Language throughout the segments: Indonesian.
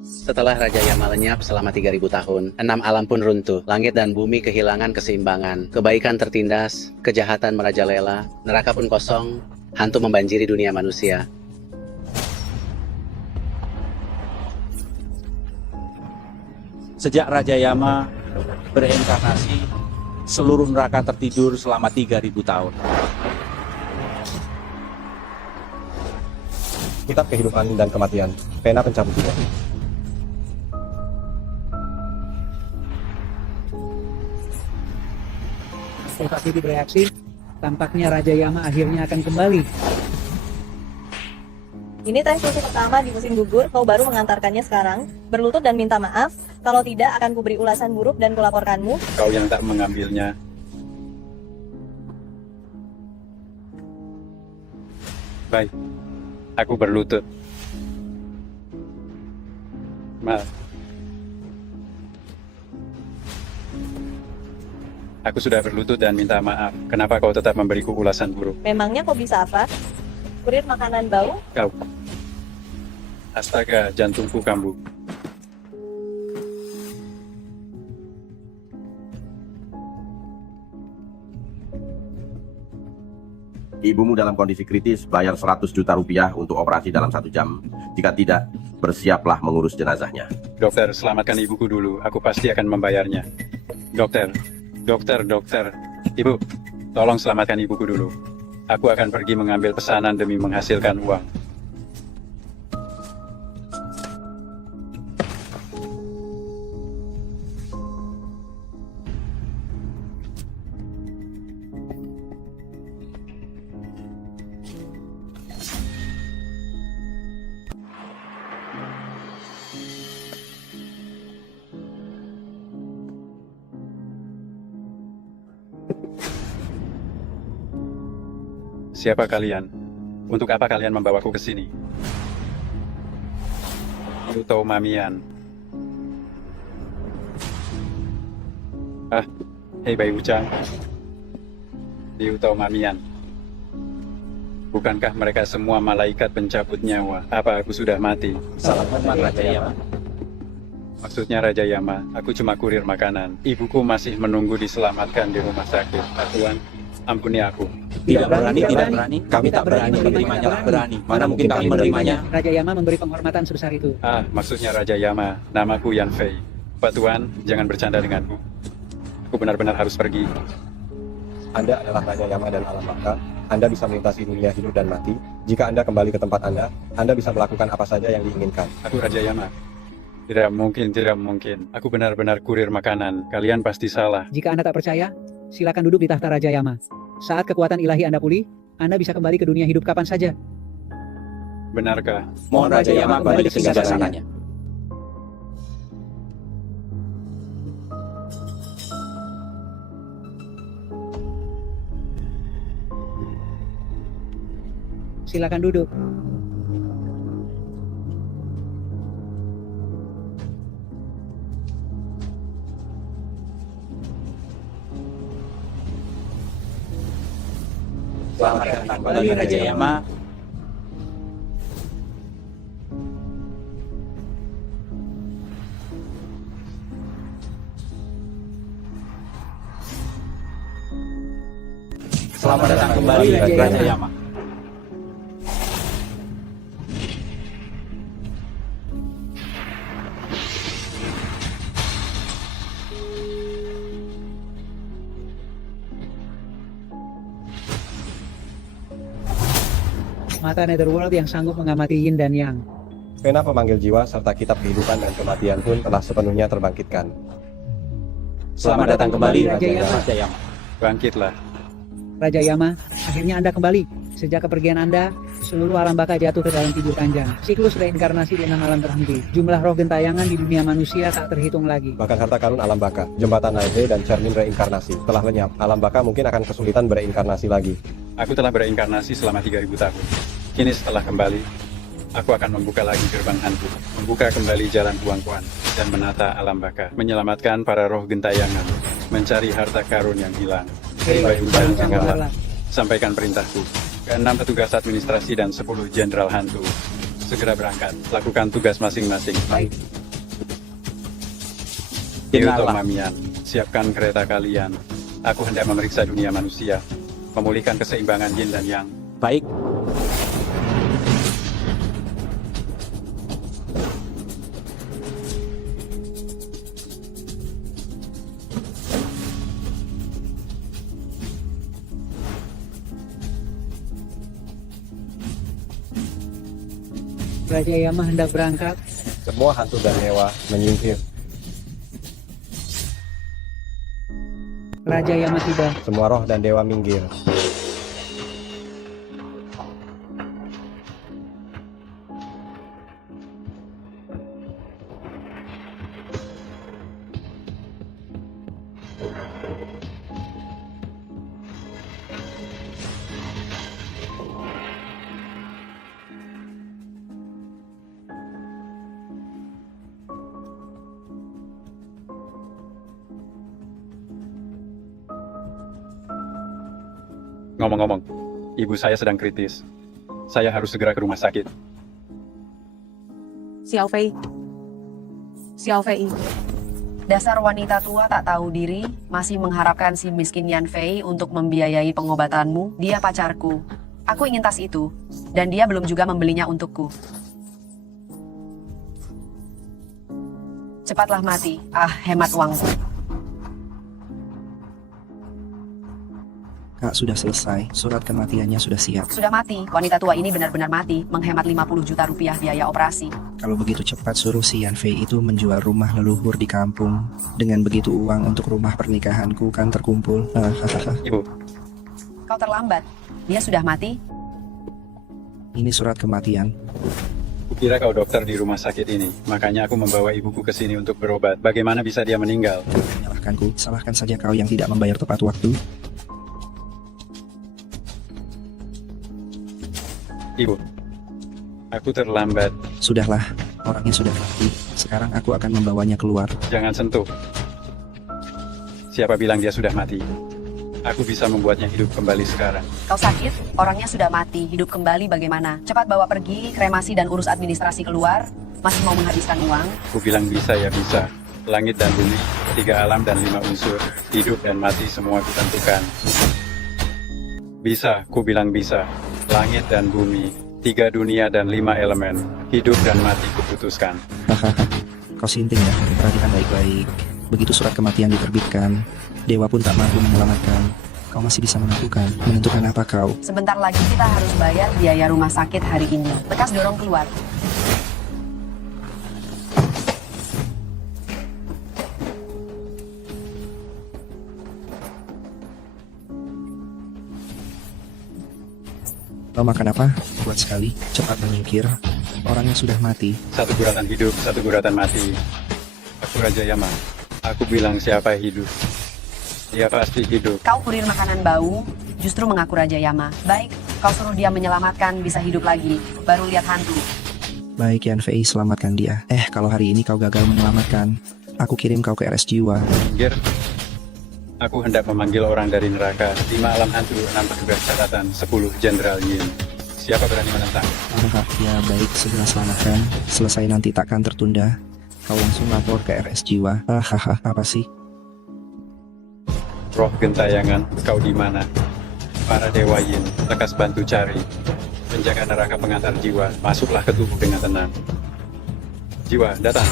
Setelah Raja Yama lenyap selama 3000 tahun, 6 alam pun runtuh. Langit dan bumi kehilangan keseimbangan. Kebaikan tertindas, kejahatan merajalela, neraka pun kosong, hantu membanjiri dunia manusia. Sejak Raja Yama bereinkarnasi, seluruh neraka tertidur selama 3000 tahun. Kitab kehidupan dan kematian, pena pencabut jiwa. Setelah Siti bereaksi, tampaknya Raja Yama akhirnya akan kembali. Ini teh susu pertama di musim gugur, kau baru mengantarkannya sekarang. Berlutut dan minta maaf, kalau tidak akan kuberi ulasan buruk dan kulaporkanmu. Kau yang tak mengambilnya. Baik, aku berlutut. Maaf. Aku sudah berlutut dan minta maaf. Kenapa kau tetap memberiku ulasan buruk? Memangnya kau bisa apa? Kurir makanan bau? Kau. Astaga, jantungku kambuh. Ibumu dalam kondisi kritis, bayar 100 juta rupiah untuk operasi dalam 1 jam. Jika tidak, bersiaplah mengurus jenazahnya. Dokter, selamatkan ibuku dulu. Aku pasti akan membayarnya. Dokter, dokter. Ibu, tolong selamatkan ibuku dulu. Aku akan pergi mengambil pesanan demi menghasilkan uang. Siapa kalian? Untuk apa kalian membawaku ke sini? Yuto Mamian. Hei Bai Wuchang. Yuto Mamian. Bukankah mereka semua malaikat pencabut nyawa? Apa aku sudah mati? Salam hormat Raja Yama. Maksudnya Raja Yama, aku cuma kurir makanan. Ibuku masih menunggu diselamatkan di rumah sakit. Tuhan, ampuni aku. Tidak berani. Kami tak berani menerimanya. Berani. Mana mungkin kami menerimanya? Raja Yama memberi penghormatan sebesar itu. Maksudnya Raja Yama. Namaku Yan Fei. Pak Tuan, jangan bercanda denganku. Aku benar-benar harus pergi. Anda adalah Raja Yama dan alam baka. Anda bisa melintasi dunia hidup dan mati. Jika Anda kembali ke tempat Anda bisa melakukan apa saja yang diinginkan. Aku Raja Yama. Tidak mungkin. Aku benar-benar kurir makanan. Kalian pasti salah. Jika Anda tak percaya, silakan duduk di tahta Raja Yama. Saat kekuatan ilahi Anda pulih, Anda bisa kembali ke dunia hidup kapan saja. Benarkah? Mohon Raja Yama kembali ke singgasananya. Silakan duduk. Selamat datang kembali Raja Yama. Selamat datang kembali Raja Yama. Mata Netherworld yang sanggup mengamati Yin dan Yang. Pena pemanggil jiwa serta kitab kehidupan dan kematian pun telah sepenuhnya terbangkitkan. Selamat datang kembali Raja Yama. Bangkitlah. Raja Yama, akhirnya Anda kembali. Sejak kepergian Anda, seluruh alam baka jatuh ke dalam tidur panjang. Siklus reinkarnasi di 6 alam terhenti. Jumlah roh gentayangan di dunia manusia tak terhitung lagi. Bahkan harta karun alam baka, jembatan Naehe dan cermin reinkarnasi telah lenyap. Alam baka mungkin akan kesulitan bereinkarnasi lagi. Aku telah bereinkarnasi selama 3000 tahun. Kini setelah kembali, aku akan membuka lagi gerbang hantu, membuka kembali jalan Huangquan, dan menata alam baka, menyelamatkan para roh gentayangan, mencari harta karun yang hilang. Hei Bai Wuchang, janganlah. Sampaikan perintahku ke 6 petugas administrasi dan 10 jenderal hantu. Segera berangkat, lakukan tugas masing-masing. Baik. Kyoto Mamian, siapkan kereta kalian. Aku hendak memeriksa dunia manusia, memulihkan keseimbangan yin dan yang. Baik. Raja Yama hendak berangkat. Semua hantu dan dewa menyingkir. Raja Yama tiba. Semua roh dan dewa minggir. Ngomong-ngomong, ibu saya sedang kritis. Saya harus segera ke rumah sakit. Xiao Fei. Xiao Fei. Dasar wanita tua tak tahu diri, masih mengharapkan si miskin Yan Fei untuk membiayai pengobatanmu. Dia pacarku. Aku ingin tas itu, dan dia belum juga membelinya untukku. Cepatlah mati. Ah, hemat uangku. Kak, sudah selesai. Surat kematiannya sudah siap. Sudah mati. Wanita tua ini benar-benar mati, menghemat 50 juta rupiah biaya operasi. Kalau begitu cepat suruh si Yan Fei itu menjual rumah leluhur di kampung. Dengan begitu uang untuk rumah pernikahanku kan terkumpul. Hahaha. Ibu, Kau terlambat. Dia sudah mati. Ini surat kematian. kukira kau dokter di rumah sakit ini. Makanya aku membawa ibuku ke sini untuk berobat. Bagaimana bisa dia meninggal? Menyalahkanku. Salahkan saja kau yang tidak membayar tepat waktu. Ibu, aku terlambat. Sudahlah, orangnya sudah mati. Sekarang aku akan membawanya keluar. Jangan sentuh. Siapa bilang dia sudah mati? Aku bisa membuatnya hidup kembali sekarang. Kau sakit? Orangnya sudah mati. Hidup kembali bagaimana? Cepat bawa pergi, kremasi dan urus administrasi keluar. Masih mau menghabiskan uang? Aku bilang bisa ya bisa. Langit dan bumi, 3 alam dan 5 unsur. Hidup dan mati semua kutentukan. Bisa, ku bilang bisa. Langit dan bumi, 3 dunia dan 5 elemen. Hidup dan mati kuputuskan. Hahaha. Kau sinting ya, perhatikan baik-baik. Begitu surat kematian diterbitkan, dewa pun tak mampu menyelamatkan. Kau masih bisa menentukan apa kau. Sebentar lagi kita harus bayar biaya rumah sakit hari ini. Lekas dorong keluar. Kau makan apa? Kuat sekali, cepat menyingkir. Orangnya sudah mati. Satu guratan hidup, satu guratan mati. Aku Raja Yama. Aku bilang siapa hidup. Dia pasti hidup. Kau kurir makanan bau, justru mengaku Raja Yama. Baik, kau suruh dia menyelamatkan, bisa hidup lagi. Baru lihat hantu. Baik Yan Fei, selamatkan dia. Kalau hari ini kau gagal menyelamatkan, aku kirim kau ke RS Jiwa. Minggir. Aku hendak memanggil orang dari neraka. 5 alam hantu, 6 petugas catatan, 10 Jenderal Yin. Siapa berani menentang? Ya baik, segera selamatkan. Selesai nanti takkan tertunda. Kau langsung lapor ke RS Jiwa. Hahaha, apa sih? Roh gentayangan, kau di mana? Para dewa Yin, lekas bantu cari. Penjaga neraka pengantar jiwa, masuklah ke tubuh dengan tenang. Jiwa, datang.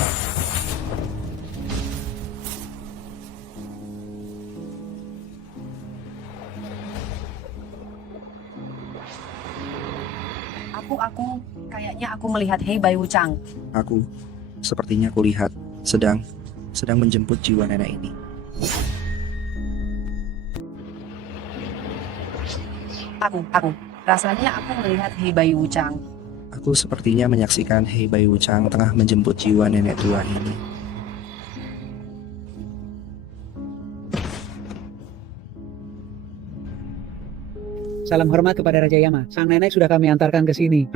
Kayaknya aku melihat Hei Bai Wuchang. Aku, sepertinya kulihat, sedang menjemput jiwa nenek ini. Rasanya aku melihat Hei Bai Wuchang. Aku sepertinya menyaksikan Hei Bai Wuchang tengah menjemput jiwa nenek tua ini. Salam hormat kepada Raja Yama. Sang nenek sudah kami antarkan ke sini.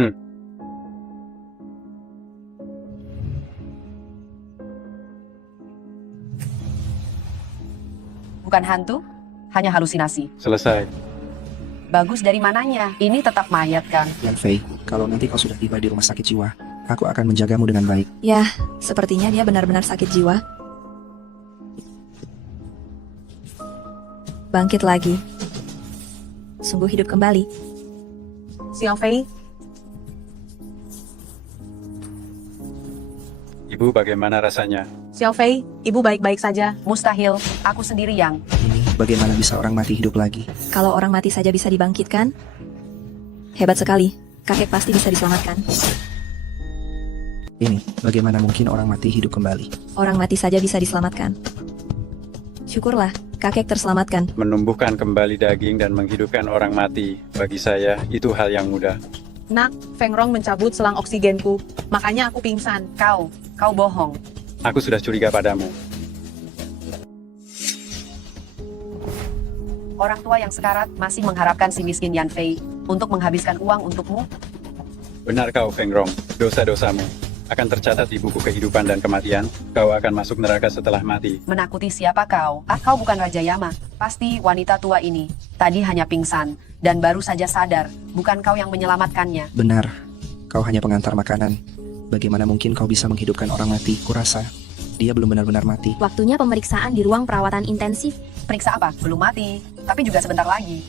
Bukan hantu, hanya halusinasi. Selesai. Bagus dari mananya? Ini tetap mayat kan? Yan Fei, kalau nanti kau sudah tiba di rumah sakit jiwa, aku akan menjagamu dengan baik. Ya, sepertinya dia benar-benar sakit jiwa. Bangkit lagi. Sungguh hidup kembali. Xiao Fei, Ibu bagaimana rasanya? Xiao Fei, ibu baik-baik saja. Mustahil, aku sendiri yang... Ini bagaimana bisa orang mati hidup lagi? Kalau orang mati saja bisa dibangkitkan, hebat sekali. Kakek pasti bisa diselamatkan. Ini bagaimana mungkin orang mati hidup kembali? Orang mati saja bisa diselamatkan. Syukurlah, kakek terselamatkan. Menumbuhkan kembali daging dan menghidupkan orang mati, bagi saya itu hal yang mudah. Nak, Feng Rong mencabut selang oksigenku, makanya aku pingsan. Kau bohong. Aku sudah curiga padamu. Orang tua yang sekarat masih mengharapkan si miskin Yan Fei untuk menghabiskan uang untukmu? Benar kau, Feng Rong. Dosa-dosamu akan tercatat di buku kehidupan dan kematian. Kau akan masuk neraka setelah mati. Menakuti siapa kau? Kau bukan Raja Yama. Pasti wanita tua ini. Tadi hanya pingsan dan baru saja sadar. Bukan kau yang menyelamatkannya. Benar, kau hanya pengantar makanan. Bagaimana mungkin kau bisa menghidupkan orang mati? Kurasa dia belum benar-benar mati. Waktunya pemeriksaan di ruang perawatan intensif. Periksa apa? Belum mati. Tapi juga sebentar lagi.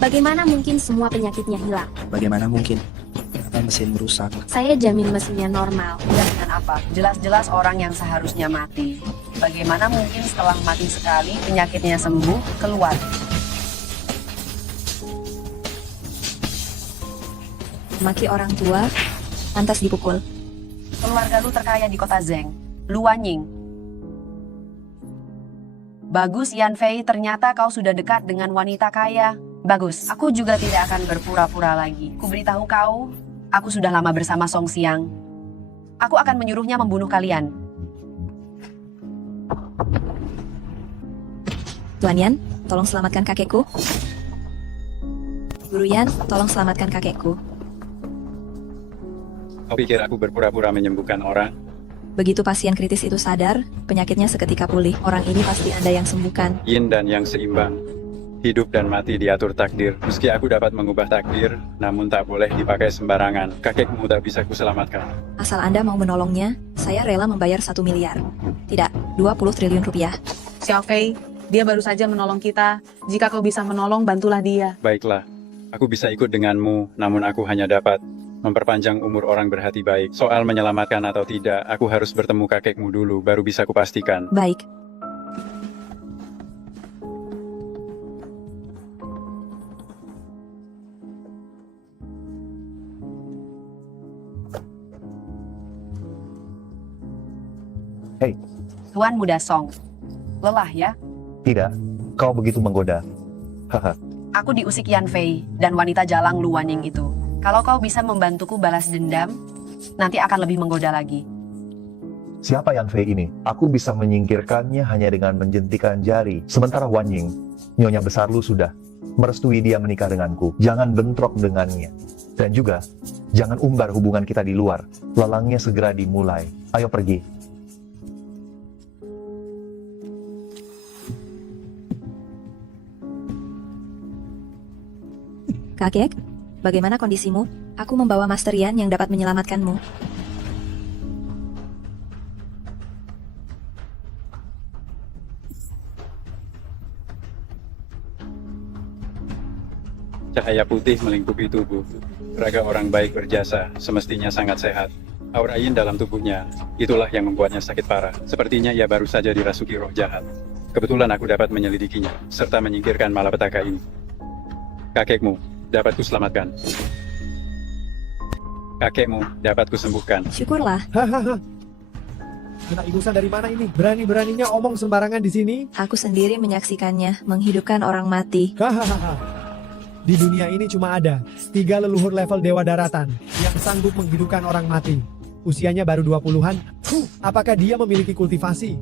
Bagaimana mungkin semua penyakitnya hilang? Bagaimana mungkin? Apa mesin merusak? Saya jamin mesinnya normal. Jaminan apa? Jelas-jelas orang yang seharusnya mati. Bagaimana mungkin setelah mati sekali penyakitnya sembuh keluar? Maki orang tua, pantas dipukul. Keluarga lu terkaya di kota Zeng, Luanying. Bagus Yan Fei, ternyata kau sudah dekat dengan wanita kaya. Bagus, aku juga tidak akan berpura-pura lagi. Kuberitahu kau, aku sudah lama bersama Song Xiang. Aku akan menyuruhnya membunuh kalian. Tuan Yan, tolong selamatkan kakekku. Guru Yan, tolong selamatkan kakekku. Kau pikir aku berpura-pura menyembuhkan orang? Begitu pasien kritis itu sadar, penyakitnya seketika pulih. Orang ini pasti Anda yang sembuhkan. Yin dan yang seimbang. Hidup dan mati diatur takdir. Meski aku dapat mengubah takdir, namun tak boleh dipakai sembarangan. Kakekmu tak bisa kuselamatkan. Asal Anda mau menolongnya, saya rela membayar 1 miliar. Tidak, 20 triliun rupiah. Xiao Fei, dia baru saja menolong kita. Jika kau bisa menolong, bantulah dia. Baiklah, aku bisa ikut denganmu, namun aku hanya dapat memperpanjang umur orang berhati baik. Soal menyelamatkan atau tidak, aku harus bertemu kakekmu dulu, baru bisa kupastikan. Baik. Hei, Tuan Muda Song. Lelah ya? tidak. Kau begitu menggoda. Haha. Aku diusik Yan Fei dan wanita jalang Luanying itu. Kalau kau bisa membantuku balas dendam, nanti akan lebih menggoda lagi. Siapa Yan Fei ini? Aku bisa menyingkirkannya hanya dengan menjentikan jari. Sementara Wan Ying, nyonya besar lu sudah merestui dia menikah denganku. Jangan bentrok dengannya. Dan juga, jangan umbar hubungan kita di luar. Lelangnya segera dimulai. Ayo pergi. Kakek, bagaimana kondisimu? Aku membawa Master Yan yang dapat menyelamatkanmu. Cahaya putih melingkupi tubuh. Raga orang baik berjasa, semestinya sangat sehat. Aura yin dalam tubuhnya, itulah yang membuatnya sakit parah. Sepertinya ia baru saja dirasuki roh jahat. Kebetulan aku dapat menyelidikinya, serta menyingkirkan malapetaka ini. Kakekmu dapat kuselamatkan. Kakekmu dapat kusembuhkan. Syukurlah. Hahaha. Anak ingusan dari mana ini? Berani-beraninya omong sembarangan di sini? Aku sendiri menyaksikannya menghidupkan orang mati. Hahaha. Di dunia ini cuma ada 3 leluhur level Dewa Daratan yang sanggup menghidupkan orang mati. Usianya baru 20-an. Apakah dia memiliki kultivasi?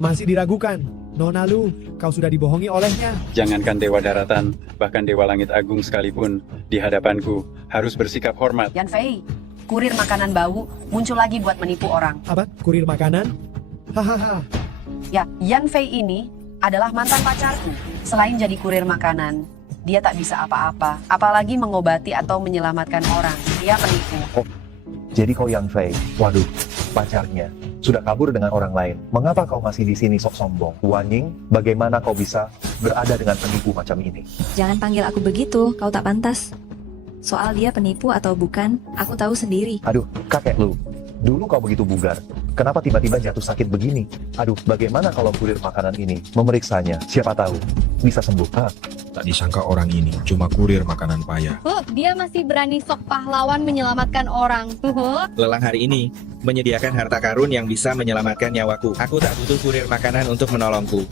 Masih diragukan. Nona Lu, kau sudah dibohongi olehnya. Jangankan Dewa Daratan, bahkan Dewa Langit Agung sekalipun, di hadapanku, harus bersikap hormat. Yan Fei, kurir makanan bau muncul lagi buat menipu orang. Apa? Kurir makanan? Hahaha. Ya, Yan Fei ini adalah mantan pacarku. Selain jadi kurir makanan, dia tak bisa apa-apa, apalagi mengobati atau menyelamatkan orang. Dia penipu. Jadi kau Yan Fei, waduh, pacarnya sudah kabur dengan orang lain. Mengapa kau masih di sini sok sombong? Wan Ying, bagaimana kau bisa berada dengan penipu macam ini? Jangan panggil aku begitu, kau tak pantas. Soal dia penipu atau bukan, aku tahu sendiri. Aduh, kakek lu. Dulu kau begitu bugar. Kenapa tiba-tiba jatuh sakit begini? Aduh, bagaimana kalau kurir makanan ini memeriksanya? Siapa tahu bisa sembuh. Tak disangka orang ini cuma kurir makanan payah. Dia masih berani sok pahlawan menyelamatkan orang. Lelang hari ini menyediakan harta karun yang bisa menyelamatkan nyawaku. Aku tak butuh kurir makanan untuk menolongku.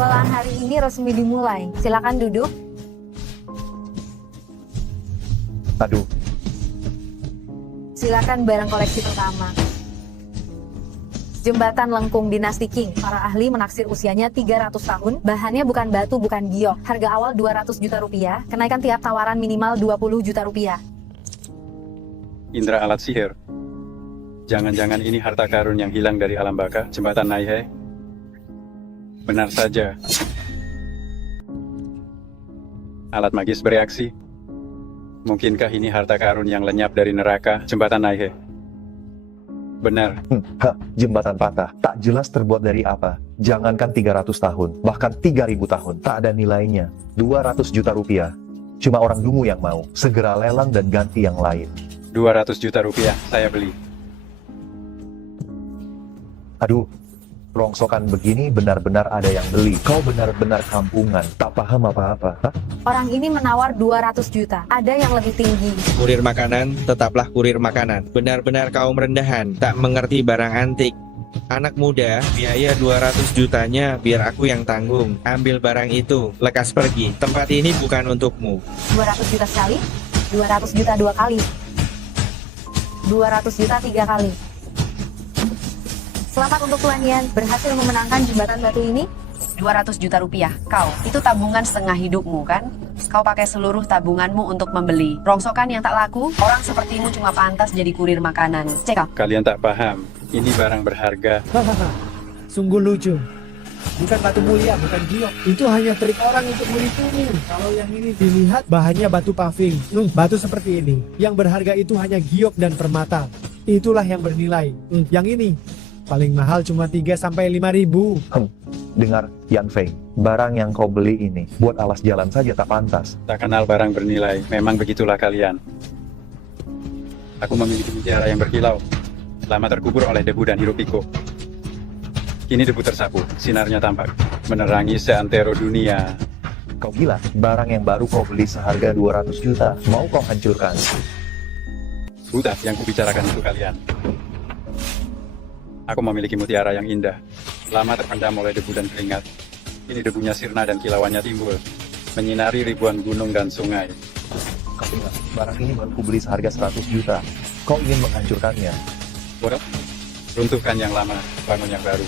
Lelang hari ini resmi dimulai. Silakan duduk. Aduh, Silakan barang koleksi pertama. Jembatan Lengkung Dinasti Qing. Para ahli menaksir usianya 300 tahun. Bahannya bukan batu, bukan giok. Harga awal 200 juta rupiah. Kenaikan tiap tawaran minimal 20 juta rupiah. Indra alat sihir. Jangan-jangan ini harta karun yang hilang dari alam baka, jembatan Naihe? Benar saja. Alat magis bereaksi. Mungkinkah ini harta karun yang lenyap dari neraka, jembatan Naihe? Benar. Jembatan patah. Tak jelas terbuat dari apa. Jangankan 300 tahun, bahkan 3000 tahun. Tak ada nilainya. 200 juta rupiah. Cuma orang dungu yang mau. Segera lelang dan ganti yang lain. 200 juta rupiah, saya beli. Aduh, rongsokan begini benar-benar ada yang beli. Kau benar-benar kampungan, tak paham apa-apa. Orang ini menawar 200 juta. Ada yang lebih tinggi. Kurir makanan, tetaplah kurir makanan. Benar-benar kaum rendahan, tak mengerti barang antik. Anak muda, biaya 200 jutanya biar aku yang tanggung. Ambil barang itu, lekas pergi. Tempat ini bukan untukmu. 200 juta sekali, 200 juta 2 kali, 200 juta 3 kali. Selamat untuk Tuan Yan, berhasil memenangkan jembatan batu ini. 200 juta rupiah. Kau, itu tabungan setengah hidupmu kan? Kau pakai seluruh tabunganmu untuk membeli rongsokan yang tak laku. Orang sepertimu cuma pantas jadi kurir makanan. Cek kau. Kalian tak paham, ini barang berharga. Sungguh lucu. Bukan batu mulia, bukan giok. Itu hanya trik orang untuk menipumu. Kalau yang ini dilihat bahannya batu paving. Batu seperti ini. Yang berharga itu hanya giok dan permata. Itulah yang bernilai. Yang ini paling mahal cuma 3-5 ribu. Dengar, Yan Fei, barang yang kau beli ini buat alas jalan saja tak pantas. Tak kenal barang bernilai, memang begitulah kalian. Aku memiliki mutiara yang berkilau, lama terkubur oleh debu dan hiruk pikuk. Kini debu tersapu, sinarnya tampak, menerangi seantero dunia. Kau gila, barang yang baru kau beli seharga 200 juta, mau kau hancurkan. Buta yang kubicarakan untuk kalian. Aku memiliki mutiara yang indah, lama terpendam oleh debu dan keringat. Ini debunya sirna dan kilauannya timbul, menyinari ribuan gunung dan sungai. Kau ingat, barang ini baru kubeli seharga 100 juta. Kau ingin menghancurkannya. Bodoh, runtuhkan yang lama, bangun yang baru.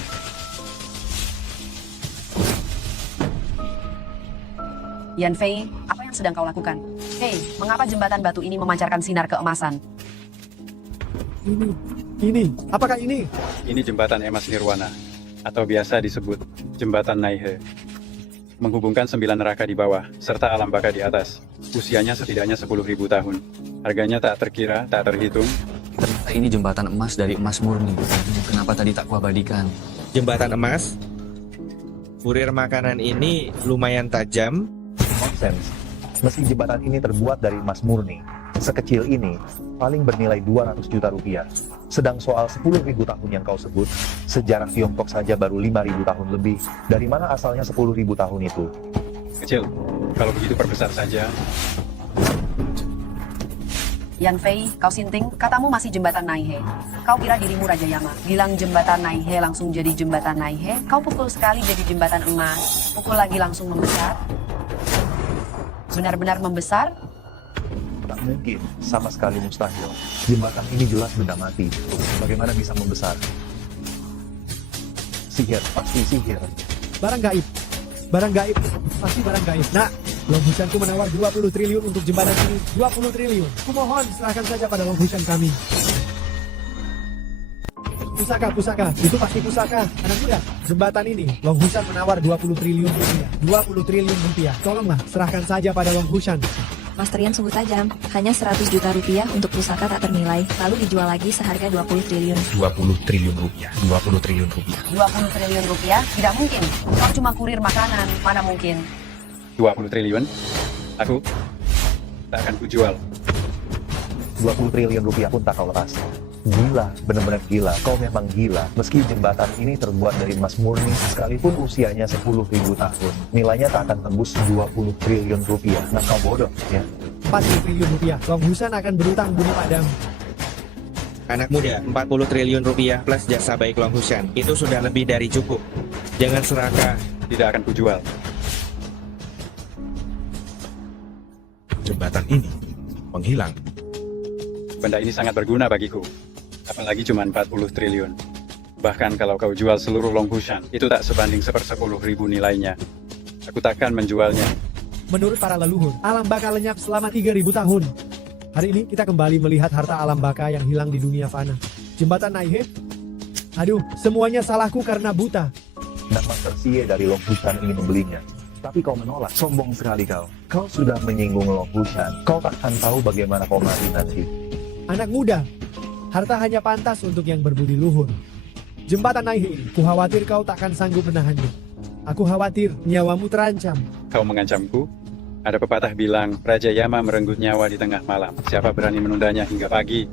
Yan Fei, apa yang sedang kau lakukan? Hei, mengapa jembatan batu ini memancarkan sinar keemasan? Ini, apakah ini? Ini jembatan emas nirwana, atau biasa disebut jembatan Naihe. Menghubungkan 9 neraka di bawah, serta alam baka di atas. Usianya setidaknya 10.000 tahun. Harganya tak terkira, tak terhitung. Ternyata ini jembatan emas dari emas murni. Kenapa tadi tak kuabadikan? Jembatan emas? Kurir makanan ini lumayan tajam. Nonsense. Meski jembatan ini terbuat dari emas murni, sekecil ini paling bernilai 200 juta rupiah. Sedang soal 10.000 tahun yang kau sebut, sejarah Tiongkok saja baru 5.000 tahun lebih. Dari mana asalnya 10.000 tahun itu? Kecil, kalau begitu perbesar saja. Yan Fei, kau sinting, katamu masih jembatan Naihe. Kau kira dirimu Raja Yama. Bilang jembatan Naihe langsung jadi jembatan Naihe. Kau pukul sekali jadi jembatan emas. Pukul lagi langsung membesar. Benar-benar membesar? Tak mungkin, sama sekali mustahil. Jembatan ini jelas benda mati. Bagaimana bisa membesar? Sihir, pasti sihir. Barang gaib. Barang gaib. Pasti barang gaib. Nah, Long Hushanku menawar 20 triliun untuk jembatan ini. 20 triliun. Kumohon, serahkan saja pada Long Hushan kami. Pusaka, itu pasti pusaka. Anak muda, jembatan ini, Long Hushan menawar 20 triliun rupiah. 20 triliun rupiah. Tolonglah, serahkan saja pada Long Hushan. Master Yan sungguh tajam. Hanya 100 juta rupiah untuk pusaka tak ternilai, lalu dijual lagi seharga 20 triliun. 20 triliun rupiah. 20 triliun rupiah. 20 triliun rupiah? Tidak mungkin. Kau cuma kurir makanan, mana mungkin. 20 triliun? Aku tak akan kujual. 20 triliun rupiah pun tak kau lepas. Gila, benar-benar gila. Kau memang gila. Meski jembatan ini terbuat dari emas murni, sekalipun usianya 10.000 tahun, nilainya tak akan tembus 20 triliun rupiah. Nah, kau bodoh, ya. 40 triliun rupiah. Long Hushan akan berutang budi padamu. Anak muda, 40 triliun rupiah plus jasa baik Long Hushan. Itu sudah lebih dari cukup. Jangan serakah. Tidak akan kujual. Jembatan ini menghilang. Benda ini sangat berguna bagiku. Apalagi cuma 40 triliun. Bahkan kalau kau jual seluruh Long Hushan, itu tak sebanding 1/10.000 nilainya. Aku takkan menjualnya. Menurut para leluhur, alam baka lenyap selama 3.000 tahun. Hari ini kita kembali melihat harta alam baka yang hilang di dunia fana. Jembatan Naihe? Aduh, semuanya salahku karena buta. Nah, Master Xie dari Long Hushan ingin membelinya. Tapi kau menolak. Sombong sekali kau. Kau sudah menyinggung Long Hushan. Kau tak akan tahu bagaimana kau mati nanti. Anak muda, harta hanya pantas untuk yang berbudi luhur. Jembatan Naihe ini, ku khawatir kau takkan sanggup menahannya. Aku khawatir nyawamu terancam. Kau mengancamku? Ada pepatah bilang, Raja Yama merenggut nyawa di tengah malam. Siapa berani menundanya hingga pagi?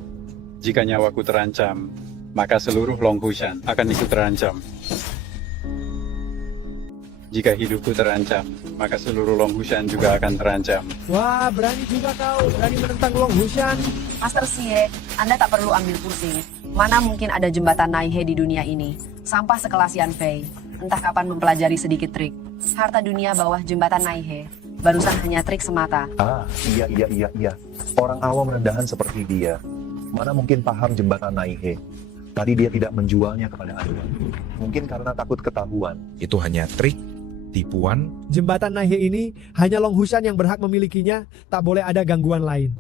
Jika nyawaku terancam, maka seluruh Long Hushan akan ikut terancam. Jika hidupku terancam, maka seluruh Long Hushan juga akan terancam. Wah, berani juga kau, berani menentang Long Hushan. Master Xie, Anda tak perlu ambil pusing. Mana mungkin ada jembatan Naihe di dunia ini? Sampah sekelas Yan Fei. Entah kapan mempelajari sedikit trik. Harta dunia bawah jembatan Naihe. Barusan hanya trik semata. Ah, iya. Orang awam rendahan seperti dia. Mana mungkin paham jembatan Naihe. Tadi dia tidak menjualnya kepada Anda. Mungkin karena takut ketahuan. Itu hanya trik, tipuan. Jembatan Naihe ini hanya Long Hushan yang berhak memilikinya, tak boleh ada gangguan lain.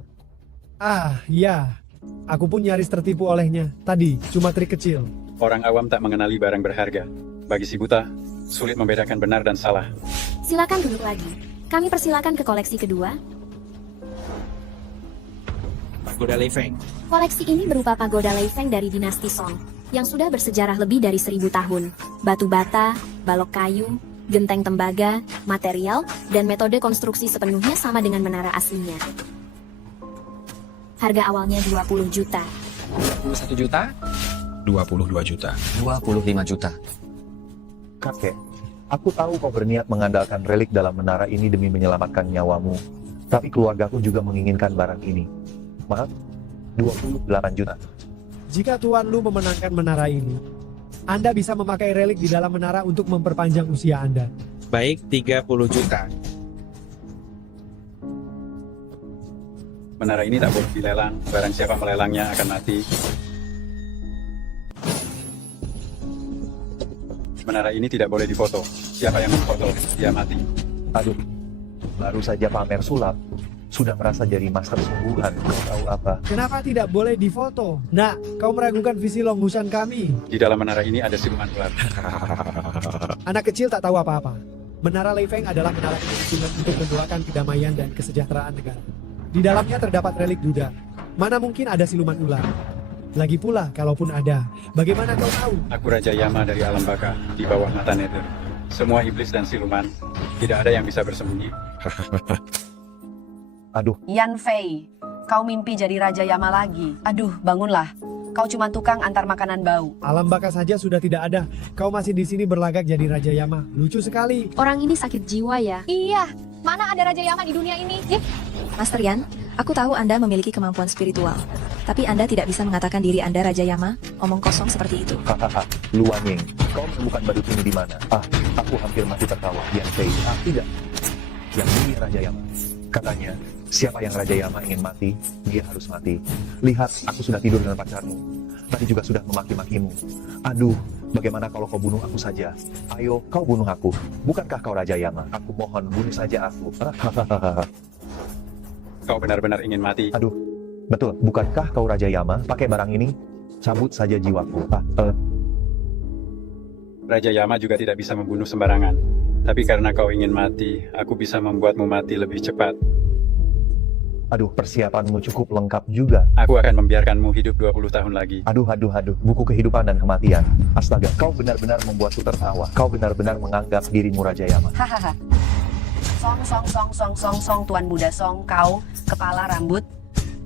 Ah, ya. Aku pun nyaris tertipu olehnya. Tadi, cuma trik kecil. Orang awam tak mengenali barang berharga. Bagi si buta, sulit membedakan benar dan salah. Silakan duduk lagi. Kami persilakan ke koleksi kedua. Pagoda Lei Feng. Koleksi ini berupa pagoda Lei Feng dari dinasti Song, yang sudah bersejarah lebih dari 1000 tahun. Batu bata, balok kayu, genteng tembaga, material, dan metode konstruksi sepenuhnya sama dengan menara aslinya. Harga awalnya 20 juta. 21 juta? 22 juta. 25 juta. Kakek, aku tahu kau berniat mengandalkan relik dalam menara ini demi menyelamatkan nyawamu. Tapi keluargaku juga menginginkan barang ini. Maaf, 28 juta. Jika Tuan Lu memenangkan menara ini, Anda bisa memakai relik di dalam menara untuk memperpanjang usia Anda. Baik, 30 juta. Menara ini tak boleh dilelang. Barang siapa melelangnya akan mati. Menara ini tidak boleh difoto. Siapa yang memfoto, dia mati. Aduh, baru saja pamer sulap. Sudah merasa jadi master sungguhan. Kau tahu apa? Kenapa tidak boleh difoto? Nah, kau meragukan visi Long Hushan kami. Di dalam menara ini ada siluman ular. Anak kecil tak tahu apa-apa. Menara Lei Feng adalah menara kepentingan untuk mendoakan kedamaian dan kesejahteraan negara. Di dalamnya terdapat relik Buddha. Mana mungkin ada siluman ular? Lagi pula, kalaupun ada, bagaimana kau tahu? Aku Raja Yama dari alam baka, di bawah mata Nether. Semua iblis dan siluman, tidak ada yang bisa bersembunyi. Aduh. Yan Fei, kau mimpi jadi Raja Yama lagi. Aduh, bangunlah. Kau cuma tukang antar makanan bau. Alam baka saja sudah tidak ada. Kau masih di sini berlagak jadi Raja Yama. Lucu sekali. Orang ini sakit jiwa ya. Iya, mana ada Raja Yama di dunia ini? Master Yan, aku tahu Anda memiliki kemampuan spiritual. Tapi Anda tidak bisa mengatakan diri Anda Raja Yama, omong kosong seperti itu. Hahaha, Lu Wanying, kau menemukan badut ini di mana? Ah, aku hampir mati tertawa. Yan Fei, ah tidak. Yang ini Raja Yama. Katanya, siapa yang Raja Yama ingin mati, dia harus mati. Lihat, aku sudah tidur dengan pacarmu. Tadi juga sudah memaki-makimu. Aduh, bagaimana kalau kau bunuh aku saja? Ayo, kau bunuh aku. Bukankah kau Raja Yama? Aku mohon, bunuh saja aku. Hahaha. Kau benar-benar ingin mati. Aduh, betul. Bukankah kau Raja Yama? Pakai barang ini. cabut saja jiwaku. Raja Yama juga tidak bisa membunuh sembarangan. Tapi karena kau ingin mati, aku bisa membuatmu mati lebih cepat. Aduh, persiapanmu cukup lengkap juga. Aku akan membiarkanmu hidup 20 tahun lagi. Aduh, buku kehidupan dan kematian. Astaga, kau benar-benar membuatku tertawa. Kau benar-benar menganggap dirimu Raja Yama. Hahaha. Song, Tuan Muda Song, kau, kepala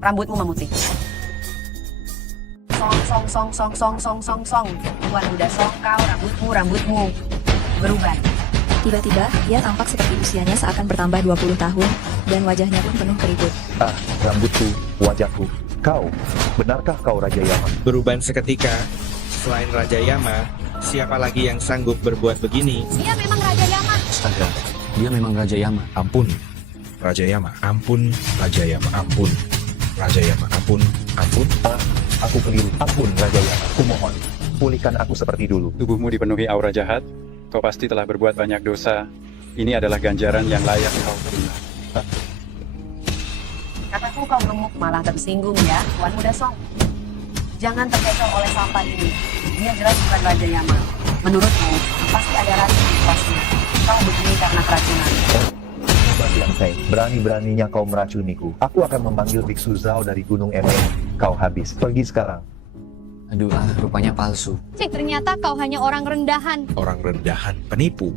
rambutmu memutih. Song, Tuan Muda Song, kau, rambutmu berubah. Tiba-tiba, dia tampak seperti usianya seakan bertambah 20 tahun, dan wajahnya pun penuh keriput. Rambutku, wajahku. Kau, benarkah kau Raja Yama? Beruban seketika, selain Raja Yama, siapa lagi yang sanggup berbuat begini? Dia memang Raja Yama. Astaga, dia memang Raja Yama. Ampun, Raja Yama. Ampun, Raja Yama. Ampun, Raja Yama. Ampun. Aku keliru. Ampun, Raja Yama. Kumohon, pulihkan aku seperti dulu. Tubuhmu dipenuhi aura jahat. Kau pasti telah berbuat banyak dosa. Ini adalah ganjaran yang layak kau terima. Kataku kau gemuk malah tersinggung ya, Tuan Muda Song. Jangan terkecoh oleh sampah ini. Dia jelas bukan Raja Yama. Menurutmu, pasti ada racun di kelasnya. Kau begini karena keracunan. Yang Feng, berani-beraninya kau meracuniku. Aku akan memanggil Biksu Zhao dari Gunung Emei. Kau habis. Pergi sekarang. Aduh, rupanya palsu. Cek, ternyata kau hanya orang rendahan. Orang rendahan, penipu,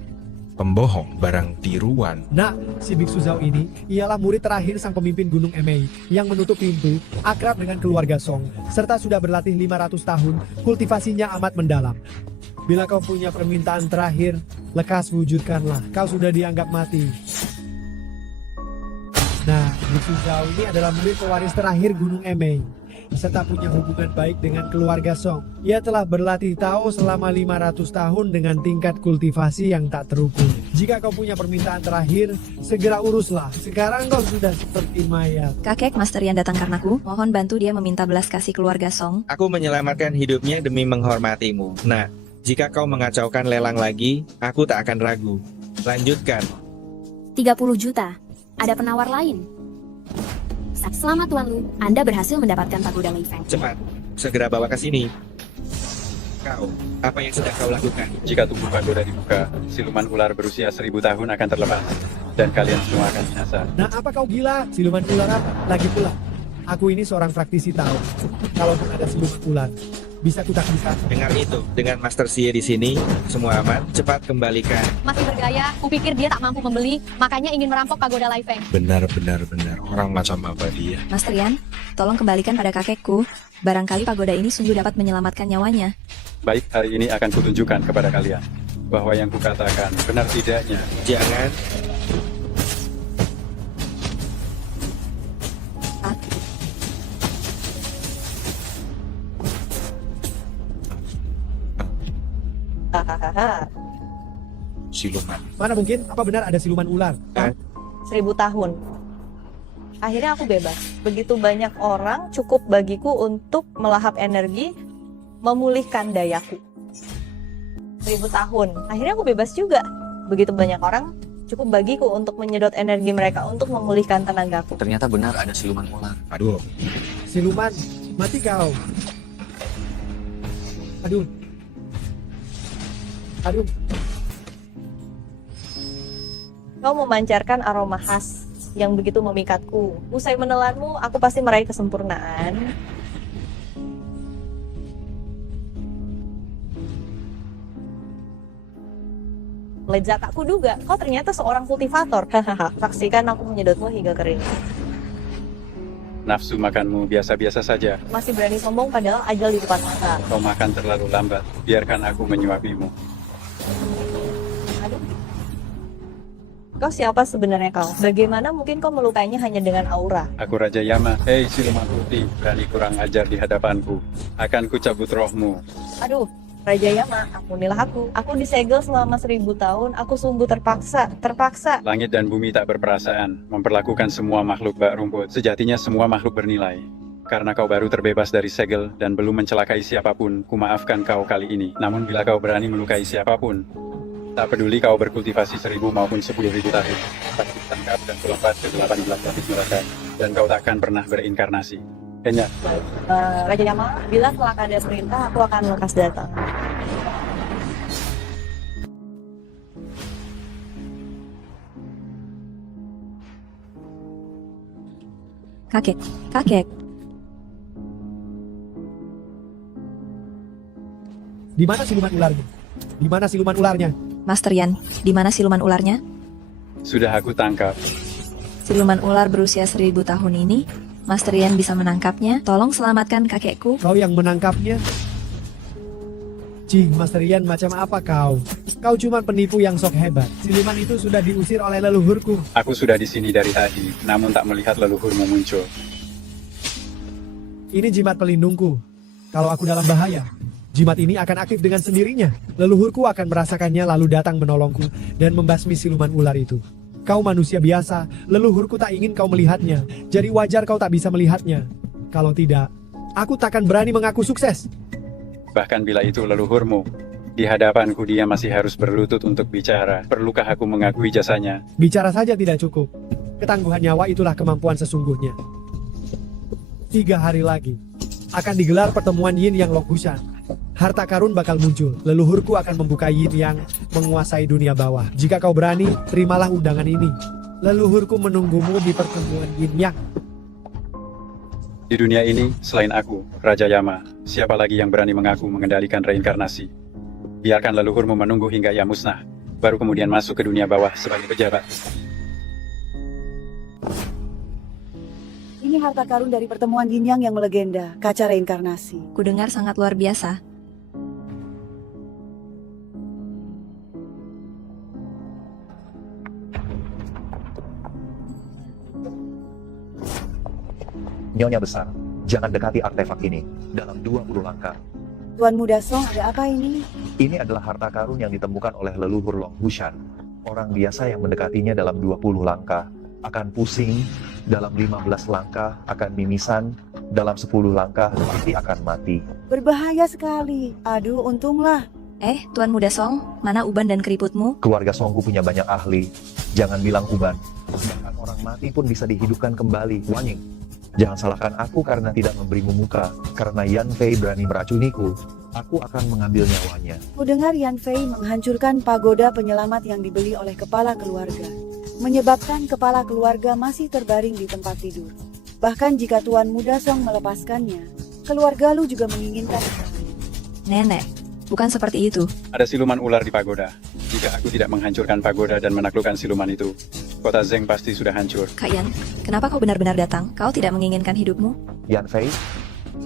pembohong, barang tiruan. Nah, si Biksu Zhao ini ialah murid terakhir sang pemimpin Gunung Emei yang menutup pintu, akrab dengan keluarga Song, serta sudah berlatih 500 tahun, kultivasinya amat mendalam. Bila kau punya permintaan terakhir, lekas wujudkanlah, kau sudah dianggap mati. Nah, Biksu Zhao ini adalah murid pewaris terakhir Gunung Emei, serta punya hubungan baik dengan keluarga Song. Ia telah berlatih Tao selama 500 tahun dengan tingkat kultivasi yang tak terukur. Jika kau punya permintaan terakhir, segera uruslah. Sekarang kau sudah seperti mayat. Kakek Master yang datang karenaku, mohon bantu dia meminta belas kasih keluarga Song. Aku menyelamatkan hidupnya demi menghormatimu. Nah, jika kau mengacaukan lelang lagi, aku tak akan ragu. Lanjutkan. 30 juta. Ada penawar lain. Selamat Tuan Lu, Anda berhasil mendapatkan pagoda Lei Feng. Cepat, segera bawa ke sini. Kau, apa yang sedang kau lakukan? Jika tubuh pagoda dibuka, siluman ular berusia 1000 tahun akan terlepas. Dan kalian semua akan binasa. Nah, apa kau gila? Siluman ular apa? Lagi pula, aku ini seorang praktisi tahu. Kalau ada siluman ular, bisa kutak-bisa. Dengar itu, dengan Master Xie di sini, semua aman. Cepat kembalikan. Masih bergaya, kupikir dia tak mampu membeli, makanya ingin merampok pagoda Lei Feng. Benar. Orang macam apa dia? Master Yan, tolong kembalikan pada kakekku. Barangkali pagoda ini sungguh dapat menyelamatkan nyawanya. Baik, hari ini akan kutunjukkan kepada kalian bahwa yang kukatakan benar tidaknya. Jangan. Siluman. Mana mungkin? Apa benar ada siluman ular? 1000 tahun. Akhirnya aku bebas. Begitu banyak orang cukup bagiku untuk melahap energi, memulihkan dayaku. 1000 tahun. Akhirnya aku bebas juga. Begitu banyak orang cukup bagiku untuk menyedot energi mereka untuk memulihkan tenagaku. Ternyata benar ada siluman ular. Aduh. Siluman, mati kau. Aduh. Kau memancarkan aroma khas yang begitu memikatku. Usai menelanmu, aku pasti meraih kesempurnaan. Lezat aku duga, kau ternyata seorang kultivator. Hahaha, saksikan aku menyedotmu hingga kering. Nafsu makanmu biasa-biasa saja. Masih berani sombong padahal ajal di depan mata. Kau makan terlalu lambat. Biarkan aku menyuapimu. Kau siapa sebenarnya kau? Bagaimana mungkin kau melukainya hanya dengan aura? Aku Raja Yama. Hei siluman putih, berani kurang ajar di hadapanku. Akan kucabut rohmu. Aduh, Raja Yama, ampunilah aku. Aku disegel selama 1000 tahun. Aku sungguh terpaksa. Langit dan bumi tak berperasaan, memperlakukan semua makhluk bak rumput. Sejatinya semua makhluk bernilai. Karena kau baru terbebas dari segel dan belum mencelakai siapapun, kumaafkan kau kali ini. Namun bila kau berani melukai siapapun, tak peduli kau berkultivasi 1000 maupun 10.000 tahun, pasti ditangkap dan kulompat ke 18 lapis neraka, dan kau takkan pernah berinkarnasi. Kayaknya Raja Yama, bila telah ada perintah, aku akan lekas datang. Kakek, kakek, Di mana siluman ularnya? Di mana siluman ularnya? Master Yan, di mana siluman ularnya? sudah aku tangkap. Siluman ular berusia 1000 tahun ini, Master Yan bisa menangkapnya. Tolong selamatkan kakekku. Kau yang menangkapnya? Cing, Master Yan, macam apa kau? Kau cuma penipu yang sok hebat. Siluman itu sudah diusir oleh leluhurku. Aku sudah di sini dari tadi, namun tak melihat leluhurmu muncul. Ini jimat pelindungku. Kalau aku dalam bahaya, jimat ini akan aktif dengan sendirinya. Leluhurku akan merasakannya lalu datang menolongku dan membasmi siluman ular itu. Kau manusia biasa, leluhurku tak ingin kau melihatnya. Jadi wajar kau tak bisa melihatnya. Kalau tidak, aku takkan berani mengaku sukses. Bahkan bila itu leluhurmu, di hadapanku dia masih harus berlutut untuk bicara. Perlukah aku mengakui jasanya? Bicara saja tidak cukup. Ketangguhan nyawa itulah kemampuan sesungguhnya. 3 hari lagi akan digelar pertemuan Yin Yang Longhushan. Harta karun bakal muncul. Leluhurku akan membuka Yin Yang menguasai dunia bawah. Jika kau berani, terimalah undangan ini. Leluhurku menunggumu di pertemuan Yin Yang. Di dunia ini, selain aku, Raja Yama, siapa lagi yang berani mengaku mengendalikan reinkarnasi? Biarkan leluhurmu menunggu hingga ia musnah, baru kemudian masuk ke dunia bawah sebagai pejabat. Ini harta karun dari pertemuan Yin Yang melegenda, kaca reinkarnasi. Kudengar sangat luar biasa. Nyonya besar, jangan dekati artefak ini dalam 20 langkah. Tuan Muda Song, ada apa ini? Ini adalah harta karun yang ditemukan oleh leluhur Longhushan. Orang biasa yang mendekatinya dalam 20 langkah akan pusing, dalam 15 langkah akan mimisan, dalam 10 langkah pasti akan mati. Berbahaya sekali. Aduh, untunglah. Tuan Muda Song, mana uban dan keriputmu? Keluarga Songku punya banyak ahli. Jangan bilang uban. Bahkan orang mati pun bisa dihidupkan kembali. Wanying, jangan salahkan aku karena tidak memberimu muka. Karena Yan Fei berani meracuniku, aku akan mengambil nyawanya. Kudengar Yan Fei menghancurkan pagoda penyelamat yang dibeli oleh kepala keluarga, menyebabkan kepala keluarga masih terbaring di tempat tidur. Bahkan jika Tuan Muda Song melepaskannya, keluarga lu juga menginginkan. Nenek, bukan seperti itu. Ada siluman ular di pagoda. Jika aku tidak menghancurkan pagoda dan menaklukkan siluman itu, kota Zeng pasti sudah hancur. Kak Yan, kenapa kau benar-benar datang? Kau tidak menginginkan hidupmu? Yan Fei,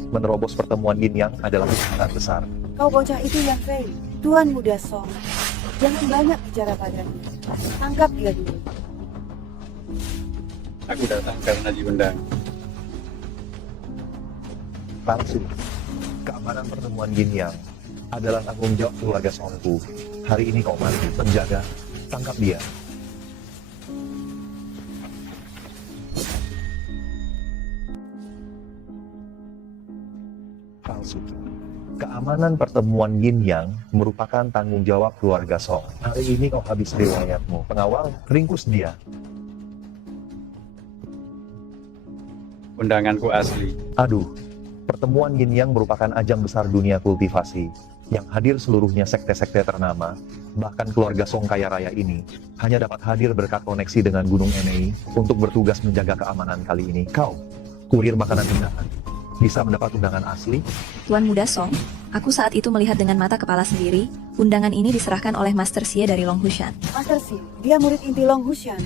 menerobos pertemuan Yin Yang adalah kesalahan besar. Kau bocah itu Yan Fei, Tuan Muda Song. Jangan banyak bicara padanya. Tangkap dia dulu. Aku datang karena diundang. Palsu. Keamanan pertemuan Yin Yang adalah tanggung jawab keluarga Songku. Hari ini kau mati, penjaga. Tangkap dia. Palsu. Keamanan pertemuan Yin Yang merupakan tanggung jawab keluarga Song. Hari ini kau habis riwayatmu. Pengawal, ringkus dia. Undanganku asli. Aduh, pertemuan Yin Yang merupakan ajang besar dunia kultivasi. Yang hadir seluruhnya sekte-sekte ternama, bahkan keluarga Song kaya raya ini, hanya dapat hadir berkat koneksi dengan Gunung Enei untuk bertugas menjaga keamanan kali ini. Kau, kurir makanan undangan, bisa mendapat undangan asli? Tuan Muda Song, aku saat itu melihat dengan mata kepala sendiri, undangan ini diserahkan oleh Master Xie dari Longhushan. Master Xie, dia murid inti Longhushan.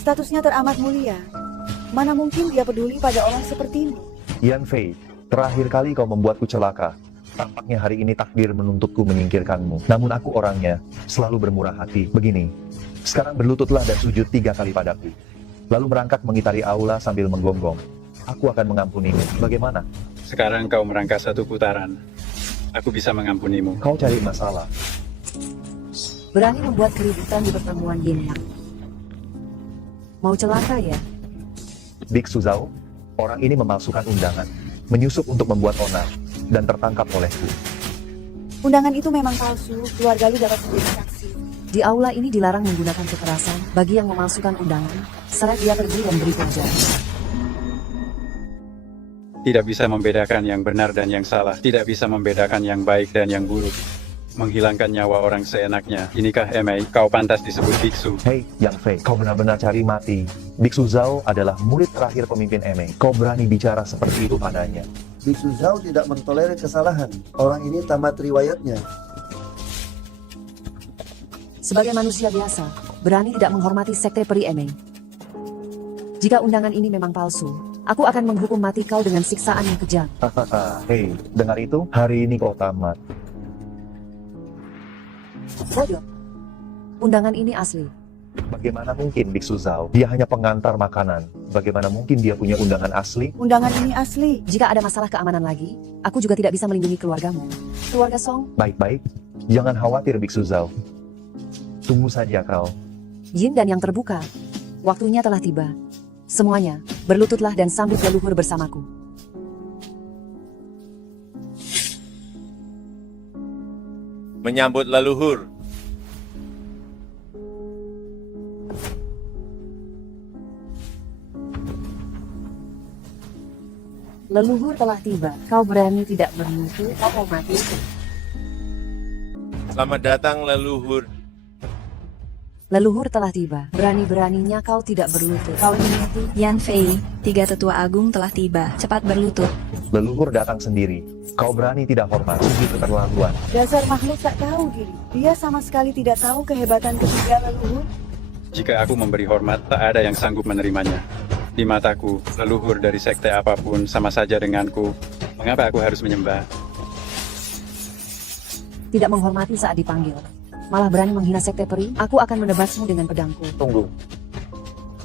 Statusnya teramat mulia. Mana mungkin dia peduli pada orang sepertimu? Yan Fei, terakhir kali kau membuatku celaka. Tampaknya hari ini takdir menuntutku menyingkirkanmu. Namun aku orangnya selalu bermurah hati. Begini, sekarang berlututlah dan sujud 3 kali padaku. Lalu merangkak mengitari aula sambil menggonggong. Aku akan mengampunimu. Bagaimana? Sekarang kau merangkak 1 putaran. Aku bisa mengampunimu. Kau cari masalah. Berani membuat keributan di pertemuan Yin Yang. Mau celaka ya? Biksu Zhao, orang ini memalsukan undangan, menyusup untuk membuat onar, dan tertangkap olehku. Undangan itu memang palsu, keluarga lu dapat menjadi saksi. Di aula ini dilarang menggunakan kekerasan bagi yang memalsukan undangan. Seret dia pergi dan beri penjara. Tidak bisa membedakan yang benar dan yang salah. Tidak bisa membedakan yang baik dan yang buruk. Menghilangkan nyawa orang seenaknya. Inikah Emei, kau pantas disebut biksu? Hei, Yang Fei, kau benar-benar cari mati. Biksu Zhao adalah murid terakhir pemimpin Emei. Kau berani bicara seperti itu padanya. Biksu Zhao tidak mentolerir kesalahan. Orang ini tamat riwayatnya. Sebagai manusia biasa, berani tidak menghormati sekte peri Emei. Jika undangan ini memang palsu, aku akan menghukum mati kau dengan siksaan yang kejam. Hei, dengar itu? Hari ini kau tamat. Bodoh. Undangan ini asli. Bagaimana mungkin Biksu Zhao? Dia hanya pengantar makanan. Bagaimana mungkin dia punya undangan asli? Undangan ini asli. Jika ada masalah keamanan lagi, aku juga tidak bisa melindungi keluargamu. Keluarga Song, Baik-baik, jangan khawatir Biksu Zhao. Tunggu saja kau. Yin dan yang terbuka. Waktunya telah tiba. Semuanya, berlututlah dan sambut leluhur bersamaku. Menyambut leluhur. Leluhur telah tiba. Kau berani tidak bermutu, kau mau mati. Selamat datang leluhur. Leluhur telah tiba. Berani-beraninya kau tidak berlutut. Kau ingin mati? Yan Fei, 3 tetua agung telah tiba. Cepat berlutut. Leluhur datang sendiri. Kau berani tidak hormat, sungguh keterlaluan. Dasar makhluk tak tahu diri. Dia sama sekali tidak tahu kehebatan ketiga leluhur. Jika aku memberi hormat, tak ada yang sanggup menerimanya. Di mataku, leluhur dari sekte apapun sama saja denganku. Mengapa aku harus menyembah? Tidak menghormati saat dipanggil. Malah berani menghina sekte peri, aku akan menebasmu dengan pedangku. Tunggu.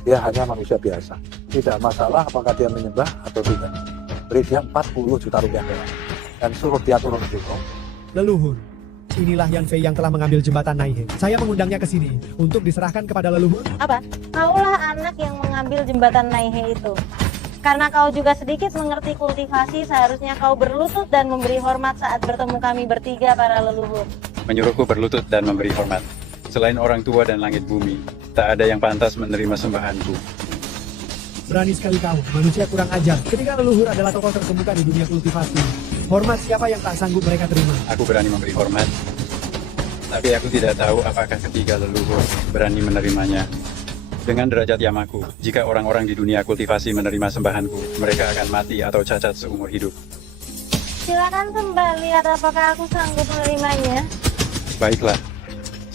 Dia hanya manusia biasa. Tidak masalah apakah dia menyembah atau tidak. Beri dia 40 juta rupiah dan suruh dia turun ke situ. Leluhur, inilah Yan Fei yang telah mengambil jembatan Naihe. Saya mengundangnya ke sini untuk diserahkan kepada leluhur. Apa? Kaulah anak yang mengambil jembatan Naihe itu. Karena kau juga sedikit mengerti kultivasi, seharusnya kau berlutut dan memberi hormat saat bertemu kami bertiga para leluhur. Menyuruhku berlutut dan memberi hormat. Selain orang tua dan langit bumi, tak ada yang pantas menerima sembahanku. Berani sekali kau, manusia kurang ajar. Ketika leluhur adalah tokoh terkemuka di dunia kultivasi, hormat siapa yang tak sanggup mereka terima? Aku berani memberi hormat, tapi aku tidak tahu apakah ketiga leluhur berani menerimanya. Dengan derajat Yamaku, jika orang-orang di dunia kultivasi menerima sembahanku, mereka akan mati atau cacat seumur hidup. Silakan sembah, lihat apakah aku sanggup menerimanya. Baiklah,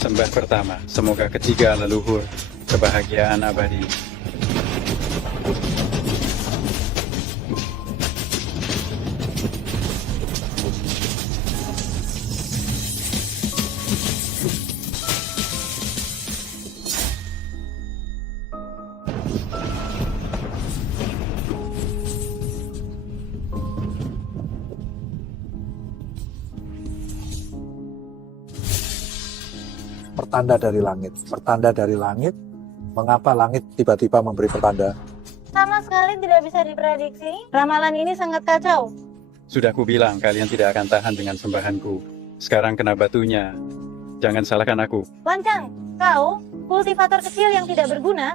sembah pertama, semoga ketiga leluhur kebahagiaan abadi. Pertanda dari langit. Pertanda dari langit. Mengapa langit tiba-tiba memberi pertanda? Sama sekali tidak bisa diprediksi. Ramalan ini sangat kacau. Sudah kubilang kalian tidak akan tahan dengan sembahanku. Sekarang kena batunya. Jangan salahkan aku. Lancang, kau kultivator kecil yang tidak berguna.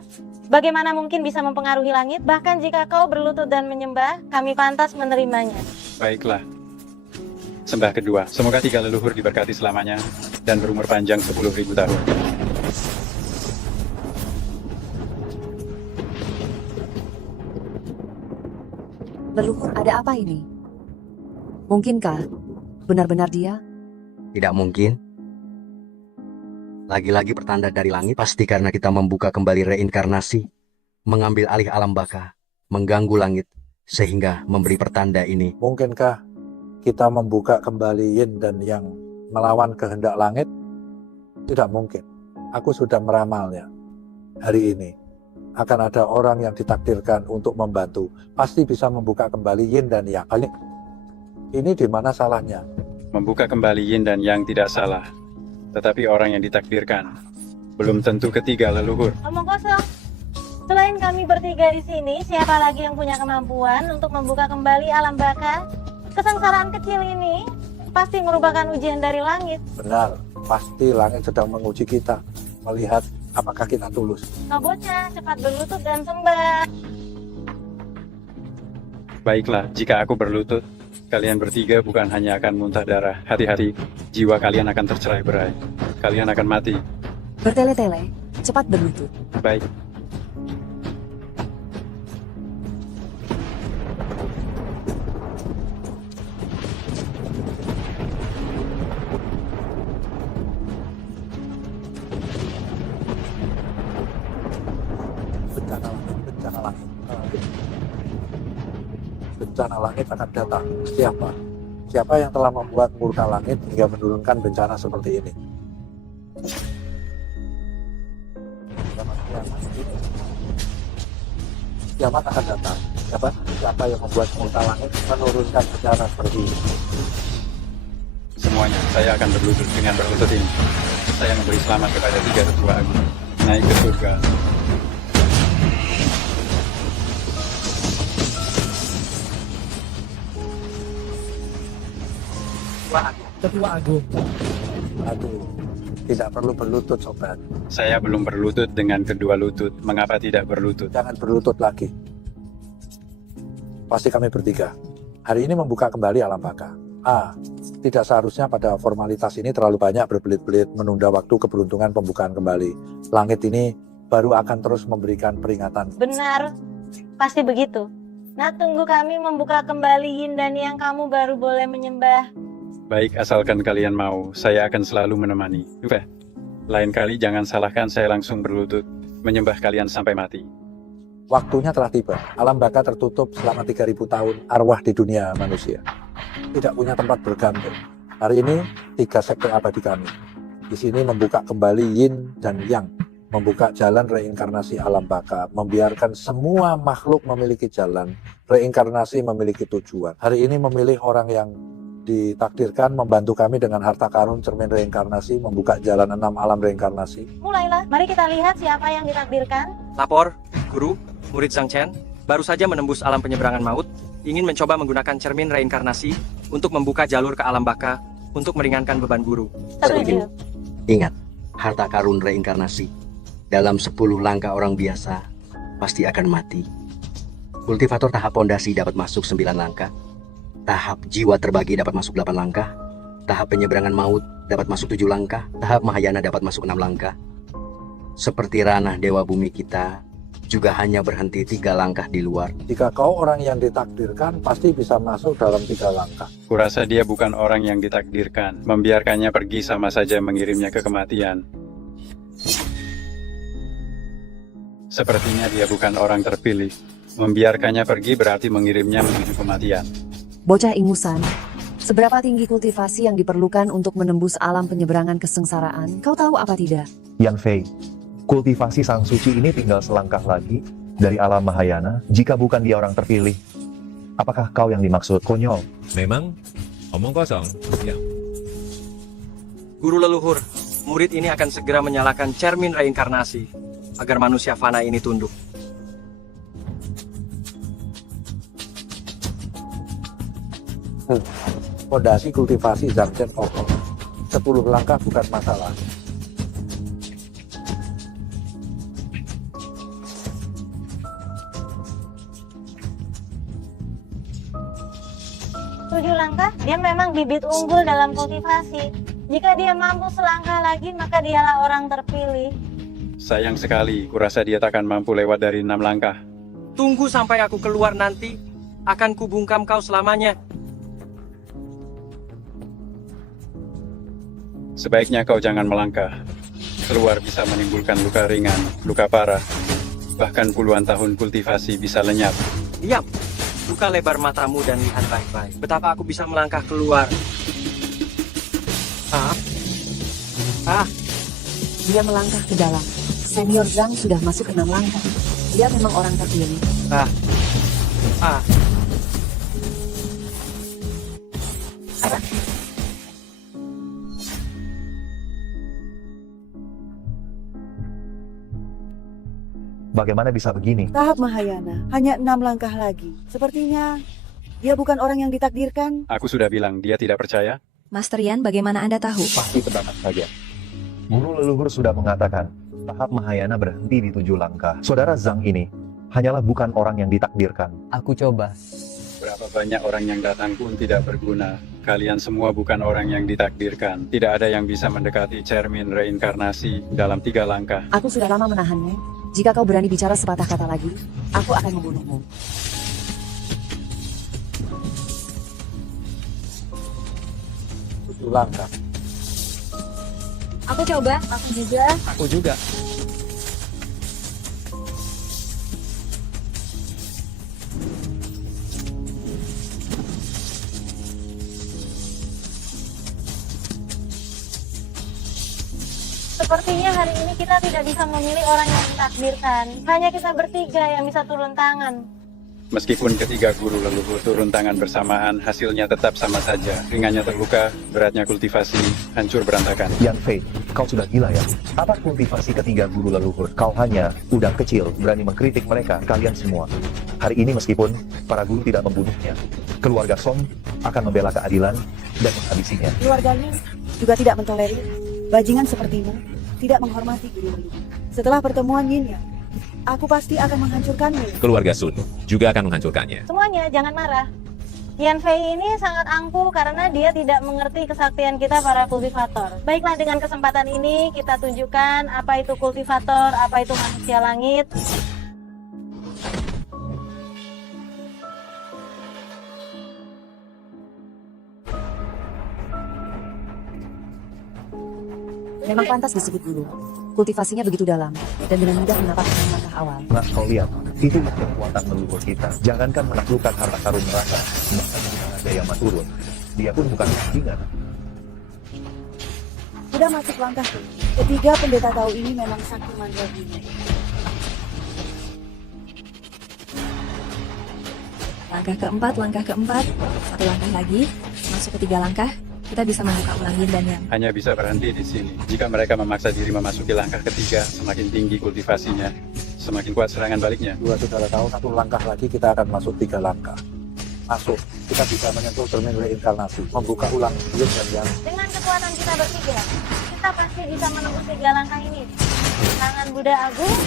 Bagaimana mungkin bisa mempengaruhi langit? Bahkan jika kau berlutut dan menyembah, kami pantas menerimanya. Baiklah. Sembah kedua, semoga tiga leluhur diberkati selamanya dan berumur panjang 10.000 tahun. Leluhur, ada apa ini? Mungkinkah benar-benar dia? Tidak mungkin. Lagi-lagi pertanda dari langit, pasti karena kita membuka kembali reinkarnasi, mengambil alih alam baka, mengganggu langit, sehingga memberi pertanda ini. Mungkinkah kita membuka kembali yin dan yang melawan kehendak langit? Tidak mungkin. Aku sudah meramalnya. Hari ini akan ada orang yang ditakdirkan untuk membantu. Pasti bisa membuka kembali yin dan yang. Ini di mana salahnya? Membuka kembali yin dan yang tidak salah. Tetapi orang yang ditakdirkan belum tentu ketiga leluhur. Omong kosong. Selain kami bertiga di sini, siapa lagi yang punya kemampuan untuk membuka kembali alam baka? Kesengsaraan kecil ini pasti merupakan ujian dari langit. Benar, pasti langit sedang menguji kita, melihat apakah kita tulus. Kau bocah, cepat berlutut dan sembah. Baiklah, jika aku berlutut, kalian bertiga bukan hanya akan muntah darah. Hati-hati, jiwa kalian akan tercerai-berai. Kalian akan mati. Bertele-tele, cepat berlutut. Baik. Bencana langit. Bencana langit akan datang. Siapa? Siapa yang telah membuat murka langit hingga menurunkan bencana seperti ini? Kiamat akan datang. Siapa yang membuat murka langit menurunkan bencana seperti ini? Semuanya, saya akan berlutut dengan berlutut ini. Saya memberi selamat kepada 3 tetua agung. Naik ke surga. Tetua Agung. Aduh, tidak perlu berlutut, sobat. Saya belum berlutut dengan kedua lutut. Mengapa tidak berlutut? Jangan berlutut lagi. Pasti kami bertiga. Hari ini membuka kembali alam baka. Tidak seharusnya pada formalitas ini terlalu banyak berbelit-belit menunda waktu keberuntungan pembukaan kembali. Langit ini baru akan terus memberikan peringatan. Benar, pasti begitu. Nah, tunggu kami membuka kembali Yin dan Yang, kamu baru boleh menyembah. Baik, asalkan kalian mau, saya akan selalu menemani. Lain kali jangan salahkan saya langsung berlutut, menyembah kalian sampai mati. Waktunya telah tiba. Alam baka tertutup selama 3000 tahun arwah di dunia manusia. Tidak punya tempat bergantung. Hari ini 3 sekte abadi kami. Di sini membuka kembali Yin dan Yang, membuka jalan reinkarnasi alam baka, membiarkan semua makhluk memiliki jalan. Reinkarnasi memiliki tujuan. Hari ini memilih orang yang ditakdirkan membantu kami dengan harta karun cermin reinkarnasi, membuka jalan 6 alam reinkarnasi. Mulailah, mari kita lihat siapa yang ditakdirkan. Lapor, Guru, murid Zhang Chen, baru saja menembus alam penyeberangan maut, ingin mencoba menggunakan cermin reinkarnasi untuk membuka jalur ke alam baka untuk meringankan beban guru. Setuju. Ingat, harta karun reinkarnasi. Dalam 10 langkah orang biasa, pasti akan mati. Kultivator tahap pondasi dapat masuk 9 langkah. Tahap jiwa terbagi dapat masuk 8 langkah. Tahap penyeberangan maut dapat masuk 7 langkah. Tahap Mahayana dapat masuk 6 langkah. Seperti ranah Dewa Bumi kita, juga hanya berhenti 3 langkah di luar. Jika kau orang yang ditakdirkan, pasti bisa masuk dalam 3 langkah. Kurasa dia bukan orang yang ditakdirkan. Membiarkannya pergi sama saja mengirimnya ke kematian. Sepertinya dia bukan orang terpilih. Membiarkannya pergi berarti mengirimnya menuju kematian. Bocah ingusan, seberapa tinggi kultivasi yang diperlukan untuk menembus alam penyeberangan kesengsaraan? Kau tahu apa tidak? Yan Fei, kultivasi sang suci ini tinggal selangkah lagi dari alam Mahayana jika bukan dia orang terpilih. Apakah kau yang dimaksud, konyol? Memang omong kosong. Ya. Guru leluhur, murid ini akan segera menyalakan cermin reinkarnasi agar manusia fana ini tunduk. Fondasi kultivasi Zhang Chen kokoh. 10 langkah bukan masalah. Tujuh langkah, dia memang bibit unggul dalam kultivasi. Jika dia mampu selangkah lagi, maka dialah orang terpilih. Sayang sekali, kurasa dia takkan mampu lewat dari 6 langkah. Tunggu sampai aku keluar nanti, akan kubungkam kau selamanya. Sebaiknya kau jangan melangkah. Keluar bisa menimbulkan luka ringan, luka parah. Bahkan puluhan tahun kultivasi bisa lenyap. Diam, buka lebar matamu dan lihat baik-baik. Betapa aku bisa melangkah keluar. Dia melangkah ke dalam. Senior Zhang sudah masuk 6 langkah. Dia memang orang terpilih. Bagaimana bisa begini? Tahap Mahayana, hanya 6 langkah lagi. Sepertinya dia bukan orang yang ditakdirkan. Aku sudah bilang, dia tidak percaya. Master Yan, bagaimana Anda tahu? Pasti tebakan saja. Guru leluhur sudah mengatakan, tahap Mahayana berhenti di 7 langkah. Saudara Zhang ini hanyalah bukan orang yang ditakdirkan. Aku coba. Berapa banyak orang yang datang pun tidak berguna. Kalian semua bukan orang yang ditakdirkan. Tidak ada yang bisa mendekati cermin reinkarnasi dalam 3 langkah. Aku sudah lama menahanmu. Jika kau berani bicara sepatah kata lagi, aku akan membunuhmu. Langkah. Aku coba, aku juga. Aku juga. Sepertinya hari ini kita tidak bisa memilih orang yang ditakdirkan. Hanya kita bertiga yang bisa turun tangan. Meskipun ketiga guru leluhur turun tangan bersamaan, hasilnya tetap sama saja. Ringannya terluka, beratnya kultivasi, hancur berantakan. Yan Fei, kau sudah gila ya? Apa kultivasi ketiga guru leluhur? Kau hanya udang kecil, berani mengkritik mereka, kalian semua. Hari ini meskipun para guru tidak membunuhnya, keluarga Song akan membela keadilan dan menghabisinya. Keluarga Lin juga tidak mentolerir bajingan sepertimu, tidak menghormati guru leluhur. Setelah pertemuan Yin Yang, aku pasti akan menghancurkanmu. Keluarga Sun juga akan menghancurkannya. Semuanya jangan marah. Yan Fei ini sangat angkuh karena dia tidak mengerti kesaktian kita para kultivator. Baiklah, dengan kesempatan ini kita tunjukkan apa itu kultivator, apa itu manusia langit. Memang pantas disebut guru. Kultivasinya begitu dalam, dan dengan mudah menapakkan langkah awal. Nah, kau lihat, itu kekuatan leluhur kita. Jangankan menaklukkan harta karun neraka, bahkan jika Raja Yama turun, dia pun bukan tandingan. Sudah masuk langkah ketiga, pendeta tahu ini memang sakti mandraguna. Langkah keempat, satu langkah lagi, masuk ke 3 langkah, kita bisa membuka ulang Yin dan Yang. Hanya bisa berhenti di sini. Jika mereka memaksa diri memasuki langkah ketiga, semakin tinggi kultivasinya, semakin kuat serangan baliknya. 2 saudara tahu, 1 langkah lagi kita akan masuk 3 langkah. Masuk, kita bisa menyentuh cermin reinkarnasi, membuka ulang Yin dan Yang. Dengan kekuatan kita bertiga, kita pasti bisa menembus 3 langkah ini. Tangan Buddha Agung,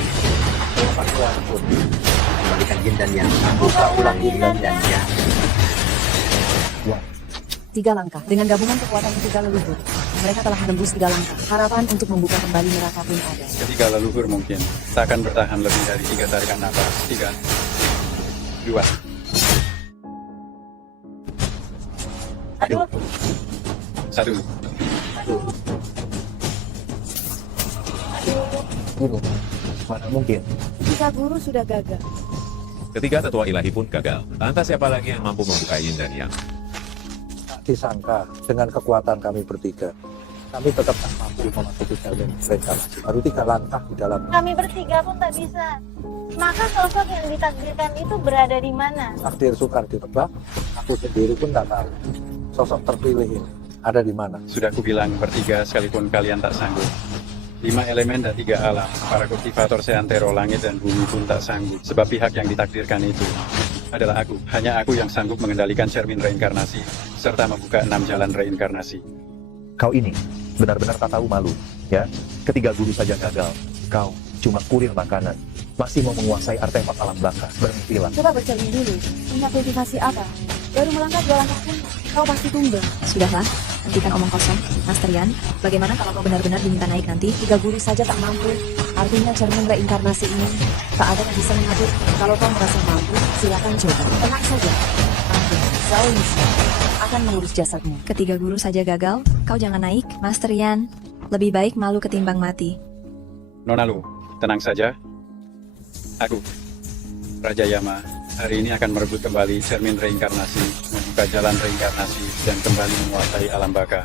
Kembalikan Yin dan Yang. Membuka ulang Yin dan Yang. 3 langkah. Dengan gabungan kekuatan ketiga leluhur, mereka telah menembus 3 langkah. Harapan untuk membuka kembali neraka pun ada. Ketiga leluhur mungkin takkan bertahan lebih dari 3 tarikan nafas. 3, 2, 1. Guru, mana mungkin? Jika guru sudah gagal, Ketiga tetua ilahi pun gagal. Lantas siapa lagi yang mampu membuka Yin dan Yang? Tak disangka, dengan kekuatan kami bertiga, kami tetap tak mampu memasuki cermin reinkarnasi. Baru 3 langkah di dalam. kami bertiga pun tak bisa. Maka sosok yang ditakdirkan itu berada di mana? Takdir sukar ditebak, aku sendiri pun tak tahu. Sosok terpilih ini ada di mana. Sudah kubilang bertiga sekalipun kalian tak sanggup. 5 elemen dan 3 alam, para kultivator seantero langit dan bumi pun tak sanggup. Sebab pihak yang ditakdirkan itu adalah aku. Hanya aku yang sanggup mengendalikan cermin reinkarnasi, serta membuka 6 jalan reinkarnasi. Kau ini benar-benar tak tahu malu, ya? Ketiga guru saja gagal. Kau cuma kurir makanan. Masih mau menguasai artefak alam baka. Berhentilah. coba bercermin dulu. Punya kultivasi apa? Baru melangkah 2 langkah pun, kau pasti tumbang. Sudahlah, hentikan omong kosong. Master Yan, bagaimana kalau kau benar-benar diminta naik nanti? 3 guru saja tak mampu. Artinya cermin reinkarnasi ini tak ada yang bisa mengatur. Kalau kau merasa mampu, silakan coba. Tenang saja. Aku, Zhao Yixi, akan mengurus jasadmu. Ketiga guru saja gagal, kau jangan naik. Master Yan, lebih baik malu ketimbang mati. Nona Lu, tenang saja. Aku, Raja Yama, hari ini akan merebut kembali cermin reinkarnasi, membuka jalan reinkarnasi, dan kembali menguasai alam baka.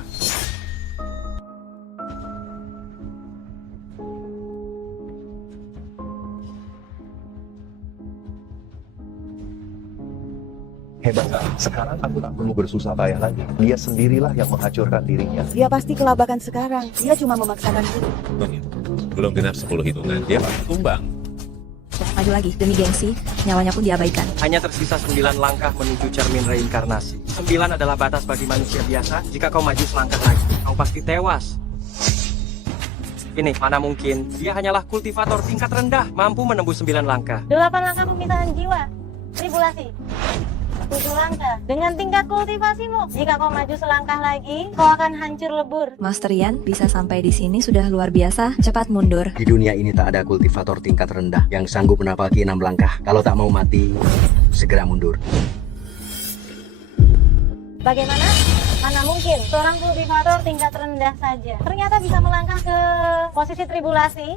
Hebat. Sekarang aku tak perlu bersusah payah lagi. Dia sendirilah yang menghancurkan dirinya. Dia pasti kelabakan sekarang. Dia cuma memaksakan diri. Belum genap 10 hitungan, dia pasti tumbang. Maju lagi, demi gengsi, nyawanya pun diabaikan. Hanya tersisa 9 langkah menuju cermin reinkarnasi. 9 adalah batas bagi manusia biasa. Jika kau maju selangkah lagi, kau pasti tewas. Ini, mana mungkin. Dia hanyalah kultivator tingkat rendah, mampu menembus 9 langkah. 8 langkah pemindahan jiwa. Tribulasi. 7 langkah. Dengan tingkat kultivasimu, jika kau maju selangkah lagi, kau akan hancur lebur. Master Yan, bisa sampai di sini sudah luar biasa. Cepat mundur. Di dunia ini tak ada kultivator tingkat rendah yang sanggup menapaki 6 langkah. Kalau tak mau mati, segera mundur. Bagaimana? Mana mungkin seorang kultivator tingkat rendah saja ternyata bisa melangkah ke posisi tribulasi?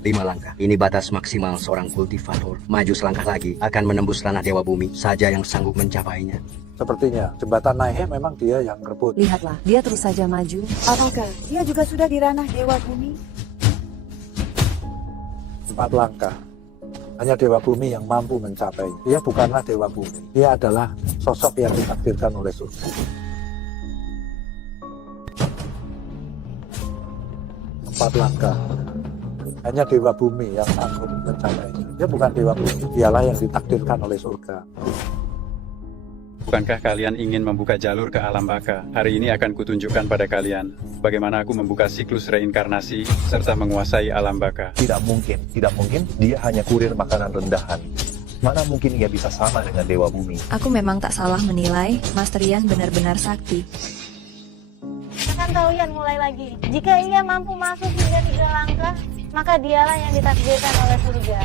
5 langkah. Ini batas maksimal seorang kultivator. Maju selangkah lagi akan menembus ranah Dewa Bumi saja yang sanggup mencapainya. Sepertinya jembatan naiknya memang dia yang rebut. Lihatlah, dia terus saja maju. Apakah dia juga sudah di ranah Dewa Bumi? 4 langkah. Hanya Dewa Bumi yang mampu mencapai. Dia bukanlah Dewa Bumi. Dia adalah sosok yang ditakdirkan oleh surga. 4 langkah. Hanya Dewa Bumi yang sanggup mencapainya. Dia bukan Dewa Bumi. Dialah yang ditakdirkan oleh surga. Bukankah kalian ingin membuka jalur ke alam baka? Hari ini akan kutunjukkan pada kalian bagaimana aku membuka siklus reinkarnasi serta menguasai alam baka. Tidak mungkin, tidak mungkin. Dia hanya kurir makanan rendahan. Mana mungkin ia bisa sama dengan Dewa Bumi? Aku memang tak salah menilai, Master Yan benar-benar sakti. Akan tahu Yan mulai lagi. Jika ia mampu masuk hingga 3 langkah, maka dialah yang ditakdirkan oleh surga.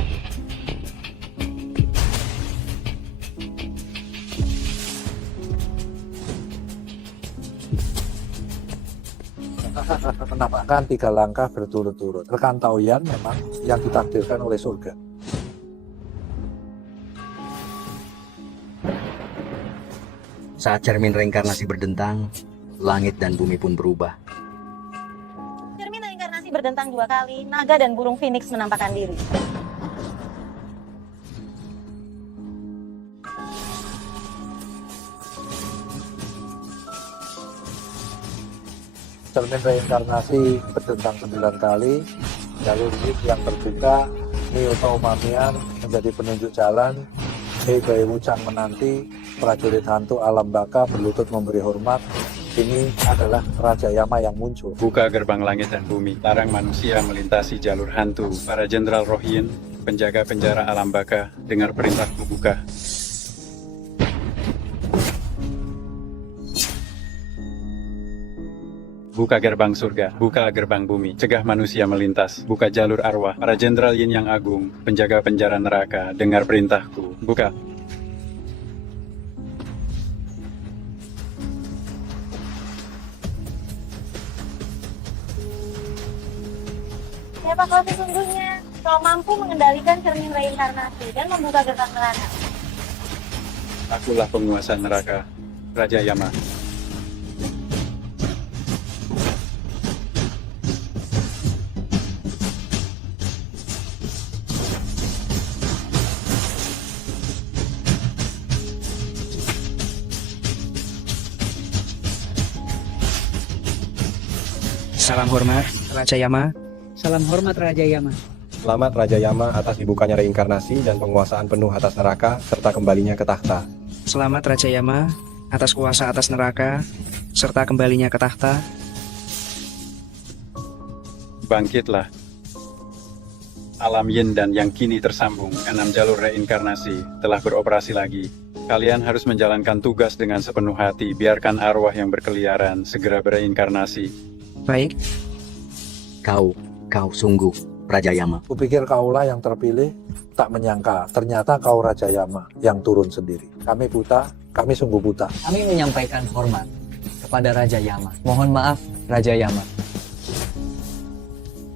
Menampakkan 3 langkah berturut-turut. Rekan Taoyan memang yang ditakdirkan oleh surga. Saat cermin reinkarnasi berdentang, langit dan bumi pun berubah. Cermin reinkarnasi berdentang 2 kali, naga dan burung phoenix menampakkan diri. Cermin reinkarnasi berdentang 9 kali, jalur lift yang terbuka, Nioto Mamian menjadi penunjuk jalan, Hei Bai Wuchang menanti, prajurit hantu alam baka berlutut memberi hormat. Ini adalah Raja Yama yang muncul. Buka gerbang langit dan bumi, larang manusia melintasi jalur hantu. Para Jenderal Rohyin, penjaga penjara alam baka, dengar perintahku buka. Buka gerbang surga, buka gerbang bumi, cegah manusia melintas, buka jalur arwah. Para Jenderal Yin yang agung, penjaga penjara neraka, dengar perintahku, buka. Siapa kau sesungguhnya? Kau mampu mengendalikan cermin reinkarnasi dan membuka gerbang neraka. Akulah penguasa neraka, Raja Yama. Salam hormat, Raja Yama. Salam hormat Raja Yama. Selamat Raja Yama atas dibukanya reinkarnasi dan penguasaan penuh atas neraka serta kembalinya ke takhta. Selamat Raja Yama atas kuasa atas neraka serta kembalinya ke takhta. Bangkitlah. Alam Yin dan yang kini tersambung, 6 jalur reinkarnasi telah beroperasi lagi. Kalian harus menjalankan tugas dengan sepenuh hati, biarkan arwah yang berkeliaran segera bereinkarnasi. Baik. Kau sungguh Raja Yama. Kupikir kaulah yang terpilih, tak menyangka ternyata kau Raja Yama yang turun sendiri. Kami buta, kami sungguh buta. Kami menyampaikan hormat kepada Raja Yama. Mohon maaf, Raja Yama.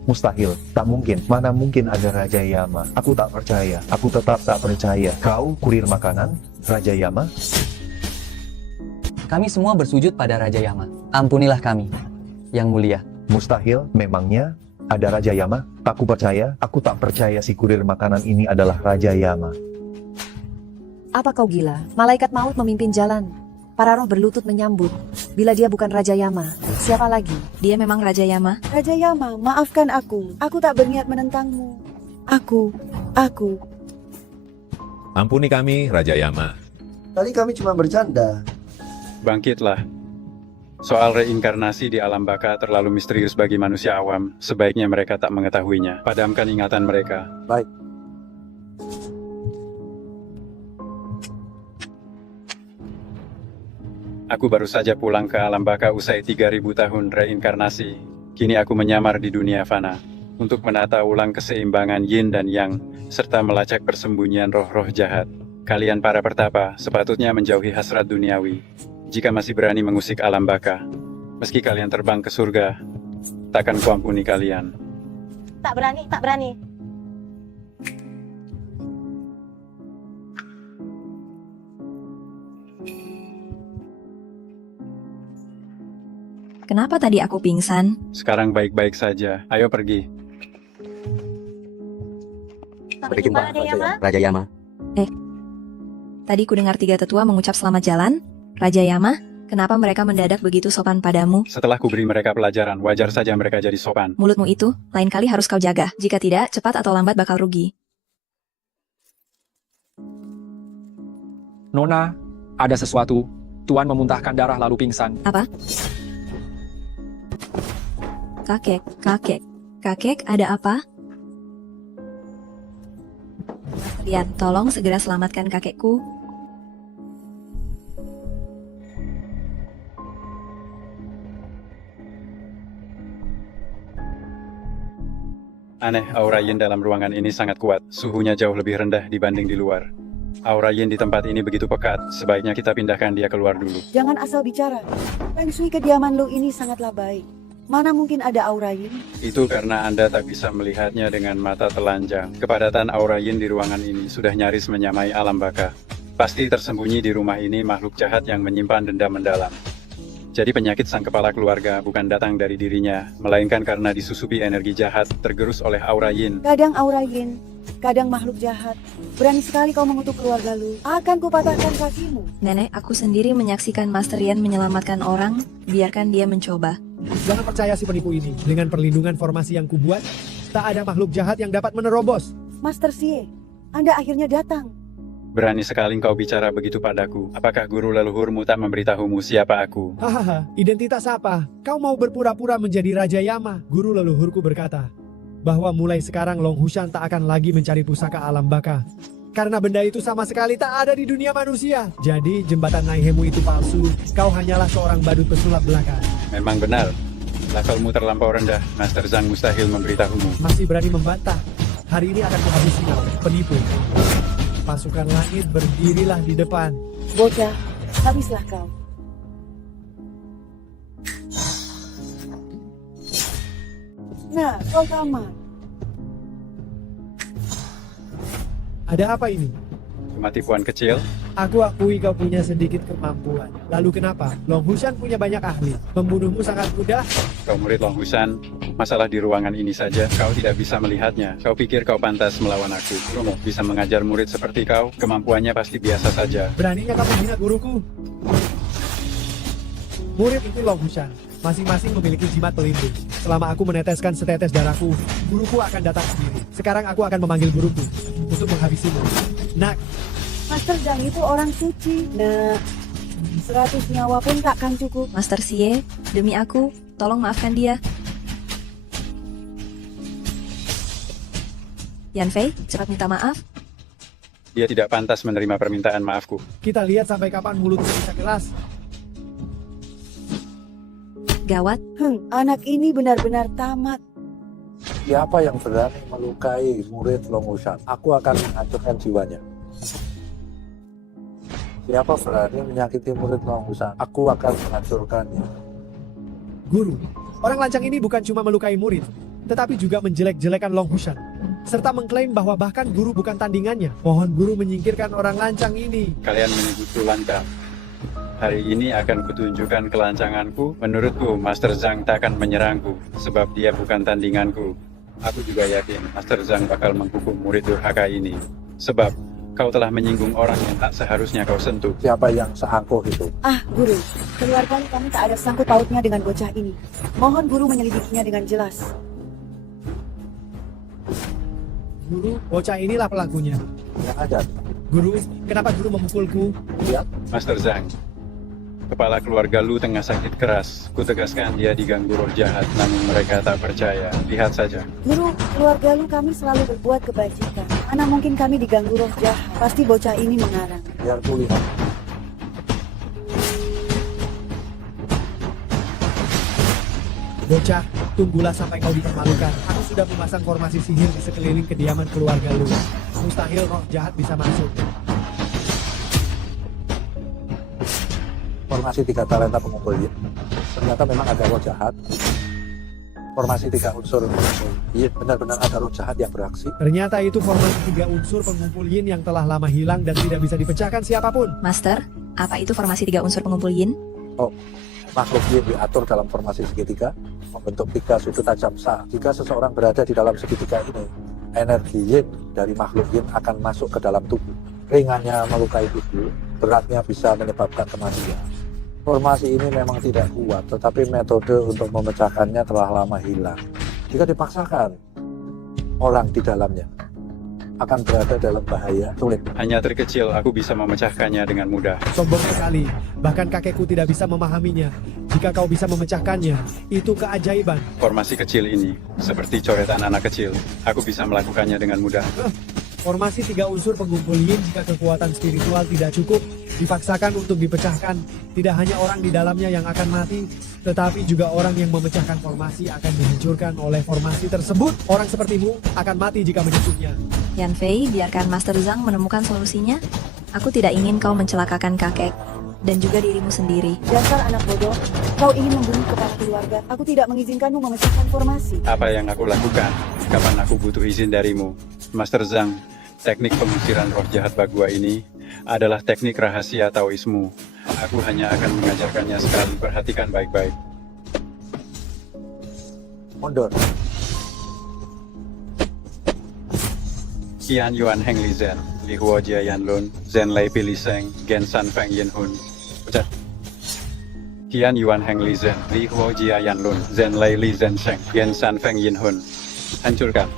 Mustahil, tak mungkin. Mana mungkin ada Raja Yama? Aku tak percaya. Aku tetap tak percaya. Kau kurir makanan, Raja Yama? Kami semua bersujud pada Raja Yama. Ampunilah kami, Yang Mulia. Mustahil, memangnya ada Raja Yama? Aku percaya, aku tak percaya si kurir makanan ini adalah Raja Yama. Apa kau gila? Malaikat maut memimpin jalan. Para roh berlutut menyambut. Bila dia bukan Raja Yama, siapa lagi? Dia memang Raja Yama. Raja Yama, maafkan aku. Aku tak berniat menentangmu. Aku. Ampuni kami, Raja Yama. Tadi kami cuma bercanda. Bangkitlah. Soal reinkarnasi di alam baka terlalu misterius bagi manusia awam. Sebaiknya mereka tak mengetahuinya. Padamkan ingatan mereka. Baik. Aku baru saja pulang ke alam baka usai 3000 tahun reinkarnasi. Kini aku menyamar di dunia fana untuk menata ulang keseimbangan yin dan yang, serta melacak persembunyian roh-roh jahat. Kalian para pertapa sepatutnya menjauhi hasrat duniawi. Jika masih berani mengusik alam baka, meski kalian terbang ke surga, takkan kuampuni kalian. Tak berani, tak berani. Kenapa tadi aku pingsan? Sekarang baik-baik saja. Ayo pergi. Sampai jumpa, Raja Yama. Tadi ku dengar 3 tetua mengucap selamat jalan. Raja Yama, kenapa mereka mendadak begitu sopan padamu? Setelah ku beri mereka pelajaran, wajar saja mereka jadi sopan. Mulutmu itu, lain kali harus kau jaga. Jika tidak, cepat atau lambat bakal rugi. Nona, ada sesuatu. Tuan memuntahkan darah lalu pingsan. Apa? Kakek, ada apa? Rian, tolong segera selamatkan kakekku. Aneh, aura yin dalam ruangan ini sangat kuat. Suhunya jauh lebih rendah dibanding di luar. Aura yin di tempat ini begitu pekat. Sebaiknya kita pindahkan dia keluar dulu. Jangan asal bicara. Feng Shui kediaman lu ini sangatlah baik. Mana mungkin ada aura yin? Itu karena Anda tak bisa melihatnya dengan mata telanjang. Kepadatan aura yin di ruangan ini sudah nyaris menyamai alam baka. Pasti tersembunyi di rumah ini makhluk jahat yang menyimpan dendam mendalam. Jadi penyakit sang kepala keluarga bukan datang dari dirinya, melainkan karena disusupi energi jahat tergerus oleh aura yin. Kadang aura yin, kadang makhluk jahat. Berani sekali kau mengutuk keluarga lu. Akan kupatahkan kakimu. Nenek, aku sendiri menyaksikan Master Rian menyelamatkan orang. Biarkan dia mencoba. Jangan percaya si penipu ini. Dengan perlindungan formasi yang kubuat, tak ada makhluk jahat yang dapat menerobos. Master Xie, Anda akhirnya datang. Berani sekali kau bicara begitu padaku. Apakah guru leluhurmu tak memberitahumu siapa aku? Hahaha, identitas apa? Kau mau berpura-pura menjadi Raja Yama? Guru leluhurku berkata bahwa mulai sekarang Long Hushan tak akan lagi mencari pusaka alam baka. Karena benda itu sama sekali tak ada di dunia manusia. Jadi jembatan Naihemu itu palsu. Kau hanyalah seorang badut pesulap belaka. Memang benar. Levelmu terlampau rendah. Master Zhang mustahil memberitahumu. Masih berani membantah. Hari ini akan kuhabisi kau, penipu. Pasukan langit berdirilah di depan. Bocah, habislah kau. Nah, kau tamat. Ada apa ini? Cuma tipuan kecil. Aku akui kau punya sedikit kemampuan. Lalu kenapa? Long Hushan punya banyak ahli. Membunuhmu sangat mudah. Kau murid Long Hushan, masalah di ruangan ini saja. Kau tidak bisa melihatnya. Kau pikir kau pantas melawan aku. Romo bisa mengajar murid seperti kau. Kemampuannya pasti biasa saja. Beraninya kamu menghina guruku? Murid itu Long Hushan. Masing-masing memiliki jimat pelindung. Selama aku meneteskan setetes darahku, guruku akan datang sendiri. Sekarang aku akan memanggil guruku untuk menghabisimu. Nak, Master Zhang itu orang suci. Nah, 100 nyawa pun takkan cukup. Master Xie, demi aku, tolong maafkan dia. Yan Fei, cepat minta maaf. Dia tidak pantas menerima permintaan maafku. kita lihat sampai kapan mulutmu bisa keras. Gawat. Anak ini benar-benar tamat. Siapa yang berani melukai murid Long Hushan, aku akan menghancurkan jiwanya. Siapa berani menyakiti murid Long Hushan, aku akan menghancurkannya. Guru, orang lancang ini bukan cuma melukai murid, tetapi juga menjelek-jelekan Long Hushan, serta mengklaim bahwa bahkan guru bukan tandingannya. Mohon guru menyingkirkan orang lancang ini. Kalian menyebutku lancang. Hari ini akan kutunjukkan kelancanganku. Menurutku, Master Zhang tak akan menyerangku, sebab dia bukan tandinganku. Aku juga yakin Master Zhang bakal menghukum murid durhaka ini, sebab kau telah menyinggung orang yang tak seharusnya kau sentuh. Siapa yang seangkuh itu? Ah, guru, keluarga kami tak ada sangkut pautnya dengan bocah ini. Mohon guru menyelidikinya dengan jelas. Guru, bocah inilah pelakunya. Yang ada. Guru, kenapa guru memukulku? Lihat. Master Zhang, kepala keluarga lu tengah sakit keras. Kutegaskan dia diganggu roh jahat, namun mereka tak percaya. Lihat saja. Guru, keluarga lu kami selalu berbuat kebajikan. Mana mungkin kami diganggu roh jahat. Pasti bocah ini mengarang. Biar kulihat. Bocah, tunggulah sampai kau dipermalukan. Aku sudah memasang formasi sihir di sekeliling kediaman keluarga lu. Mustahil roh jahat bisa masuk. Formasi 3 talenta pengumpul yin. Ternyata memang ada roh jahat. Formasi 3 unsur pengumpul yin. Benar-benar ada roh jahat yang beraksi. Ternyata itu formasi 3 unsur pengumpul yin yang telah lama hilang dan tidak bisa dipecahkan siapapun. Master, apa itu formasi 3 unsur pengumpul yin? Oh, makhluk yin diatur dalam formasi segitiga, membentuk 3 sudut tajam sa. Jika seseorang berada di dalam segitiga ini, energi yin dari makhluk yin akan masuk ke dalam tubuh. Ringannya melukai tubuh, beratnya bisa menyebabkan kematian. Formasi ini memang tidak kuat, tetapi metode untuk memecahkannya telah lama hilang. Jika dipaksakan, orang di dalamnya akan berada dalam bahaya sulit. Hanya terkecil aku bisa memecahkannya dengan mudah. Sombong sekali, bahkan kakekku tidak bisa memahaminya. Jika kau bisa memecahkannya, itu keajaiban. Formasi kecil ini, seperti coretan anak kecil, aku bisa melakukannya dengan mudah. Formasi 3 unsur pengumpul yin jika kekuatan spiritual tidak cukup, dipaksakan untuk dipecahkan. Tidak hanya orang di dalamnya yang akan mati, tetapi juga orang yang memecahkan formasi akan dihancurkan oleh formasi tersebut. Orang sepertimu akan mati jika menyentuhnya. Yan Fei, biarkan Master Zhang menemukan solusinya. Aku tidak ingin kau mencelakakan kakek dan juga dirimu sendiri. Dasar anak bodoh, kau ingin membunuh kepala keluarga. Aku tidak mengizinkanmu memecahkan formasi. Apa yang aku lakukan? Kapan aku butuh izin darimu? Master Zhang, teknik pengusiran roh jahat Bagua ini adalah teknik rahasia Taoismu. Aku hanya akan mengajarkannya sekali, perhatikan baik-baik. Mundur. Qian Yuan Heng Li Zhen, Li Huo Jia Yan Lun, Zhen Lei Pi Li Seng, Gen San Feng Yin Hun. Pecat. Qian Yuan Heng Li Zhen, Li Huo Jia Yan Lun, Zhen Lei Li Zhen Sheng, Gen San Feng Yin Hun. Hancurkan.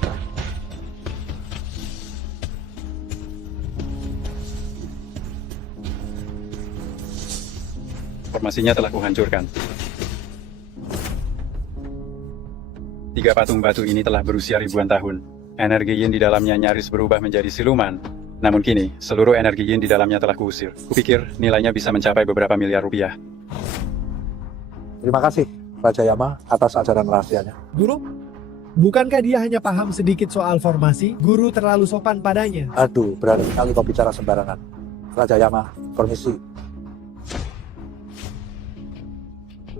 Formasinya telah kuhancurkan. 3 patung batu ini telah berusia ribuan tahun. Energi yin di dalamnya nyaris berubah menjadi siluman. Namun kini, seluruh energi yin di dalamnya telah kuusir. Kupikir nilainya bisa mencapai beberapa miliar rupiah. Terima kasih, Raja Yama, atas ajaran rahasianya. Guru, bukankah dia hanya paham sedikit soal formasi? Guru terlalu sopan padanya. Aduh, berani sekali kau bicara sembarangan. Raja Yama, permisi.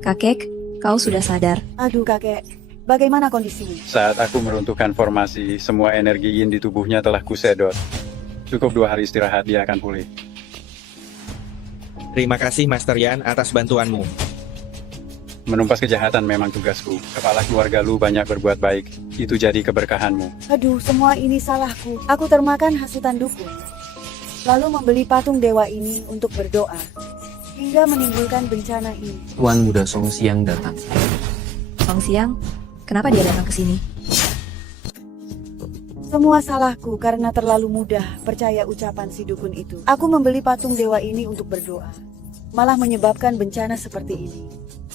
Kakek, kau sudah sadar. Aduh kakek, bagaimana kondisinya? Saat aku meruntuhkan formasi, semua energi yin di tubuhnya telah kusedot. Cukup 2 hari istirahat, dia akan pulih. Terima kasih Master Yan atas bantuanmu. Menumpas kejahatan memang tugasku. Kepala keluarga lu banyak berbuat baik. Itu jadi keberkahanmu. Aduh, semua ini salahku. Aku termakan hasutan dukun. Lalu membeli patung dewa ini untuk berdoa. Hingga menimbulkan bencana ini. Tuan Muda Song Xiang datang. Song Xiang, kenapa dia datang ke sini? Semua salahku karena terlalu mudah percaya ucapan si dukun itu. Aku membeli patung dewa ini untuk berdoa. Malah menyebabkan bencana seperti ini.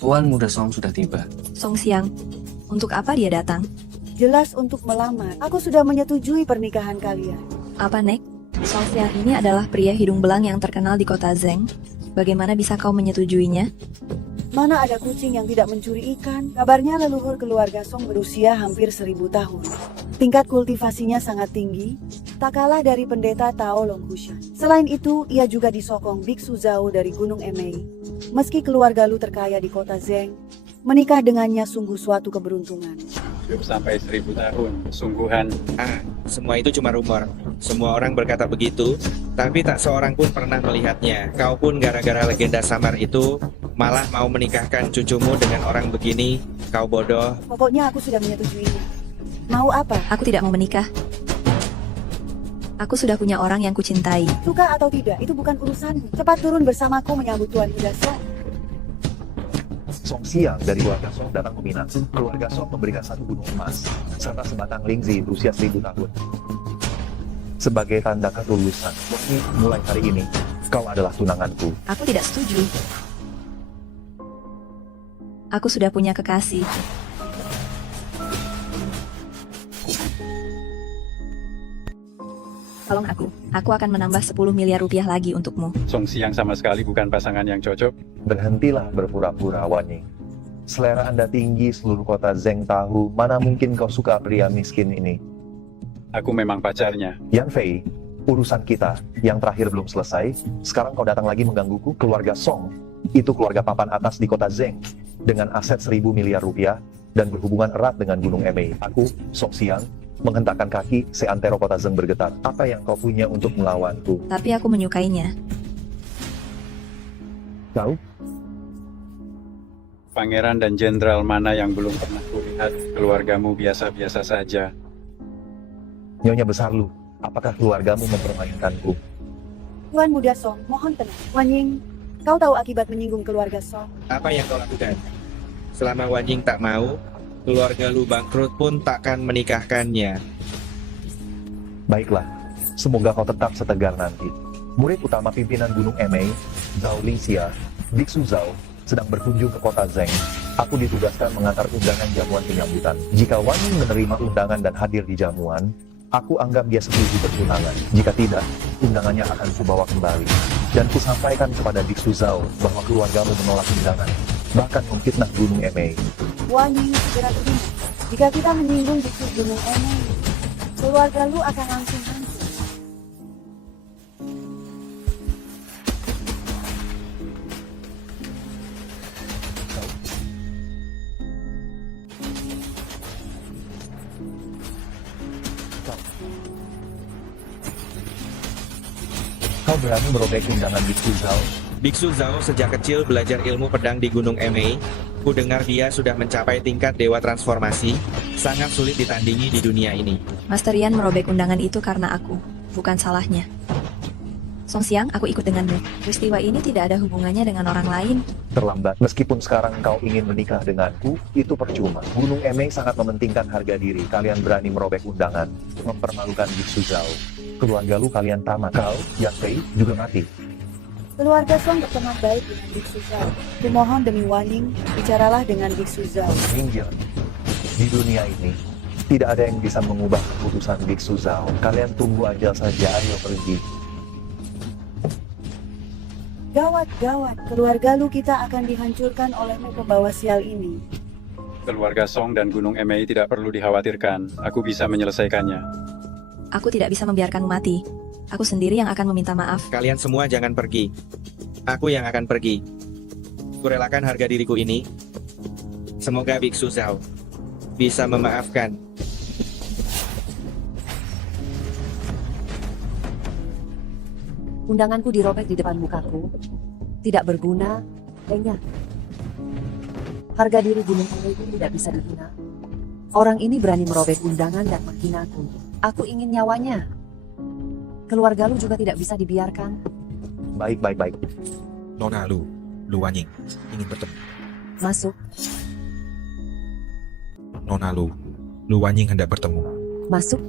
Tuan Muda Song sudah tiba. Song Xiang, untuk apa dia datang? Jelas untuk melamar. Aku sudah menyetujui pernikahan kalian. Apa, Nek? Song Xiang ini adalah pria hidung belang yang terkenal di kota Zeng. Bagaimana bisa kau menyetujuinya? Mana ada kucing yang tidak mencuri ikan? Kabarnya leluhur keluarga Song berusia hampir 1000 tahun. Tingkat kultivasinya sangat tinggi, tak kalah dari pendeta Tao Long Hushan. Selain itu, ia juga disokong Biksu Zhao dari Gunung Emei. Meski keluarga Lu terkaya di kota Zeng, menikah dengannya sungguh suatu keberuntungan. Hidup sampai 1000 tahun, sungguhan. Semua itu cuma rumor. Semua orang berkata begitu, tapi tak seorang pun pernah melihatnya. Kau pun gara-gara legenda samar itu malah mau menikahkan cucumu dengan orang begini. Kau bodoh. Pokoknya aku sudah menyetujuinya. Mau apa? Aku tidak mau menikah. Aku sudah punya orang yang kucintai. Suka atau tidak, itu bukan urusanmu. Cepat turun bersamaku menyambut Tuan Muda Song. Song Xiang dari keluarga Song datang meminang. Keluarga Song memberikan 1 gunung emas, serta sebatang lingzi berusia 1000 tahun. Sebagai tanda ketulusan, mulai hari ini, kau adalah tunanganku. Aku tidak setuju. Aku sudah punya kekasih. Tolong aku akan menambah 10 miliar rupiah lagi untukmu. Song Xiang sama sekali bukan pasangan yang cocok. Berhentilah berpura-pura, Wan Ying. Selera Anda tinggi, seluruh kota Zeng tahu. Mana mungkin kau suka pria miskin ini? Aku memang pacarnya. Yan Fei, urusan kita yang terakhir belum selesai. Sekarang kau datang lagi menggangguku. Keluarga Song, itu keluarga papan atas di kota Zeng, dengan aset 1.000 miliar rupiah dan berhubungan erat dengan Gunung Emei. Aku, Song Xiang, menghentakkan kaki, seantero kota Zeng bergetar. Apa yang kau punya untuk melawanku? Tapi aku menyukainya. Kau? Pangeran dan jenderal mana yang belum pernah kulihat? Keluargamu biasa-biasa saja. Nyonya besar Lu, apakah keluargamu mempermainkanku? Tuan Muda Song, mohon tenang. Wan Ying, kau tahu akibat menyinggung keluarga Song. Apa yang kau lakukan? Selama Wan Ying tak mau, keluarga Lu bangkrut pun takkan menikahkannya. Baiklah, semoga kau tetap setegar nanti. Murid utama pimpinan Gunung Emei, Zhao Lingxia, Biksu Zhao, sedang berkunjung ke kota Zeng. Aku ditugaskan mengantar undangan jamuan penyambutan. Jika Wan Ying menerima undangan dan hadir di jamuan, aku anggap dia setuju bertunangan. Jika tidak, undangannya akan kubawa kembali. Dan kusampaikan kepada Biksu Zhao bahwa keluargamu menolak undangan, bahkan memfitnah Gunung Emei. Wan Ying segera terima. Jika kita menyinggung di Gunung Emei, keluarga Lu akan langsung hancur. Kau berani merobek undangan Biksu Zhao? Biksu Zhao sejak kecil belajar ilmu pedang di Gunung Emei. Ku dengar dia sudah mencapai tingkat dewa transformasi, sangat sulit ditandingi di dunia ini. Master Yan merobek undangan itu karena aku, bukan salahnya. Song Xiang, aku ikut denganmu. Peristiwa ini tidak ada hubungannya dengan orang lain. Terlambat. Meskipun sekarang kau ingin menikah denganku, itu percuma. Gunung Emei sangat mementingkan harga diri. Kalian berani merobek undangan, mempermalukan Biksu Zhao. Keluarga Lu kalian tamat. Kau, Yan Fei, juga mati. Keluarga Song berteman baik dengan Biksu Zhao. Kumohon demi Wan Ying, bicaralah dengan Biksu Zhao. Minggir. Di dunia ini, tidak ada yang bisa mengubah keputusan Biksu Zhao. Kalian tunggu ajal saja, ayo pergi. Gawat, gawat. Keluarga Lu kita akan dihancurkan olehmu pembawa sial ini. Keluarga Song dan Gunung Emei tidak perlu dikhawatirkan. Aku bisa menyelesaikannya. Aku tidak bisa membiarkanmu mati. Aku sendiri yang akan meminta maaf. Kalian semua jangan pergi. Aku yang akan pergi. Kurelakan harga diriku ini. Semoga Biksu Zhao bisa memaafkan. Undanganku dirobek di depan mukaku. Tidak berguna, lenyap. Harga diri Gunung Emei pun tidak bisa dihina. Orang ini berani merobek undangan dan menghinaku. Aku ingin nyawanya. Keluarga Lu juga tidak bisa dibiarkan. Baik. Nona Lu Wan Ying ingin bertemu. Masuk. Nona Lu Wan Ying hendak bertemu. Masuk.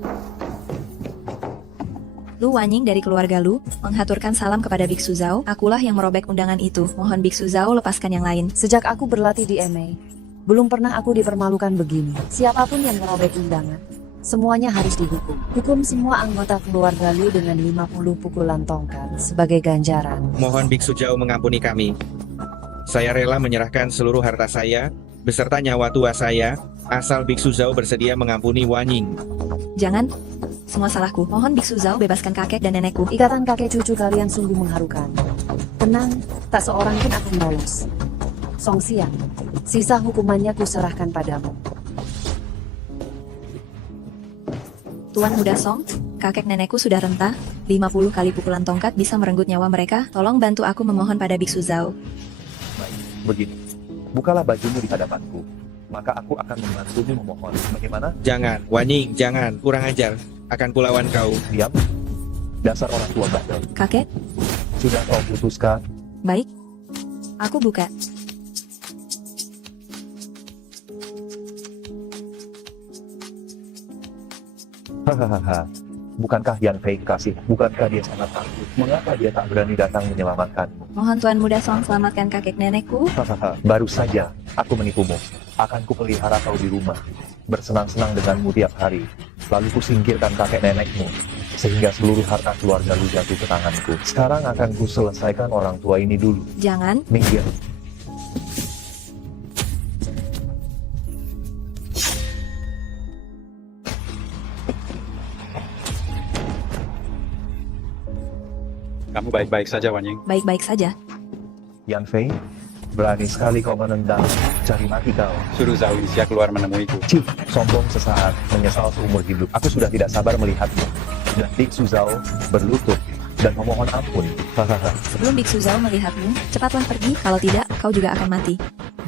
Lu Wan Ying dari keluarga Lu menghaturkan salam kepada Biksu Zhao. Akulah yang merobek undangan itu. Mohon Biksu Zhao lepaskan yang lain. Sejak aku berlatih di Emei, belum pernah aku dipermalukan begini. Siapapun yang merobek undangan, semuanya harus dihukum. Hukum semua anggota keluarga Lu dengan 50 pukulan tongkat sebagai ganjaran. Mohon Biksu Zhao mengampuni kami. Saya rela menyerahkan seluruh harta saya, beserta nyawa tua saya, asal Biksu Zhao bersedia mengampuni Wan Ying. Jangan. Semua salahku. Mohon Biksu Zhao bebaskan kakek dan nenekku. Ikatan kakek cucu kalian sungguh mengharukan. Tenang, tak seorang pun akan lolos. Song Xiang, sisa hukumannya kuserahkan padamu. Tuan Muda Song, kakek nenekku sudah rentah. 50 kali pukulan tongkat bisa merenggut nyawa mereka. Tolong bantu aku memohon pada Biksu Zhao. Baik, begini. Bukalah bajumu di hadapanku. Maka aku akan membantumu memohon. Bagaimana? Jangan, Wan Ying, jangan. Kurang ajar. Akan kulawan kau. Diam. Dasar orang tua bandel. Kakek? Sudah kau putuskan? Baik. Aku buka. Hahaha. Bukankah Yan Fei kasih? Bukankah dia sangat takut? Mengapa dia tak berani datang menyelamatkanmu? Mohon Tuan Muda Song selamatkan kakek nenekku. Hahaha. Baru saja aku menipumu. Akan kupelihara kau di rumah, bersenang-senang denganmu tiap hari. Lalu kusingkirkan kakek nenekmu, sehingga seluruh harta keluarga Lu jatuh ke tanganku. Sekarang akan kuselesaikan orang tua ini dulu. Jangan. Minggir. Kamu baik-baik saja, Wanying? Baik-baik saja. Yan Fei, berani sekali kau menendang, cari mati kau. Suruh Zhao Lingxia keluar menemuiku. Cih, sombong sesaat, menyesal seumur hidup. Aku sudah tidak sabar melihatmu. Dan Biksu Zhao berlutut dan memohon ampun. Hahaha. Sebelum Biksu Zhao melihatmu, cepatlah pergi, kalau tidak, kau juga akan mati.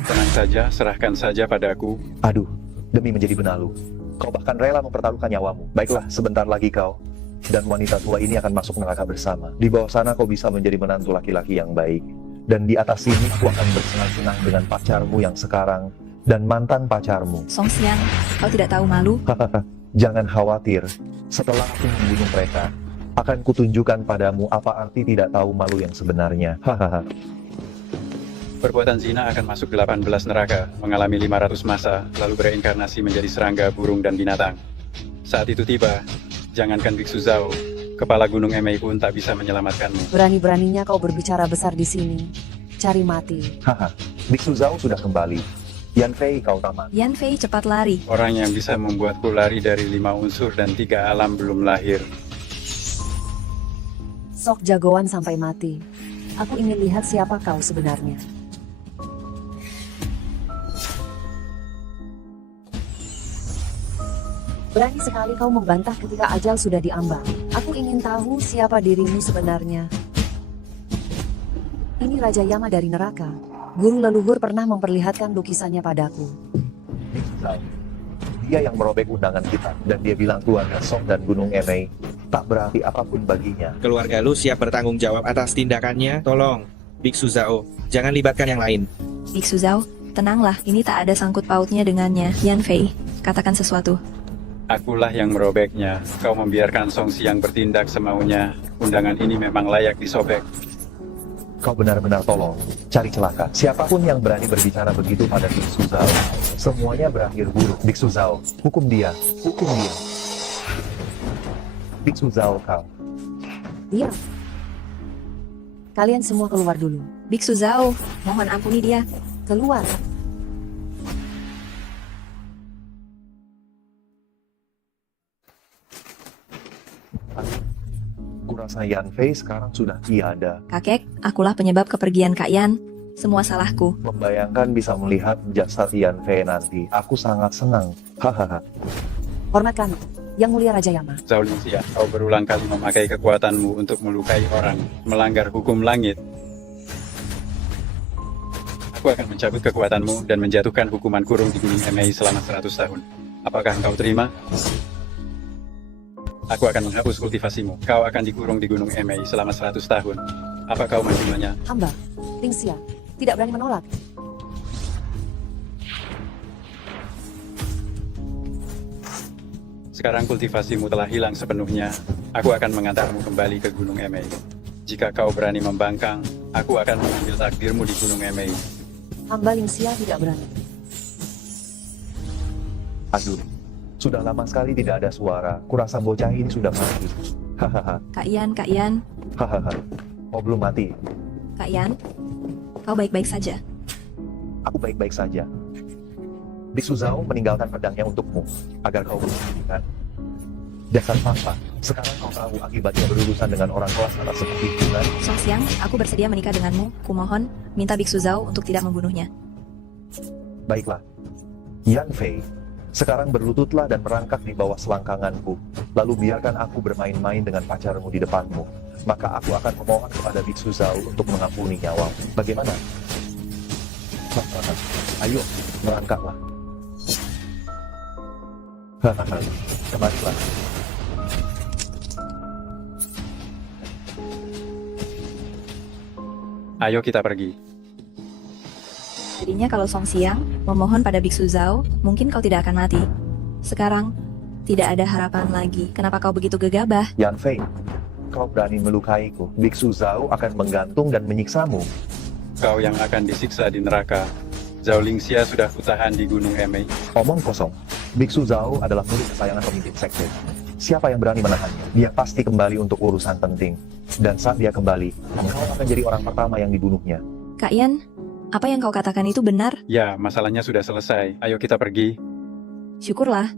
Tenang saja, serahkan saja padaku. Aduh, demi menjadi benalu, kau bahkan rela mempertaruhkan nyawamu. Baiklah, sebentar lagi kau dan wanita tua ini akan masuk neraka bersama. Di bawah sana kau bisa menjadi menantu laki-laki yang baik. Dan di atas sini aku akan bersenang-senang dengan pacarmu yang sekarang dan mantan pacarmu. Song Xiang, kau tidak tahu malu? Hahaha, jangan khawatir. Setelah aku membunuh mereka, akan kutunjukkan padamu apa arti tidak tahu malu yang sebenarnya. Hahaha. Perbuatan zina akan masuk 18 neraka, mengalami 500 masa, lalu bereinkarnasi menjadi serangga, burung, dan binatang. Saat itu tiba, jangankan Biksu Zhao, kepala gunung Emei pun tak bisa menyelamatkanmu. Berani-beraninya kau berbicara besar di sini. Cari mati. Haha, Biksu Zhao sudah kembali. Yan Fei kau tamat. Yan Fei cepat lari. Orang yang bisa membuatku lari dari 5 unsur dan 3 alam belum lahir. Sok jagoan sampai mati. Aku ingin lihat siapa kau sebenarnya. Berani sekali kau membantah ketika ajal sudah diambang. Aku ingin tahu siapa dirimu sebenarnya. Ini Raja Yama dari neraka. Guru leluhur pernah memperlihatkan lukisannya padaku. Dia yang merobek undangan kita, dan dia bilang keluarga Song dan Gunung Emei tak berarti apapun baginya. Keluarga lu siap bertanggung jawab atas tindakannya? Tolong, Biksu Zhao, jangan libatkan yang lain. Biksu Zhao, tenanglah, ini tak ada sangkut pautnya dengannya. Yan Fei, katakan sesuatu. Akulah yang merobeknya. Kau membiarkan Song Xiang bertindak semaunya. Undangan ini memang layak disobek. Kau benar-benar tolong, cari celaka. Siapapun yang berani berbicara begitu pada Biksu Zhao, semuanya berakhir buruk. Biksu Zhao, hukum dia, hukum dia. Biksu Zhao kau. Diam. Kalian semua keluar dulu. Biksu Zhao, mohon ampuni dia. Keluar. Kurasa Yan Fei sekarang sudah tiada. Kakek, akulah penyebab kepergian Kak Yan. Semua salahku. Membayangkan bisa melihat jasad Yan Fei nanti, aku sangat senang. Hahaha. Hormatkan, Yang Mulia Raja Yama. Zhao Lingxia, kau berulang kali memakai kekuatanmu untuk melukai orang, melanggar hukum langit. Aku akan mencabut kekuatanmu dan menjatuhkan hukuman kurung di Gunung Emei selama 100 tahun. Apakah engkau terima? Aku akan menghapus kultivasimu. Kau akan dikurung di Gunung Emei selama 100 tahun. Apa kau menerimanya? Hamba, Lingxia, tidak berani menolak. Sekarang kultivasimu telah hilang sepenuhnya. Aku akan mengantarmu kembali ke Gunung Emei. Jika kau berani membangkang, aku akan mengambil takdirmu di Gunung Emei. Hamba Lingxia tidak berani. Aduh, sudah lama sekali tidak ada suara. Kurasa bocah ini sudah mati. Hahaha. Kak Yan, Hahaha. Oh, belum mati. Kak Yan, kau baik-baik saja. Aku baik-baik saja. Biksu Zhao meninggalkan pedangnya untukmu, agar kau berhentikan. Dasar papa, sekarang kau tahu akibatnya berurusan dengan orang kelas atas seperti itu kan? Song Xiang, aku bersedia menikah denganmu. Kumohon, minta Biksu Zhao untuk tidak membunuhnya. Baiklah. Yan Fei, sekarang berlututlah dan merangkak di bawah selangkanganku. Lalu biarkan aku bermain-main dengan pacarmu di depanmu. Maka aku akan memohon kepada Biksu Zhao untuk mengampuni nyawamu. Bagaimana? Ayo, merangkaklah. Hahaha, kemarilah. Ayo kita pergi. Jadinya kalau Song Xiang memohon pada Biksu Zhao, mungkin kau tidak akan mati. Sekarang, tidak ada harapan lagi. Kenapa kau begitu gegabah? Yan Fei, kau berani melukaiku. Biksu Zhao akan menggantung dan menyiksamu. Kau yang akan disiksa di neraka. Zhao Lingxia sudah kutahan di Gunung Emei. Omong kosong. Biksu Zhao adalah murid kesayangan pemimpin sekte. Siapa yang berani menahannya? Dia pasti kembali untuk urusan penting. Dan saat dia kembali, kau akan jadi orang pertama yang dibunuhnya. Kak Yan, apa yang kau katakan itu benar? Ya, masalahnya sudah selesai. Ayo kita pergi. Syukurlah.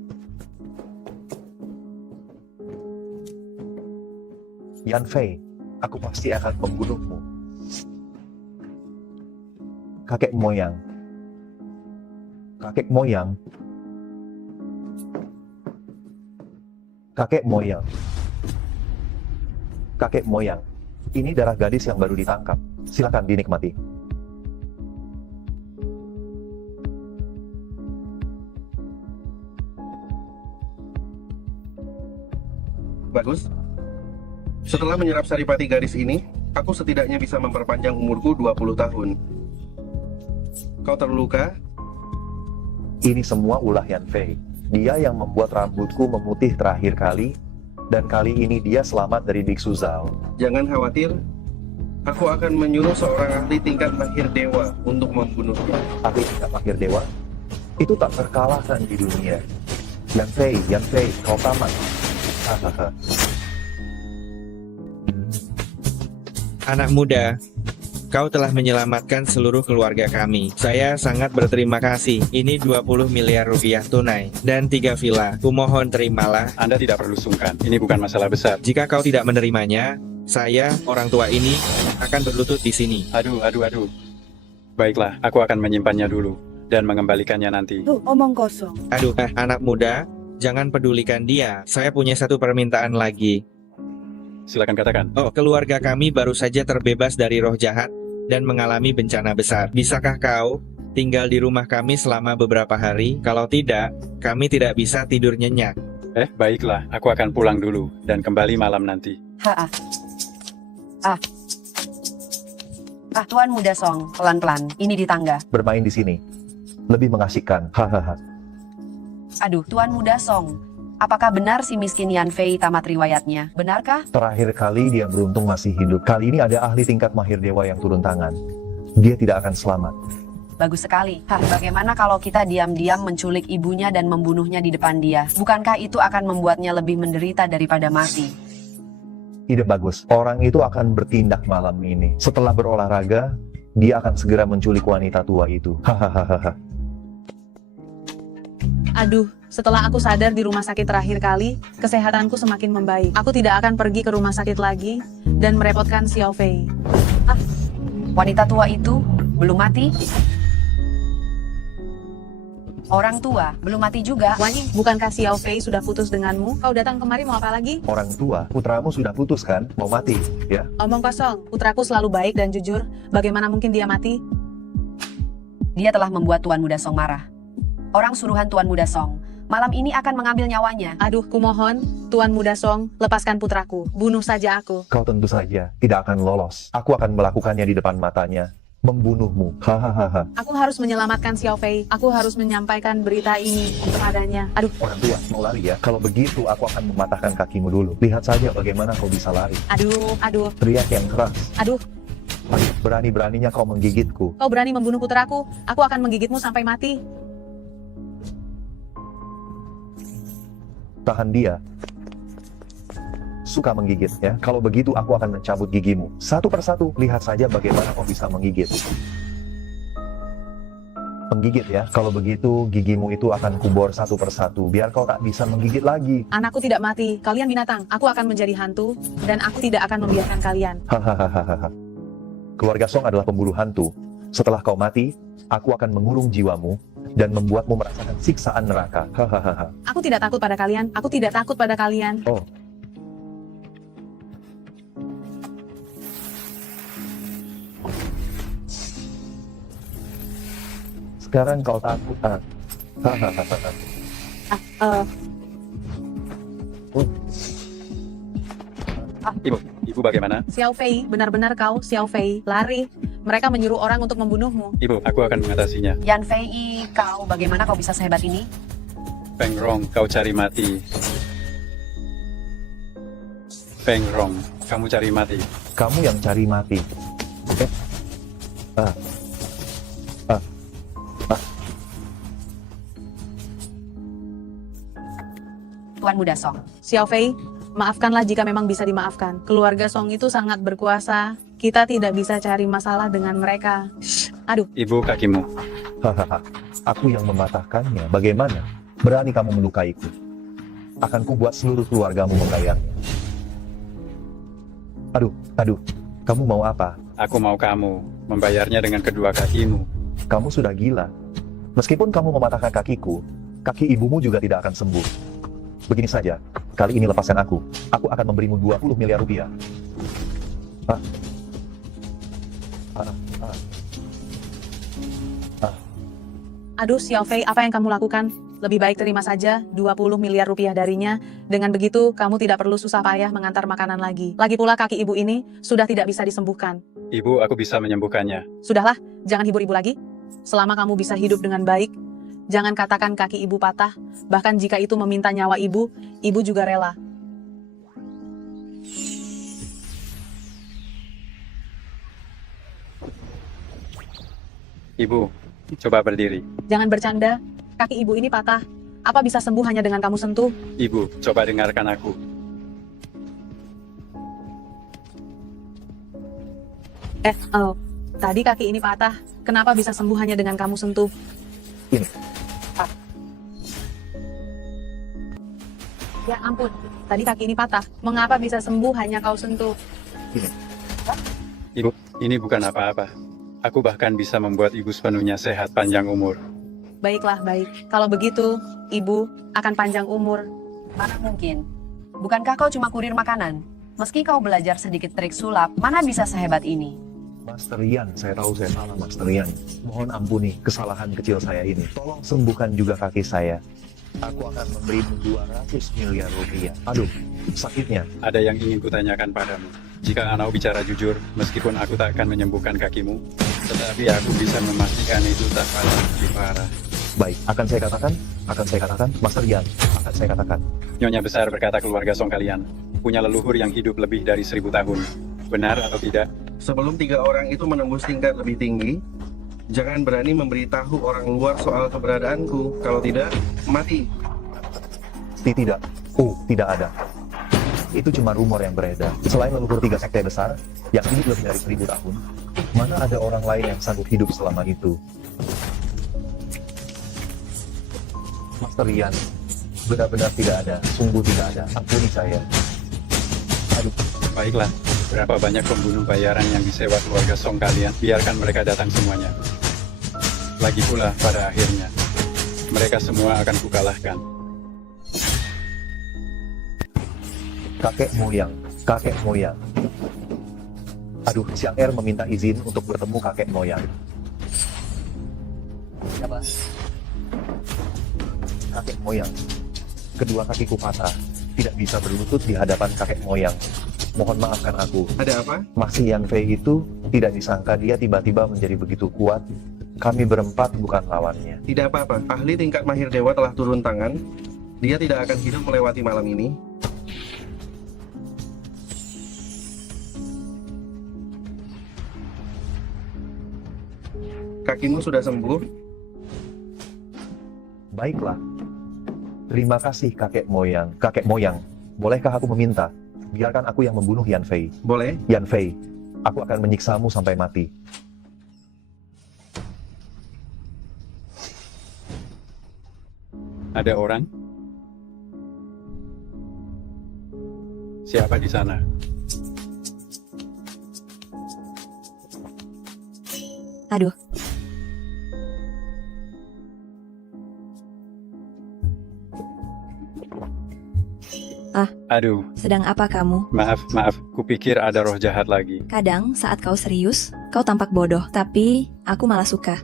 Yan Fei, aku pasti akan membunuhmu. Kakek moyang. Kakek moyang. Kakek moyang. Kakek moyang. Ini darah gadis yang baru ditangkap. Silakan dinikmati. Bagus. Setelah menyerap saripati gadis ini, aku setidaknya bisa memperpanjang umurku 20 tahun. Kau terluka? Ini semua ulah Yan Fei. Dia yang membuat rambutku memutih terakhir kali, dan kali ini dia selamat dari Biksu Zhao. Jangan khawatir. Aku akan menyuruh seorang ahli tingkat mahir dewa untuk membunuhnya. Ahli tingkat mahir dewa? Itu tak terkalahkan di dunia. Yan Fei, kau tamat. Hahaha. Anak muda, kau telah menyelamatkan seluruh keluarga kami. Saya sangat berterima kasih. Ini 20 miliar rupiah tunai dan 3 villa. Kumohon terimalah. Anda tidak perlu sungkan. Ini bukan masalah besar. Jika kau tidak menerimanya, saya, orang tua ini, akan berlutut di sini. Aduh. Baiklah, aku akan menyimpannya dulu dan mengembalikannya nanti. Tuh, omong kosong. Aduh, anak muda, jangan pedulikan dia. Saya punya satu permintaan lagi. Silakan katakan. Oh, keluarga kami baru saja terbebas dari roh jahat dan mengalami bencana besar. Bisakah kau tinggal di rumah kami selama beberapa hari? Kalau tidak, kami tidak bisa tidur nyenyak. Baiklah, aku akan pulang dulu dan kembali malam nanti. Tuan Muda Song, pelan-pelan. Ini di tangga. Bermain di sini lebih mengasihkan. Hahaha. Aduh, Tuan Muda Song. Apakah benar si miskin Yan Fei tamat riwayatnya? Benarkah? Terakhir kali dia beruntung masih hidup. Kali ini ada ahli tingkat mahir dewa yang turun tangan. Dia tidak akan selamat. Bagus sekali. Bagaimana kalau kita diam-diam menculik ibunya dan membunuhnya di depan dia? Bukankah itu akan membuatnya lebih menderita daripada mati? Ide bagus. Orang itu akan bertindak malam ini. Setelah berolahraga, dia akan segera menculik wanita tua itu. Hahaha. Aduh, setelah aku sadar di rumah sakit terakhir kali, kesehatanku semakin membaik. Aku tidak akan pergi ke rumah sakit lagi dan merepotkan Xiao Fei. Wanita tua itu belum mati? Orang tua belum mati juga? Wanying, bukankah Xiao Fei sudah putus denganmu? Kau datang kemari mau apa lagi? Orang tua, putramu sudah putus kan? Mau mati, ya? Omong kosong, putraku selalu baik dan jujur. Bagaimana mungkin dia mati? Dia telah membuat Tuan Muda Song marah. Orang suruhan Tuan Muda Song malam ini akan mengambil nyawanya. Aduh, kumohon, Tuan Muda Song, lepaskan putraku. Bunuh saja aku. Kau tentu saja tidak akan lolos. Aku akan melakukannya di depan matanya. Membunuhmu. Hahaha. Aku harus menyelamatkan Xiao Fei. Aku harus menyampaikan berita ini kepadanya. Aduh. Orang tua, mau lari ya? Kalau begitu, aku akan mematahkan kakimu dulu. Lihat saja bagaimana kau bisa lari. Aduh. Teriak yang keras. Aduh. Berani-beraninya kau menggigitku. Kau berani membunuh putraku. Aku akan menggigitmu sampai mati. Tahan dia. Suka menggigit ya. Kalau begitu aku akan mencabut gigimu. Satu persatu, lihat saja bagaimana kau bisa menggigit. Penggigit ya. Kalau begitu gigimu itu akan kubor satu persatu. Biar kau tak bisa menggigit lagi. Anakku tidak mati. Kalian binatang. Aku akan menjadi hantu. Dan aku tidak akan membiarkan kalian. Hahaha. Keluarga Song adalah pemburu hantu. Setelah kau mati, aku akan mengurung jiwamu dan membuatmu merasakan siksaan neraka. Hahaha. Aku tidak takut pada kalian. Aku tidak takut pada kalian. Oh. Sekarang kau takut. Ibu bagaimana? Xiao Fei, benar-benar kau, Xiao Fei, lari. Mereka menyuruh orang untuk membunuhmu. Ibu, aku akan mengatasinya. Yan Fei, kau bagaimana kau bisa sehebat ini? Feng Rong, kau cari mati. Feng Rong, kamu cari mati. Kamu yang cari mati. Tuan Muda Song. Xiao Fei, maafkanlah jika memang bisa dimaafkan. Keluarga Song itu sangat berkuasa. Kita tidak bisa cari masalah dengan mereka. Aduh. Ibu, kakimu. Hahaha. Aku yang mematahkannya. Bagaimana? Berani kamu melukaiku? Akan kubuat seluruh keluargamu membayarnya. Aduh, kamu mau apa? Aku mau kamu membayarnya dengan kedua kakimu. Kamu sudah gila. Meskipun kamu mematahkan kakiku, kaki ibumu juga tidak akan sembuh. Begini saja, kali ini lepaskan aku. Aku akan memberimu 20 miliar rupiah. Aduh, Xiao Fei, apa yang kamu lakukan? Lebih baik terima saja 20 miliar rupiah darinya. Dengan begitu, kamu tidak perlu susah payah mengantar makanan lagi. Lagi pula kaki ibu ini sudah tidak bisa disembuhkan. Ibu, aku bisa menyembuhkannya. Sudahlah, jangan hibur ibu lagi. Selama kamu bisa hidup dengan baik, jangan katakan kaki ibu patah. Bahkan jika itu meminta nyawa ibu juga rela. Ibu, coba berdiri. Jangan bercanda, kaki ibu ini patah. Apa bisa sembuh hanya dengan kamu sentuh? Ibu, coba dengarkan aku. Tadi kaki ini patah. Kenapa bisa sembuh hanya dengan kamu sentuh? Ini. Ya ampun, tadi kaki ini patah. Mengapa bisa sembuh hanya kau sentuh? Ibu, ini bukan apa-apa. Aku bahkan bisa membuat ibu sepenuhnya sehat panjang umur. Baiklah, baik. Kalau begitu, ibu akan panjang umur. Mana mungkin? Bukankah kau cuma kurir makanan? Meski kau belajar sedikit trik sulap, mana bisa sehebat ini? Master Yan, saya tahu saya salah, Master Yan. Mohon ampuni kesalahan kecil saya ini. Tolong sembuhkan juga kaki saya. Aku akan memberimu 200 miliar rupiah. Aduh, sakitnya. Ada yang ingin kutanyakan padamu. Jika Anau bicara jujur, meskipun aku tak akan menyembuhkan kakimu, tetapi aku bisa memastikan itu tak lebih parah. Baik, akan saya katakan, Master Yan, akan saya katakan. Nyonya besar berkata keluarga Song kalian punya leluhur yang hidup lebih dari 1000 tahun. Benar atau tidak? Sebelum 3 orang itu menembus tingkat lebih tinggi, jangan berani memberitahu orang luar soal keberadaanku. Kalau tidak, mati. Tidak. Tidak ada. Itu cuma rumor yang beredar. Selain leluhur 3 sekte besar, yang hidup lebih dari 1000 tahun, mana ada orang lain yang sanggup hidup selama itu? Master Yan, benar-benar tidak ada. Sungguh tidak ada. Ampuni saya. Aduh. Baiklah, berapa banyak pembunuh bayaran yang disewa keluarga Song kalian? Biarkan mereka datang semuanya. Lagi pula, pada akhirnya, mereka semua akan kukalahkan. Kakek moyang. Aduh, Siang Er meminta izin untuk bertemu kakek moyang. Siapa? Kakek moyang. Kedua kakiku patah. Tidak bisa berlutut di hadapan kakek moyang. Mohon maafkan aku. Ada apa? Masih Yan Fei itu tidak disangka dia tiba-tiba menjadi begitu kuat. Kami berempat bukan lawannya. Tidak apa-apa. Ahli tingkat mahir dewa telah turun tangan. Dia tidak akan hidup melewati malam ini. Kakimu sudah sembuh? Baiklah. Terima kasih kakek moyang. Kakek moyang, bolehkah aku meminta? Biarkan aku yang membunuh Yan Fei. Boleh. Yan Fei, aku akan menyiksamu sampai mati. Ada orang? Siapa di sana? Aduh. Aduh. Sedang apa kamu? Maaf, kupikir ada roh jahat lagi. Kadang saat kau serius, kau tampak bodoh, tapi aku malah suka.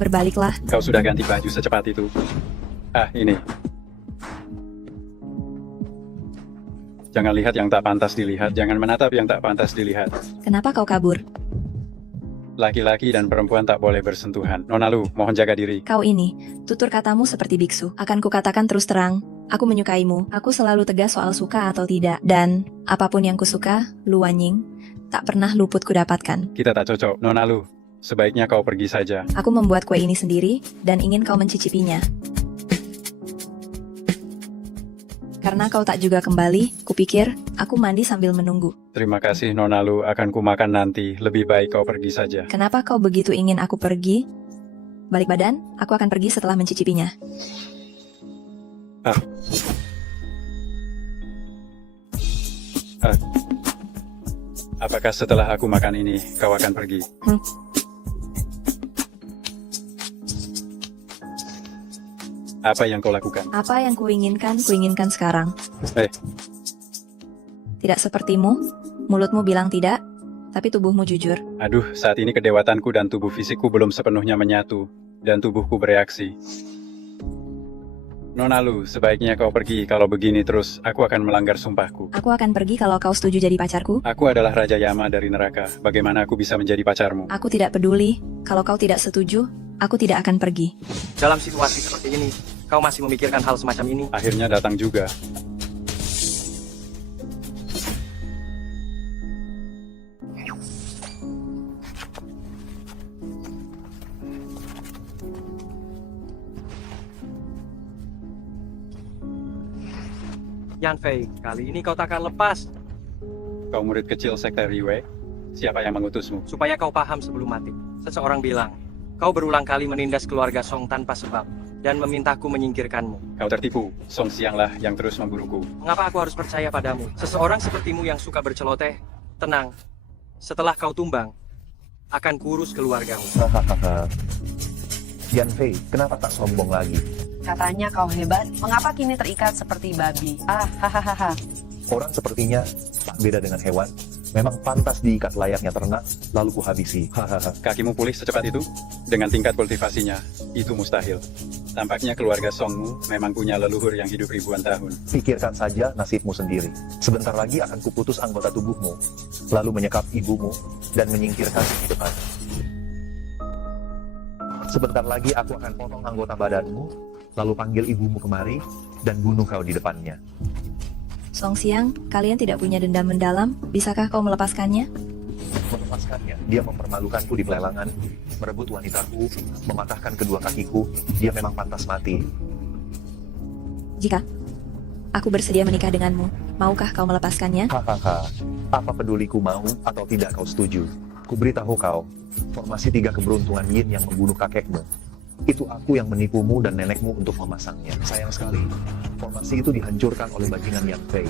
Berbaliklah. Kau sudah ganti baju secepat itu. Ini. Jangan lihat yang tak pantas dilihat, jangan menatap yang tak pantas dilihat. Kenapa kau kabur? Laki-laki dan perempuan tak boleh bersentuhan. Nona Lu, mohon jaga diri. Kau ini, tutur katamu seperti biksu. Akan kukatakan terus terang, aku menyukaimu. Aku selalu tegas soal suka atau tidak. Dan, apapun yang kusuka, Lu Wanying, tak pernah luput kudapatkan. Kita tak cocok. Nona Lu, sebaiknya kau pergi saja. Aku membuat kue ini sendiri, dan ingin kau mencicipinya. Karena kau tak juga kembali, kupikir, aku mandi sambil menunggu. Terima kasih Nona Lu, akan kumakan nanti. Lebih baik kau pergi saja. Kenapa kau begitu ingin aku pergi? Balik badan, aku akan pergi setelah mencicipinya. Apakah setelah aku makan ini, kau akan pergi? Apa yang kau lakukan? Apa yang kuinginkan sekarang. Tidak sepertimu, mulutmu bilang tidak, tapi tubuhmu jujur. Aduh, saat ini kedewatanku dan tubuh fisikku belum sepenuhnya menyatu, dan tubuhku bereaksi. Nona Lu, sebaiknya kau pergi. Kalau begini terus, aku akan melanggar sumpahku. Aku akan pergi kalau kau setuju jadi pacarku. Aku adalah Raja Yama dari neraka. Bagaimana aku bisa menjadi pacarmu? Aku tidak peduli, kalau kau tidak setuju, aku tidak akan pergi. Dalam situasi seperti ini, kau masih memikirkan hal semacam ini? Akhirnya datang juga. Yan Fei, kali ini kau takkan lepas. Kau murid kecil sekte Riwei? Siapa yang mengutusmu? Supaya kau paham sebelum mati. Seseorang bilang, kau berulang kali menindas keluarga Song tanpa sebab, dan memintaku menyingkirkanmu. Kau tertipu. Song Sianglah yang terus memburuku. Mengapa aku harus percaya padamu? Seseorang sepertimu yang suka berceloteh, tenang. Setelah kau tumbang, akan kurus keluargamu. Yan Fei, kenapa tak sombong lagi? Katanya kau hebat, mengapa kini terikat seperti babi? Hahaha. Orang sepertinya tak beda dengan hewan. Memang pantas diikat layaknya ternak, lalu kuhabisi. Hahaha. Kakimu pulih secepat itu? Dengan tingkat kultivasinya, itu mustahil. Tampaknya keluarga Songmu memang punya leluhur yang hidup ribuan tahun. Pikirkan saja nasibmu sendiri. Sebentar lagi akan kuputus anggota tubuhmu, lalu menyekap ibumu, dan menyingkirkan di depan. Sebentar lagi aku akan potong anggota badanmu, lalu panggil ibumu kemari, dan bunuh kau di depannya. Song Siang, kalian tidak punya dendam mendalam, bisakah kau melepaskannya? Melepaskannya, dia mempermalukanku di pelelangan, merebut wanitaku, mematahkan kedua kakiku, dia memang pantas mati. Jika aku bersedia menikah denganmu, maukah kau melepaskannya? Hahaha, apa peduliku mau atau tidak kau setuju? Kuberitahu kau, formasi 3 keberuntungan Yin yang membunuh kakekmu. Itu aku yang menipumu dan nenekmu untuk memasangnya. Sayang sekali, formasi itu dihancurkan oleh bajingan Yan Fei.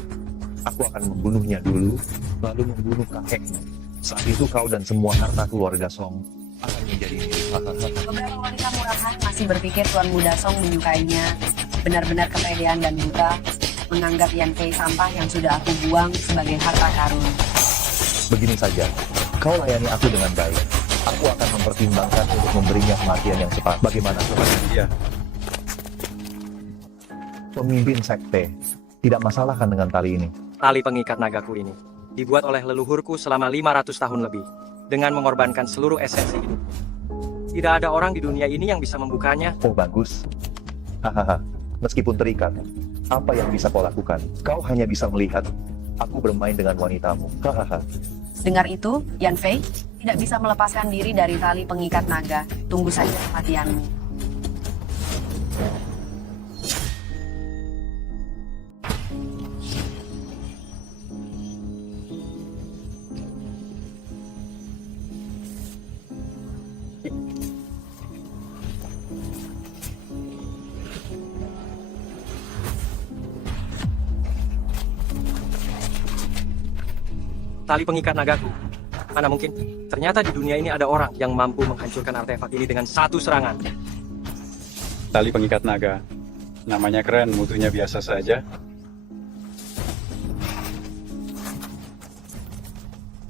Aku akan membunuhnya dulu, lalu membunuh kakekmu. Saat itu kau dan semua harta keluarga Song akan menjadi milik. Beberapa wanita murahan masih berpikir Tuan Muda Song menyukainya. Benar-benar kepedean dan buta, menganggap Yan Fei sampah yang sudah aku buang sebagai harta karun. Begini saja, kau layani aku dengan baik. Aku akan mempertimbangkan untuk memberinya kematian yang cepat. Bagaimana kepada dia? Pemimpin sekte, tidak masalah kan dengan tali ini? Tali pengikat nagaku ini dibuat oleh leluhurku selama 500 tahun lebih, dengan mengorbankan seluruh esensi hidupnya. Tidak ada orang di dunia ini yang bisa membukanya. Oh bagus. Hahaha, meskipun terikat, apa yang bisa kau lakukan? Kau hanya bisa melihat aku bermain dengan wanitamu. Hahaha. Dengar itu, Yan Fei tidak bisa melepaskan diri dari tali pengikat naga. Tunggu saja kematianmu. Tali pengikat nagaku. Mana mungkin? Ternyata di dunia ini ada orang yang mampu menghancurkan artefak ini dengan satu serangan. Tali pengikat naga. Namanya keren, mutunya biasa saja.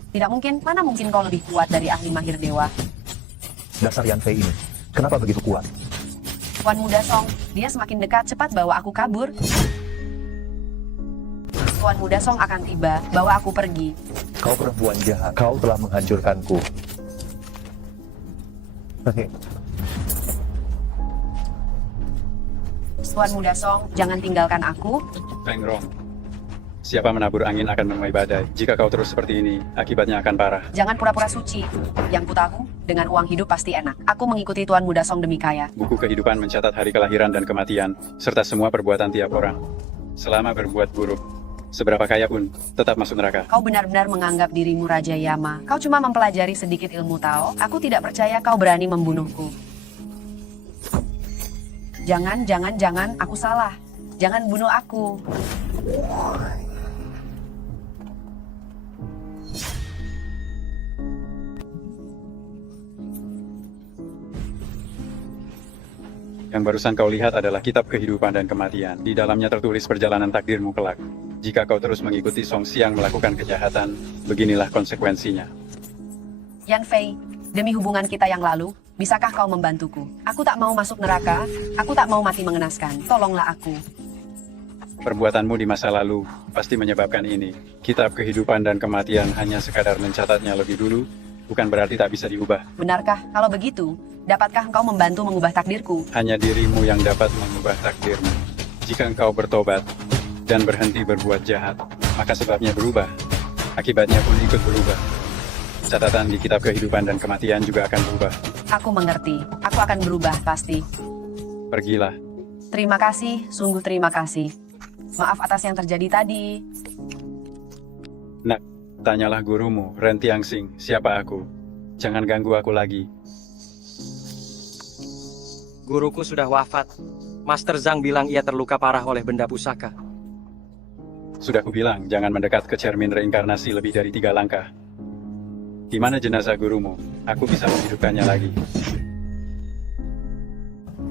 Tidak mungkin, mana mungkin kau lebih kuat dari ahli mahir dewa? Dasar Yan Fei ini, kenapa begitu kuat? Tuan Muda Song, dia semakin dekat, cepat bawa aku kabur. Tuan Muda Song akan tiba, bawa aku pergi. Kau perempuan jahat, kau telah menghancurkanku. Tuan Muda Song, jangan tinggalkan aku. Feng Rong. Siapa menabur angin akan menuai badai. Jika kau terus seperti ini, akibatnya akan parah. Jangan pura-pura suci. Yang ku tahu, dengan uang hidup pasti enak. Aku mengikuti Tuan Muda Song demi kaya. Buku kehidupan mencatat hari kelahiran dan kematian, serta semua perbuatan tiap orang. Selama berbuat buruk, seberapa kaya pun, tetap masuk neraka. Kau benar-benar menganggap dirimu Raja Yama. Kau cuma mempelajari sedikit ilmu Tao. Aku tidak percaya kau berani membunuhku. Jangan, aku salah. Jangan bunuh aku. Yang barusan kau lihat adalah kitab kehidupan dan kematian. Di dalamnya tertulis perjalanan takdirmu kelak. Jika kau terus mengikuti Song Xiang melakukan kejahatan, beginilah konsekuensinya. Yan Fei, demi hubungan kita yang lalu, bisakah kau membantuku? Aku tak mau masuk neraka, aku tak mau mati mengenaskan. Tolonglah aku. Perbuatanmu di masa lalu pasti menyebabkan ini. Kitab kehidupan dan kematian hanya sekadar mencatatnya lebih dulu, bukan berarti tak bisa diubah. Benarkah? Kalau begitu, dapatkah engkau membantu mengubah takdirku? Hanya dirimu yang dapat mengubah takdirmu. Jika engkau bertobat dan berhenti berbuat jahat, maka sebabnya berubah. Akibatnya pun ikut berubah. Catatan di kitab kehidupan dan kematian juga akan berubah. Aku mengerti. Aku akan berubah, pasti. Pergilah. Terima kasih, sungguh terima kasih. Maaf atas yang terjadi tadi. Nak, tanyalah gurumu, Ren Tianxing, siapa aku? Jangan ganggu aku lagi. Guruku sudah wafat. Master Zhang bilang ia terluka parah oleh benda pusaka. Sudah kubilang, jangan mendekat ke cermin reinkarnasi lebih dari 3 langkah. Di mana jenazah gurumu? Aku bisa menghidupkannya lagi.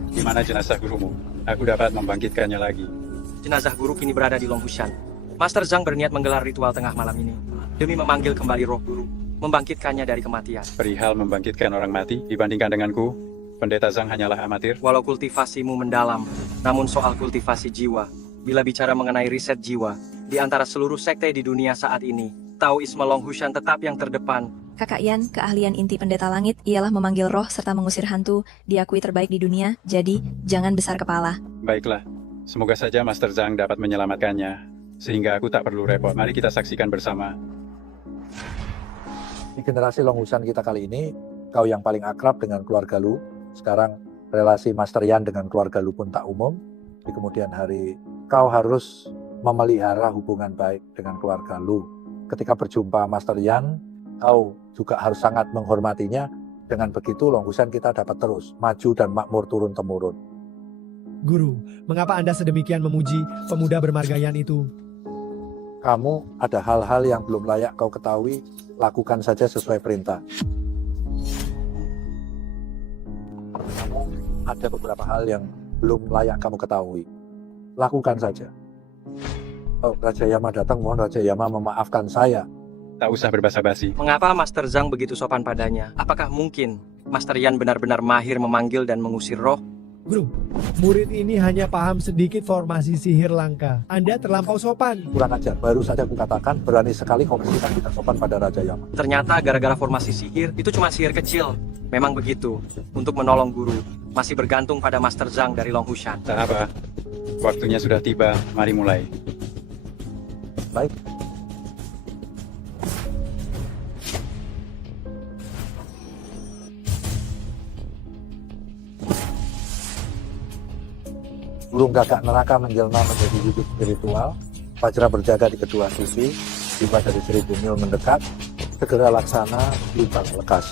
Di mana jenazah gurumu? Aku dapat membangkitkannya lagi. Jenazah guru kini berada di Longhushan. Master Zhang berniat menggelar ritual tengah malam ini demi memanggil kembali roh guru, membangkitkannya dari kematian. Perihal membangkitkan orang mati, dibandingkan denganku, Pendeta Zhang hanyalah amatir. Walau kultivasimu mendalam, namun soal kultivasi jiwa, bila bicara mengenai riset jiwa, di antara seluruh sekte di dunia saat ini, Taoisme Longhushan tetap yang terdepan. Kakak Yan, keahlian inti pendeta langit ialah memanggil roh serta mengusir hantu, diakui terbaik di dunia, jadi jangan besar kepala. Baiklah, semoga saja Master Zhang dapat menyelamatkannya, sehingga aku tak perlu repot. Mari kita saksikan bersama. Di generasi Longhushan kita kali ini, kau yang paling akrab dengan keluarga Lu. Sekarang relasi Master Yan dengan keluarga Lu pun tak umum. Di kemudian hari, kau harus memelihara hubungan baik dengan keluarga Lu. Ketika berjumpa Master Yan, kau juga harus sangat menghormatinya. Dengan begitu Longhushan kita dapat terus maju dan makmur turun-temurun. Guru, mengapa Anda sedemikian memuji pemuda bermarga Yan itu? Kamu ada hal-hal yang belum layak kau ketahui, lakukan saja sesuai perintah. Ada beberapa hal yang belum layak kamu ketahui, lakukan saja. Oh, Raja Yama datang, mohon Raja Yama memaafkan saya. Tak usah berbasa-basi. Mengapa Master Zhang begitu sopan padanya? Apakah mungkin Master Yan benar-benar mahir memanggil dan mengusir roh? Guru, murid ini hanya paham sedikit formasi sihir langka. Anda terlampau sopan. Kurang ajar, baru saja kukatakan berani sekali kau bersikap tidak sopan pada Raja Yama. Ternyata gara-gara formasi sihir, itu cuma sihir kecil. Memang begitu. Untuk menolong guru, masih bergantung pada Master Zhang dari Longhushan. Tak apa, waktunya sudah tiba, mari mulai. Baik. Burung gagak neraka menjelma menjadi wujud spiritual. Vajra berjaga di kedua sisi. Tiba dari 1000 mil mendekat. Segera laksana, lintang lekas.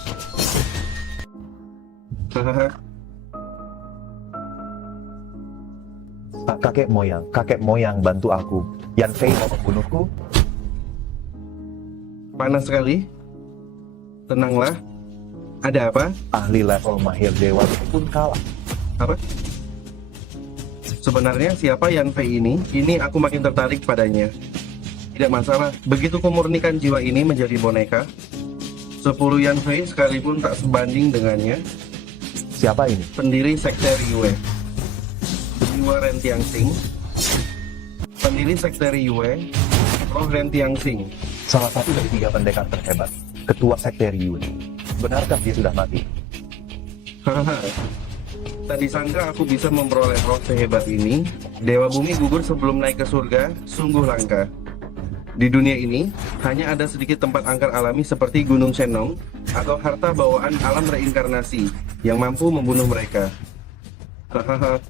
Kakek moyang bantu aku. Yan Fei mau membunuhku. Panas sekali. Tenanglah. Ada apa? Ahli level mahir dewa pun kalah. Apa? Sebenarnya siapa Yan Fei ini? Ini aku makin tertarik padanya. Tidak masalah, begitu kumurnikan jiwa ini menjadi boneka, 10 Yan Fei sekalipun tak sebanding dengannya. Siapa ini? Pendiri sekte Yue. Jiwa Ren Tianxing. Pendiri sekte Yue, roh Ren Tianxing. Salah satu dari 3 pendekar terhebat, ketua sekte Yue. Benarkah dia sudah mati? Hahaha. Tak disangka aku bisa memperoleh roh sehebat ini. Dewa Bumi gugur sebelum naik ke surga, sungguh langka. Di dunia ini, hanya ada sedikit tempat angker alami seperti Gunung Shenong atau harta bawaan alam reinkarnasi yang mampu membunuh mereka. Hahaha.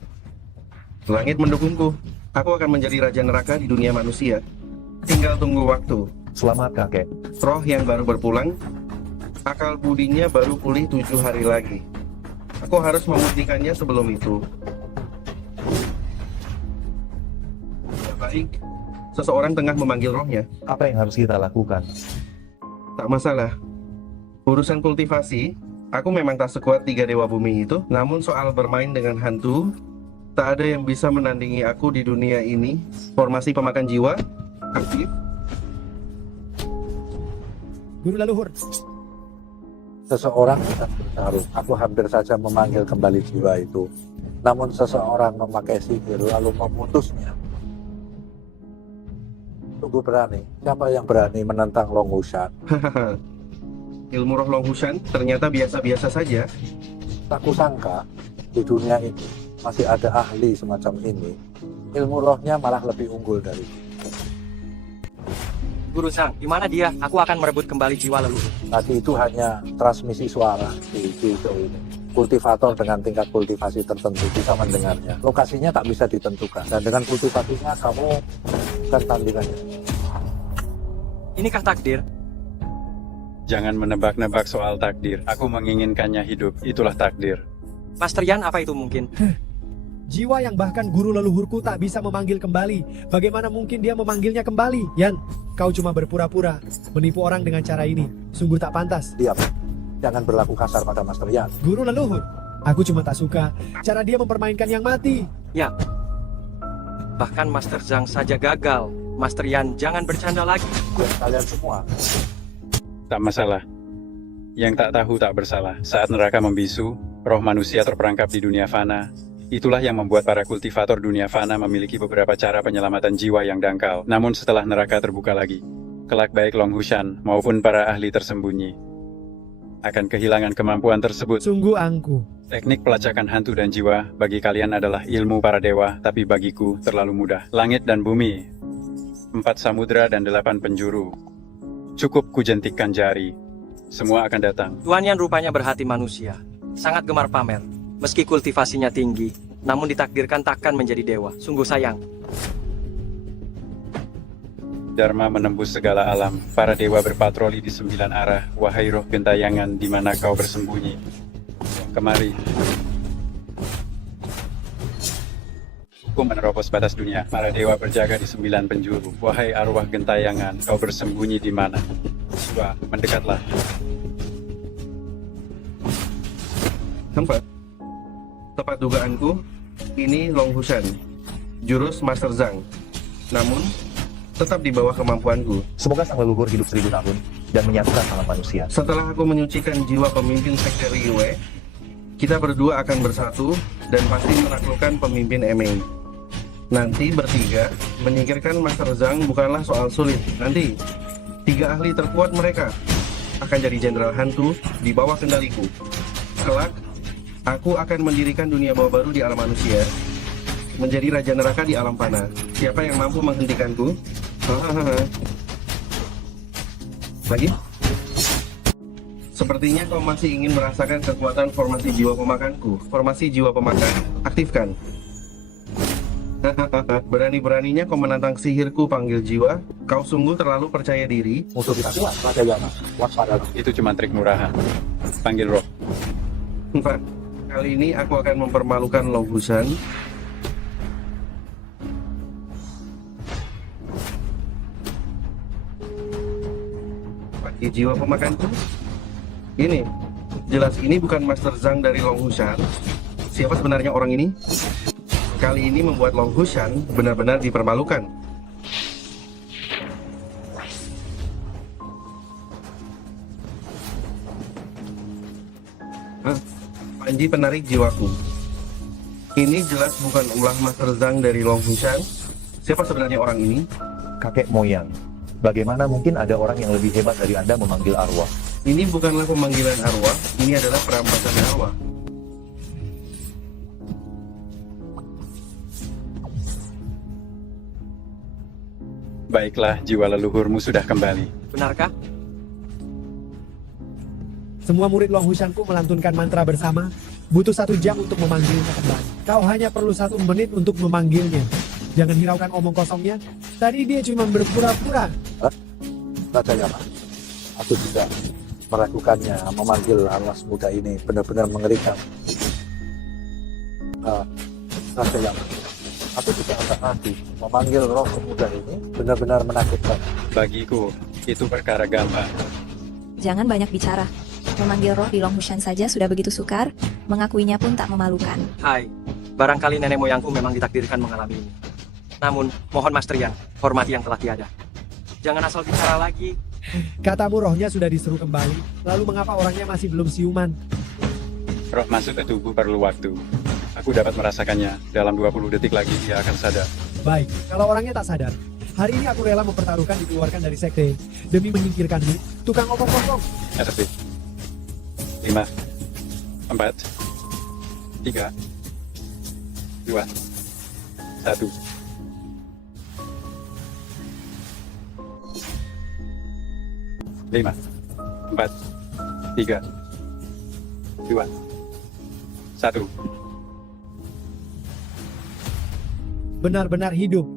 Langit mendukungku. Aku akan menjadi raja neraka di dunia manusia. Tinggal tunggu waktu. Selamat kakek. Roh yang baru berpulang, akal budinya baru pulih 7 hari lagi. Aku harus memutihkannya sebelum itu. baik seseorang tengah memanggil rohnya. Apa yang harus kita lakukan? Tak masalah. Urusan kultivasi, aku memang tak sekuat 3 dewa bumi itu. Namun soal bermain dengan hantu, tak ada yang bisa menandingi aku di dunia ini. Formasi pemakan jiwa aktif. Guru leluhur. Seseorang akan bertaruh. Aku hampir saja memanggil kembali jiwa itu. Namun seseorang memakai sihir lalu memutusnya. Tunggu berani. Siapa yang berani menentang Long Hushan? Ilmu roh Long Hushan ternyata biasa-biasa saja. Tak kusangka di dunia ini masih ada ahli semacam ini. Ilmu rohnya malah lebih unggul dari Guru Zhang, di mana dia? Aku akan merebut kembali jiwa leluhur. tadi itu hanya transmisi suara di itu ini. Kultivator dengan tingkat kultivasi tertentu bisa mendengarnya. Lokasinya tak bisa ditentukan. Dan dengan kultivasinya kamu bukan tandingannya. Inikah takdir? Jangan menebak-nebak soal takdir. Aku menginginkannya hidup. Itulah takdir. Master Yan, apa itu mungkin? Jiwa yang bahkan guru leluhurku tak bisa memanggil kembali. Bagaimana mungkin dia memanggilnya kembali? Yan, kau cuma berpura-pura, menipu orang dengan cara ini. Sungguh tak pantas. Diam. Jangan berlaku kasar pada Master Yan. Guru leluhur, aku cuma tak suka cara dia mempermainkan yang mati. Ya. Bahkan Master Zhang saja gagal. Master Yan, jangan bercanda lagi. Kalian semua. Tak masalah. Yang tak tahu tak bersalah. Saat neraka membisu, roh manusia terperangkap di dunia fana. Itulah yang membuat para kultivator dunia fana memiliki beberapa cara penyelamatan jiwa yang dangkal. Namun setelah neraka terbuka lagi, kelak baik Long Hushan maupun para ahli tersembunyi akan kehilangan kemampuan tersebut. Sungguh angkuh. Teknik pelacakan hantu dan jiwa bagi kalian adalah ilmu para dewa, tapi bagiku terlalu mudah. Langit dan bumi, 4 samudera dan 8 penjuru. Cukup kujentikkan jari, semua akan datang. Tuan Yan rupanya berhati manusia. Sangat gemar pamer. Meski kultivasinya tinggi, namun ditakdirkan takkan menjadi dewa. Sungguh sayang. Dharma menembus segala alam. Para dewa berpatroli di 9 arah. Wahai roh gentayangan, di mana kau bersembunyi? Kemari. Hukum menerobos batas dunia. Para dewa berjaga di 9 penjuru. Wahai arwah gentayangan, kau bersembunyi di mana? Jiwa, mendekatlah. Tempat. Tepat dugaanku, ini Long Hushan, jurus Master Zhang. Namun, tetap di bawah kemampuanku. Semoga sang leluhur hidup 1000 tahun dan menyatukan alam manusia. Setelah aku menyucikan jiwa pemimpin sekte Liyue, kita berdua akan bersatu dan pasti menaklukkan pemimpin Emei. Nanti bertiga, menyingkirkan Master Zhang bukanlah soal sulit. Nanti, 3 ahli terkuat mereka akan jadi jenderal hantu di bawah kendaliku. Kelak, aku akan mendirikan dunia bawah baru di alam manusia, menjadi raja neraka di alam fana. Siapa yang mampu menghentikanku? Lagi? Sepertinya kau masih ingin merasakan kekuatan formasi jiwa pemakanku. Formasi jiwa pemakan, aktifkan. Berani-beraninya kau menantang sihirku panggil jiwa. Kau sungguh terlalu percaya diri. Musuh kita kuat, Raja Yana. Waspadalah. Itu cuma trik murahan. Panggil roh. Kali ini aku akan mempermalukan Long Hushan. Pakai jiwa pemakanku. Ini, jelas ini bukan Master Zhang dari Long Hushan. Siapa sebenarnya orang ini? Kali ini membuat Long Hushan benar-benar dipermalukan. Panji penarik jiwaku. Ini jelas bukan ulah Master Zhang dari Long Hushan. Siapa sebenarnya orang ini? Kakek moyang. Bagaimana mungkin ada orang yang lebih hebat dari Anda memanggil arwah? Ini bukanlah pemanggilan arwah, ini adalah perampasan arwah. Baiklah, jiwa leluhurmu sudah kembali. Benarkah? Semua murid Long Hushanku melantunkan mantra bersama. Butuh 1 jam untuk memanggilnya kembali. Kau hanya perlu 1 menit untuk memanggilnya. Jangan hiraukan omong kosongnya. Tadi dia cuma berpura-pura. Raja Yana, aku juga meragukannya. Memanggil alas muda ini benar-benar mengerikan. Raja Yana, Aku juga agak ragu. Memanggil roh pemuda ini benar-benar menakutkan. Bagiku, itu perkara gampang. Jangan banyak bicara. Memanggil roh di Long Hushan saja sudah begitu sukar, mengakuinya pun tak memalukan. Hai, barangkali nenek moyangku memang ditakdirkan mengalami ini. Namun, mohon Mas Trian, hormati yang telah tiada. Jangan asal bicara lagi. Katamu rohnya sudah diseru kembali, lalu mengapa orangnya masih belum siuman? Roh masuk ke tubuh perlu waktu. Aku dapat merasakannya. Dalam 20 detik lagi dia akan sadar. Baik, kalau orangnya tak sadar, hari ini aku rela mempertaruhkan dikeluarkan dari sekte demi menyingkirkanmu, tukang omong kosong. SSB. 5, 4, 3, 2, 1. Lima, 4, 3, 2, 1. Benar-benar hidup.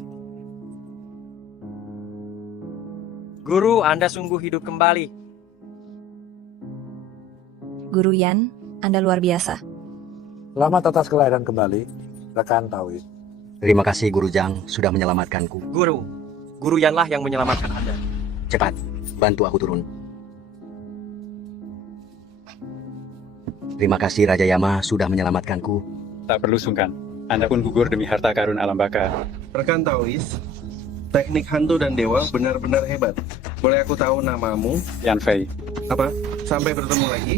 Guru, Anda sungguh hidup kembali. Guru Yan, Anda luar biasa. Selamat atas kelahiran kembali, rekan Taoist. Terima kasih Guru Zhang sudah menyelamatkanku. Guru Yanlah yang menyelamatkan Anda. Cepat, bantu aku turun. Terima kasih Raja Yama sudah menyelamatkanku. Tak perlu sungkan. Anda pun gugur demi harta karun alam baka. Rekan Taoist, teknik hantu dan dewa benar-benar hebat. Boleh aku tahu namamu? Yan Fei. Apa? Sampai bertemu lagi?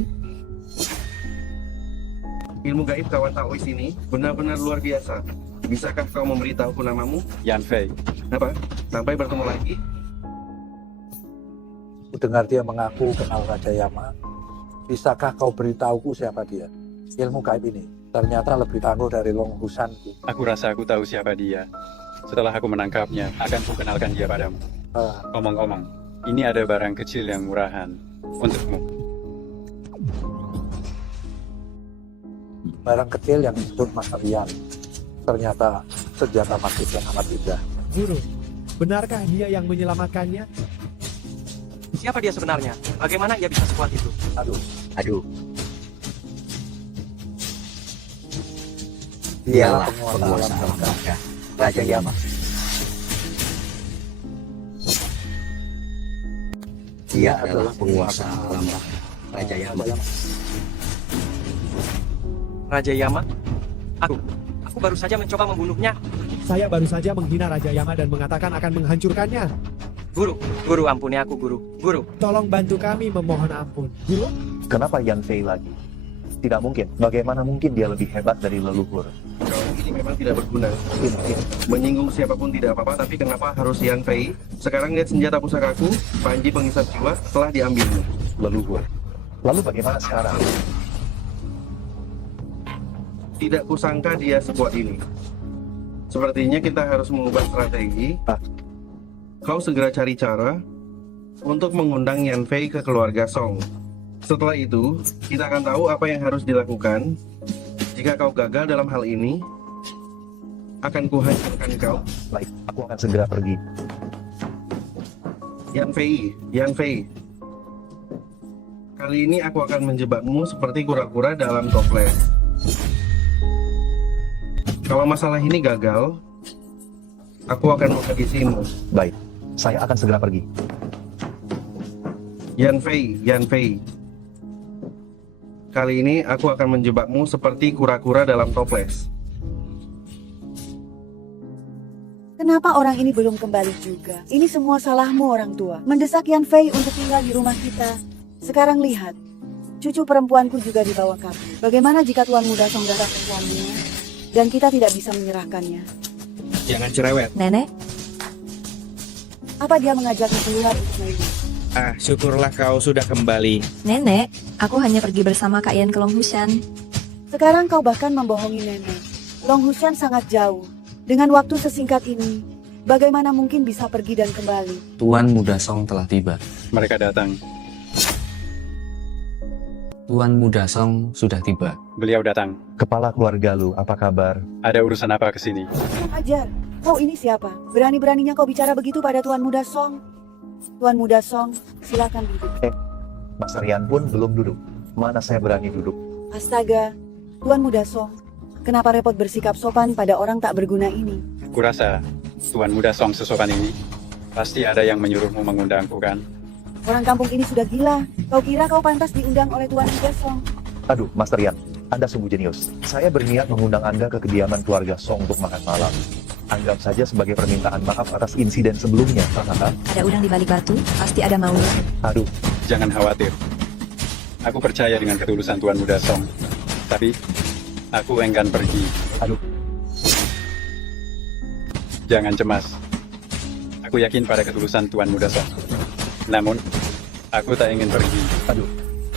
Ilmu gaib kawan Taoist ini benar-benar luar biasa. Bisakah kau memberitahuku namamu? Yan Fei. Apa? Sampai bertemu lagi? Ku dengar dia mengaku kenal Raja Yama. Bisakah kau beritahuku siapa dia? Ilmu gaib ini ternyata lebih tangguh dari Long Hushanku. Aku rasa aku tahu siapa dia. Setelah aku menangkapnya, akan kukenalkan dia padamu. Omong-omong, ini ada barang kecil yang murahan untukmu. Barang kecil yang disebut Mas Rian. Ternyata senjata magis yang amat indah. Guru, benarkah dia yang menyelamatkannya? Siapa dia sebenarnya? Bagaimana ia bisa sekuat itu? Aduh. Dialah penguasa penguasa alam alam baka, Raja Yama. Dia adalah penguasa alam baka, Raja Yama. Raja Yama? Aku baru saja mencoba membunuhnya. Saya baru saja menghina Raja Yama dan mengatakan akan menghancurkannya. Guru ampuni aku, Guru. Tolong bantu kami memohon ampun. Guru? Kenapa Yan Fei lagi? Tidak mungkin. Bagaimana mungkin dia lebih hebat dari leluhur? Kau ini memang tidak berguna. Menyinggung siapapun tidak apa-apa, tapi kenapa harus Yan Fei? Sekarang lihat senjata pusakaku, panji penghisap jiwa telah diambilnya. Leluhur. Lalu bagaimana sekarang? Tidak kusangka dia sekuat ini. Sepertinya kita harus mengubah strategi. Kau segera cari cara untuk mengundang Yan Fei ke keluarga Song. Setelah itu, kita akan tahu apa yang harus dilakukan. Jika kau gagal dalam hal ini, akan kuhancurkan kau. Baik, aku akan segera pergi. Yan Fei. Kali ini aku akan menjebakmu seperti kura-kura dalam toples. Kalau masalah ini gagal, aku akan menghabisimu. Baik, saya akan segera pergi. Yan Fei. Kali ini aku akan menjebakmu seperti kura-kura dalam toples. Kenapa orang ini belum kembali juga? Ini semua salahmu orang tua. Mendesak Yan Fei untuk tinggal di rumah kita. Sekarang lihat, cucu perempuanku juga dibawa kabur. Bagaimana jika Tuan Muda Song datang ke suaminya dan kita tidak bisa menyerahkannya? Jangan cerewet. Nenek, Apa dia mengajaknya keluar untuk main? Syukurlah kau sudah kembali. Nenek, aku hanya pergi bersama Kak Yan ke Long Hushan. Sekarang kau bahkan membohongi nenek. Long Hushan sangat jauh. Dengan waktu sesingkat ini, bagaimana mungkin bisa pergi dan kembali? Tuan Muda Song telah tiba. Mereka datang. Tuan Muda Song sudah tiba. Beliau datang. Kepala keluarga lu, apa kabar? Ada urusan apa ke sini? Ajar, kau ini siapa? Berani-beraninya kau bicara begitu pada Tuan Muda Song? Tuan Muda Song, silakan duduk. Mas Rian pun belum duduk. Mana saya berani duduk? Astaga, Tuan Muda Song, kenapa repot bersikap sopan pada orang tak berguna ini? Kurasa Tuan Muda Song sesopan ini pasti ada yang menyuruhmu mengundangku kan? Orang kampung ini sudah gila. Kau kira kau pantas diundang oleh Tuan Muda Song? Aduh, Master Yan, Anda sungguh jenius. Saya berniat mengundang Anda ke kediaman keluarga Song untuk makan malam. Anggap saja sebagai permintaan maaf atas insiden sebelumnya. Hahaha. Ada udang di balik batu, pasti ada maunya. Aduh, Jangan khawatir. Aku percaya dengan ketulusan Tuan Muda Song. Tapi aku enggan pergi. Aduh. Jangan cemas. Aku yakin pada ketulusan Tuan Muda Song. Namun, aku tak ingin pergi. Aduh.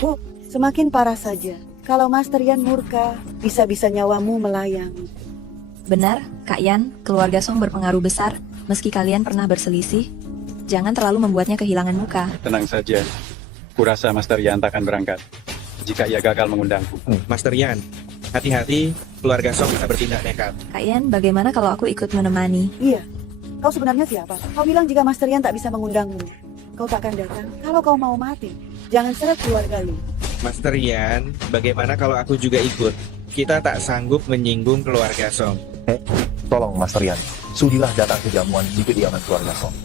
Oh, semakin parah saja. Kalau Master Yan murka, bisa-bisa nyawamu melayang. Benar, Kak Yan, keluarga Song berpengaruh besar. Meski kalian pernah berselisih, jangan terlalu membuatnya kehilangan muka. Tenang saja. Kurasa Master Yan takkan berangkat jika ia gagal mengundangku. Master Yan, hati-hati, keluarga Song bisa bertindak nekat. Kak Yan, bagaimana kalau aku ikut menemani? Iya. Kau sebenarnya siapa? Kau bilang jika Master Yan tak bisa mengundangmu. Kau takkan datang kalau kau mau mati. Jangan seret keluarga lu. Master Yan, bagaimana kalau aku juga ikut? Kita tak sanggup menyinggung keluarga Song. Tolong Master Yan, sudilah datang ke jamuan di kediaman keluarga Song.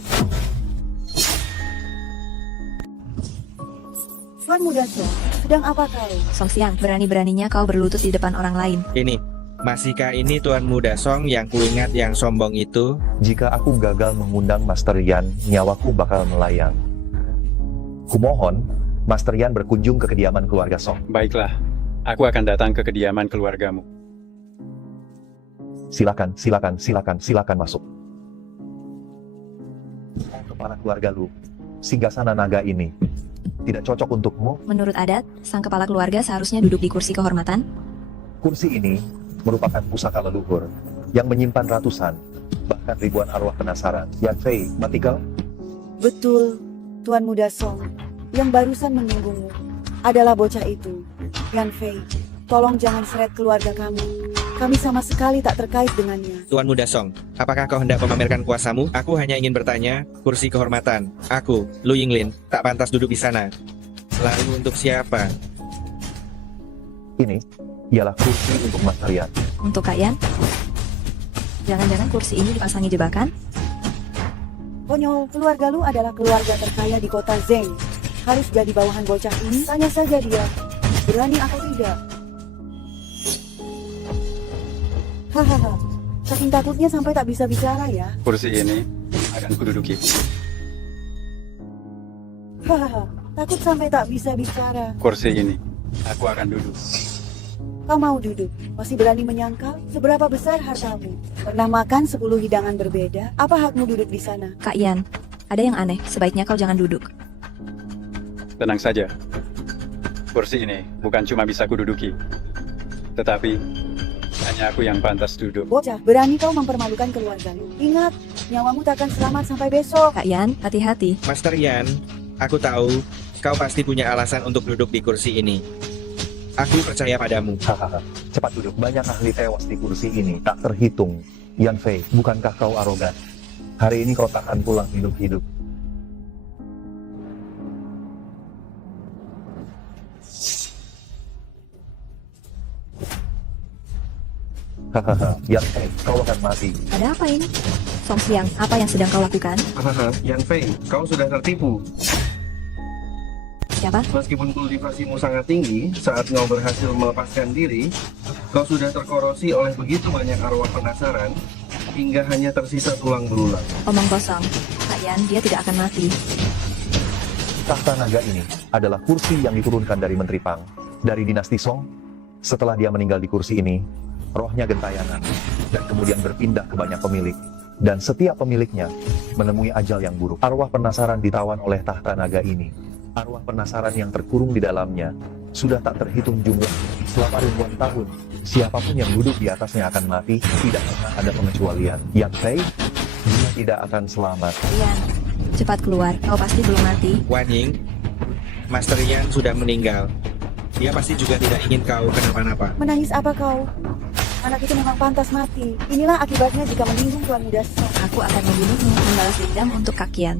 Tuan Muda Song, sedang apa kau? Song Siang, berani-beraninya kau berlutut di depan orang lain. Ini, masihkah ini Tuan Muda Song yang kuingat yang sombong itu? Jika aku gagal mengundang Master Yan, nyawaku bakal melayang. Kumohon, Master Yan berkunjung ke kediaman keluarga Song. Baiklah, aku akan datang ke kediaman keluargamu. Silakan, silakan, silakan, silakan masuk. Kepala keluarga lu, singgasana naga ini tidak cocok untukmu. Menurut adat, sang kepala keluarga seharusnya duduk di kursi kehormatan. Kursi ini merupakan pusaka leluhur yang menyimpan ratusan, bahkan ribuan arwah penasaran. Yan Fei, mati kau? Betul, Tuan Muda Song. Yang barusan menyinggungmu adalah bocah itu, Yan Fei. Tolong jangan seret keluarga kami. Kami sama sekali tak terkait dengannya. Tuan Muda Song, apakah kau hendak memamerkan kuasamu? Aku hanya ingin bertanya, kursi kehormatan. Aku, Lu Yinglin, tak pantas duduk di sana. Lalu untuk siapa? Ini ialah kursi untuk Master Yan. Untuk Kak Yan? Jangan-jangan kursi ini dipasangi jebakan? Konyol, keluarga lu adalah keluarga terkaya di kota Zeng. Harus jadi bawahan bocah ini? Tanya saja dia. Berani atau tidak? Hahaha, saking takutnya sampai tak bisa bicara ya. Kursi ini akan kududuki. Hahaha, takut sampai tak bisa bicara. Kursi ini aku akan duduk. Kau mau duduk? Masih berani menyangkal? Seberapa besar hartamu? Pernah makan 10 hidangan berbeda? Apa hakmu duduk di sana? Kak Yan, ada yang aneh, sebaiknya kau jangan duduk. Tenang saja. Kursi ini bukan cuma bisa kududuki, tetapi hanya aku yang pantas duduk. Bocah, berani kau mempermalukan keluarga lu. Ingat, nyawamu takkan selamat sampai besok. Kak Yan, hati-hati. Master Yan, aku tahu kau pasti punya alasan untuk duduk di kursi ini. Aku percaya padamu. Hahaha, cepat duduk. Banyak ahli tewas di kursi ini, tak terhitung. Yan Fei, bukankah kau arogan? Hari ini kau takkan pulang hidup-hidup. Hahaha, Yan Fei, kau akan mati. Ada apa ini? Song Siang, apa yang sedang kau lakukan? Hahaha, Yan Fei, kau sudah tertipu. Siapa? Meskipun kultivasimu sangat tinggi, saat kau berhasil melepaskan diri, kau sudah terkorosi oleh begitu banyak arwah penasaran, hingga hanya tersisa tulang belulang. Omong kosong. Kak Yan, dia tidak akan mati. Tahta naga ini adalah kursi yang diturunkan dari Menteri Pang, dari dinasti Song. Setelah dia meninggal di kursi ini, rohnya gentayangan, dan kemudian berpindah ke banyak pemilik. Dan setiap pemiliknya menemui ajal yang buruk. Arwah penasaran ditawan oleh tahta naga ini. Arwah penasaran yang terkurung di dalamnya sudah tak terhitung jumlah. Selama ribuan tahun, siapapun yang duduk di atasnya akan mati, tidak pernah ada pengecualian. Yan Fei, dia tidak akan selamat. Yan, cepat keluar, kau pasti belum mati. Wan Ying, Master Yan sudah meninggal. Dia pasti juga tidak ingin kau kenapa-napa. Menangis apa kau? Anak itu memang pantas mati. Inilah akibatnya jika menyinggung Tuan Muda Song. Aku akan membunuhmu, membalas dendam untuk Kak Yan.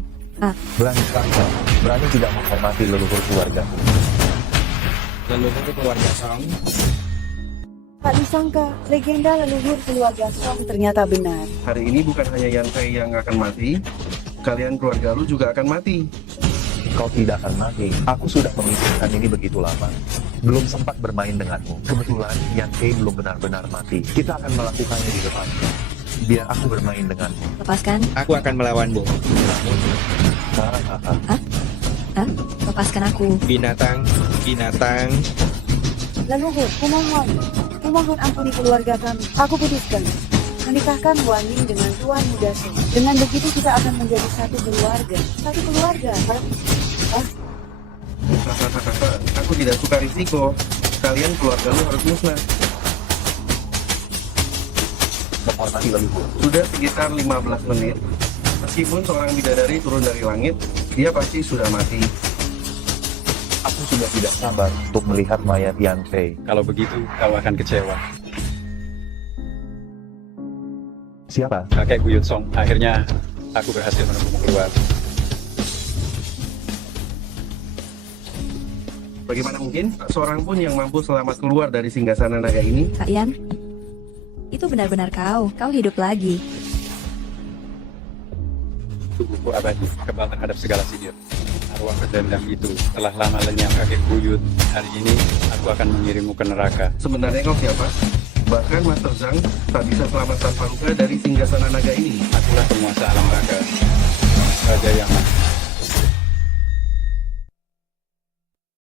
Berani sekali kau, berani tidak menghormati leluhur keluarga. Leluhur keluarga Song? Tak disangka, legenda leluhur keluarga Song ternyata benar. Hari ini bukan hanya Yan Fei yang akan mati, kalian keluarga lu juga akan mati. Kau tidak akan mati. Aku sudah memikirkan ini begitu lama. Belum sempat bermain denganmu. Kebetulan Yan Fei belum benar-benar mati. Kita akan melakukannya di depan. Biar aku bermain denganmu. Lepaskan. Aku akan melawanmu. Lepaskan aku. Binatang, binatang. Leluhur, kumohon ampuni keluarga kami. Aku putuskan, menikahkan Wan Ying dengan Tuan Muda Song. Dengan begitu kita akan menjadi satu keluarga. Satu keluarga. Aku tidak suka risiko. Kalian keluarga lu harus musnah. Menghormati leluhur. Sudah sekitar 15 menit. Meskipun seorang bidadari turun dari langit, dia pasti sudah mati. Aku sudah tidak sabar untuk melihat mayat Yan Fei. Kalau begitu, kau akan kecewa. Siapa? Kakek Buyut Song. Akhirnya, aku berhasil menemumu keluar. Bagaimana mungkin tak seorang pun yang mampu selamat keluar dari singgasana naga ini? Kak Yan, itu benar-benar kau. Kau hidup lagi. Tubuhku abadi, kebal terhadap segala sihir. Arwah berdendam itu telah lama lenyap kakek buyut. Hari ini, aku akan mengirimmu ke neraka. Sebenarnya kau siapa? Bahkan Master Zhang tak bisa selamat tanpa luka dari singgasana naga ini. Akulah penguasa alam raga, Raja Yama.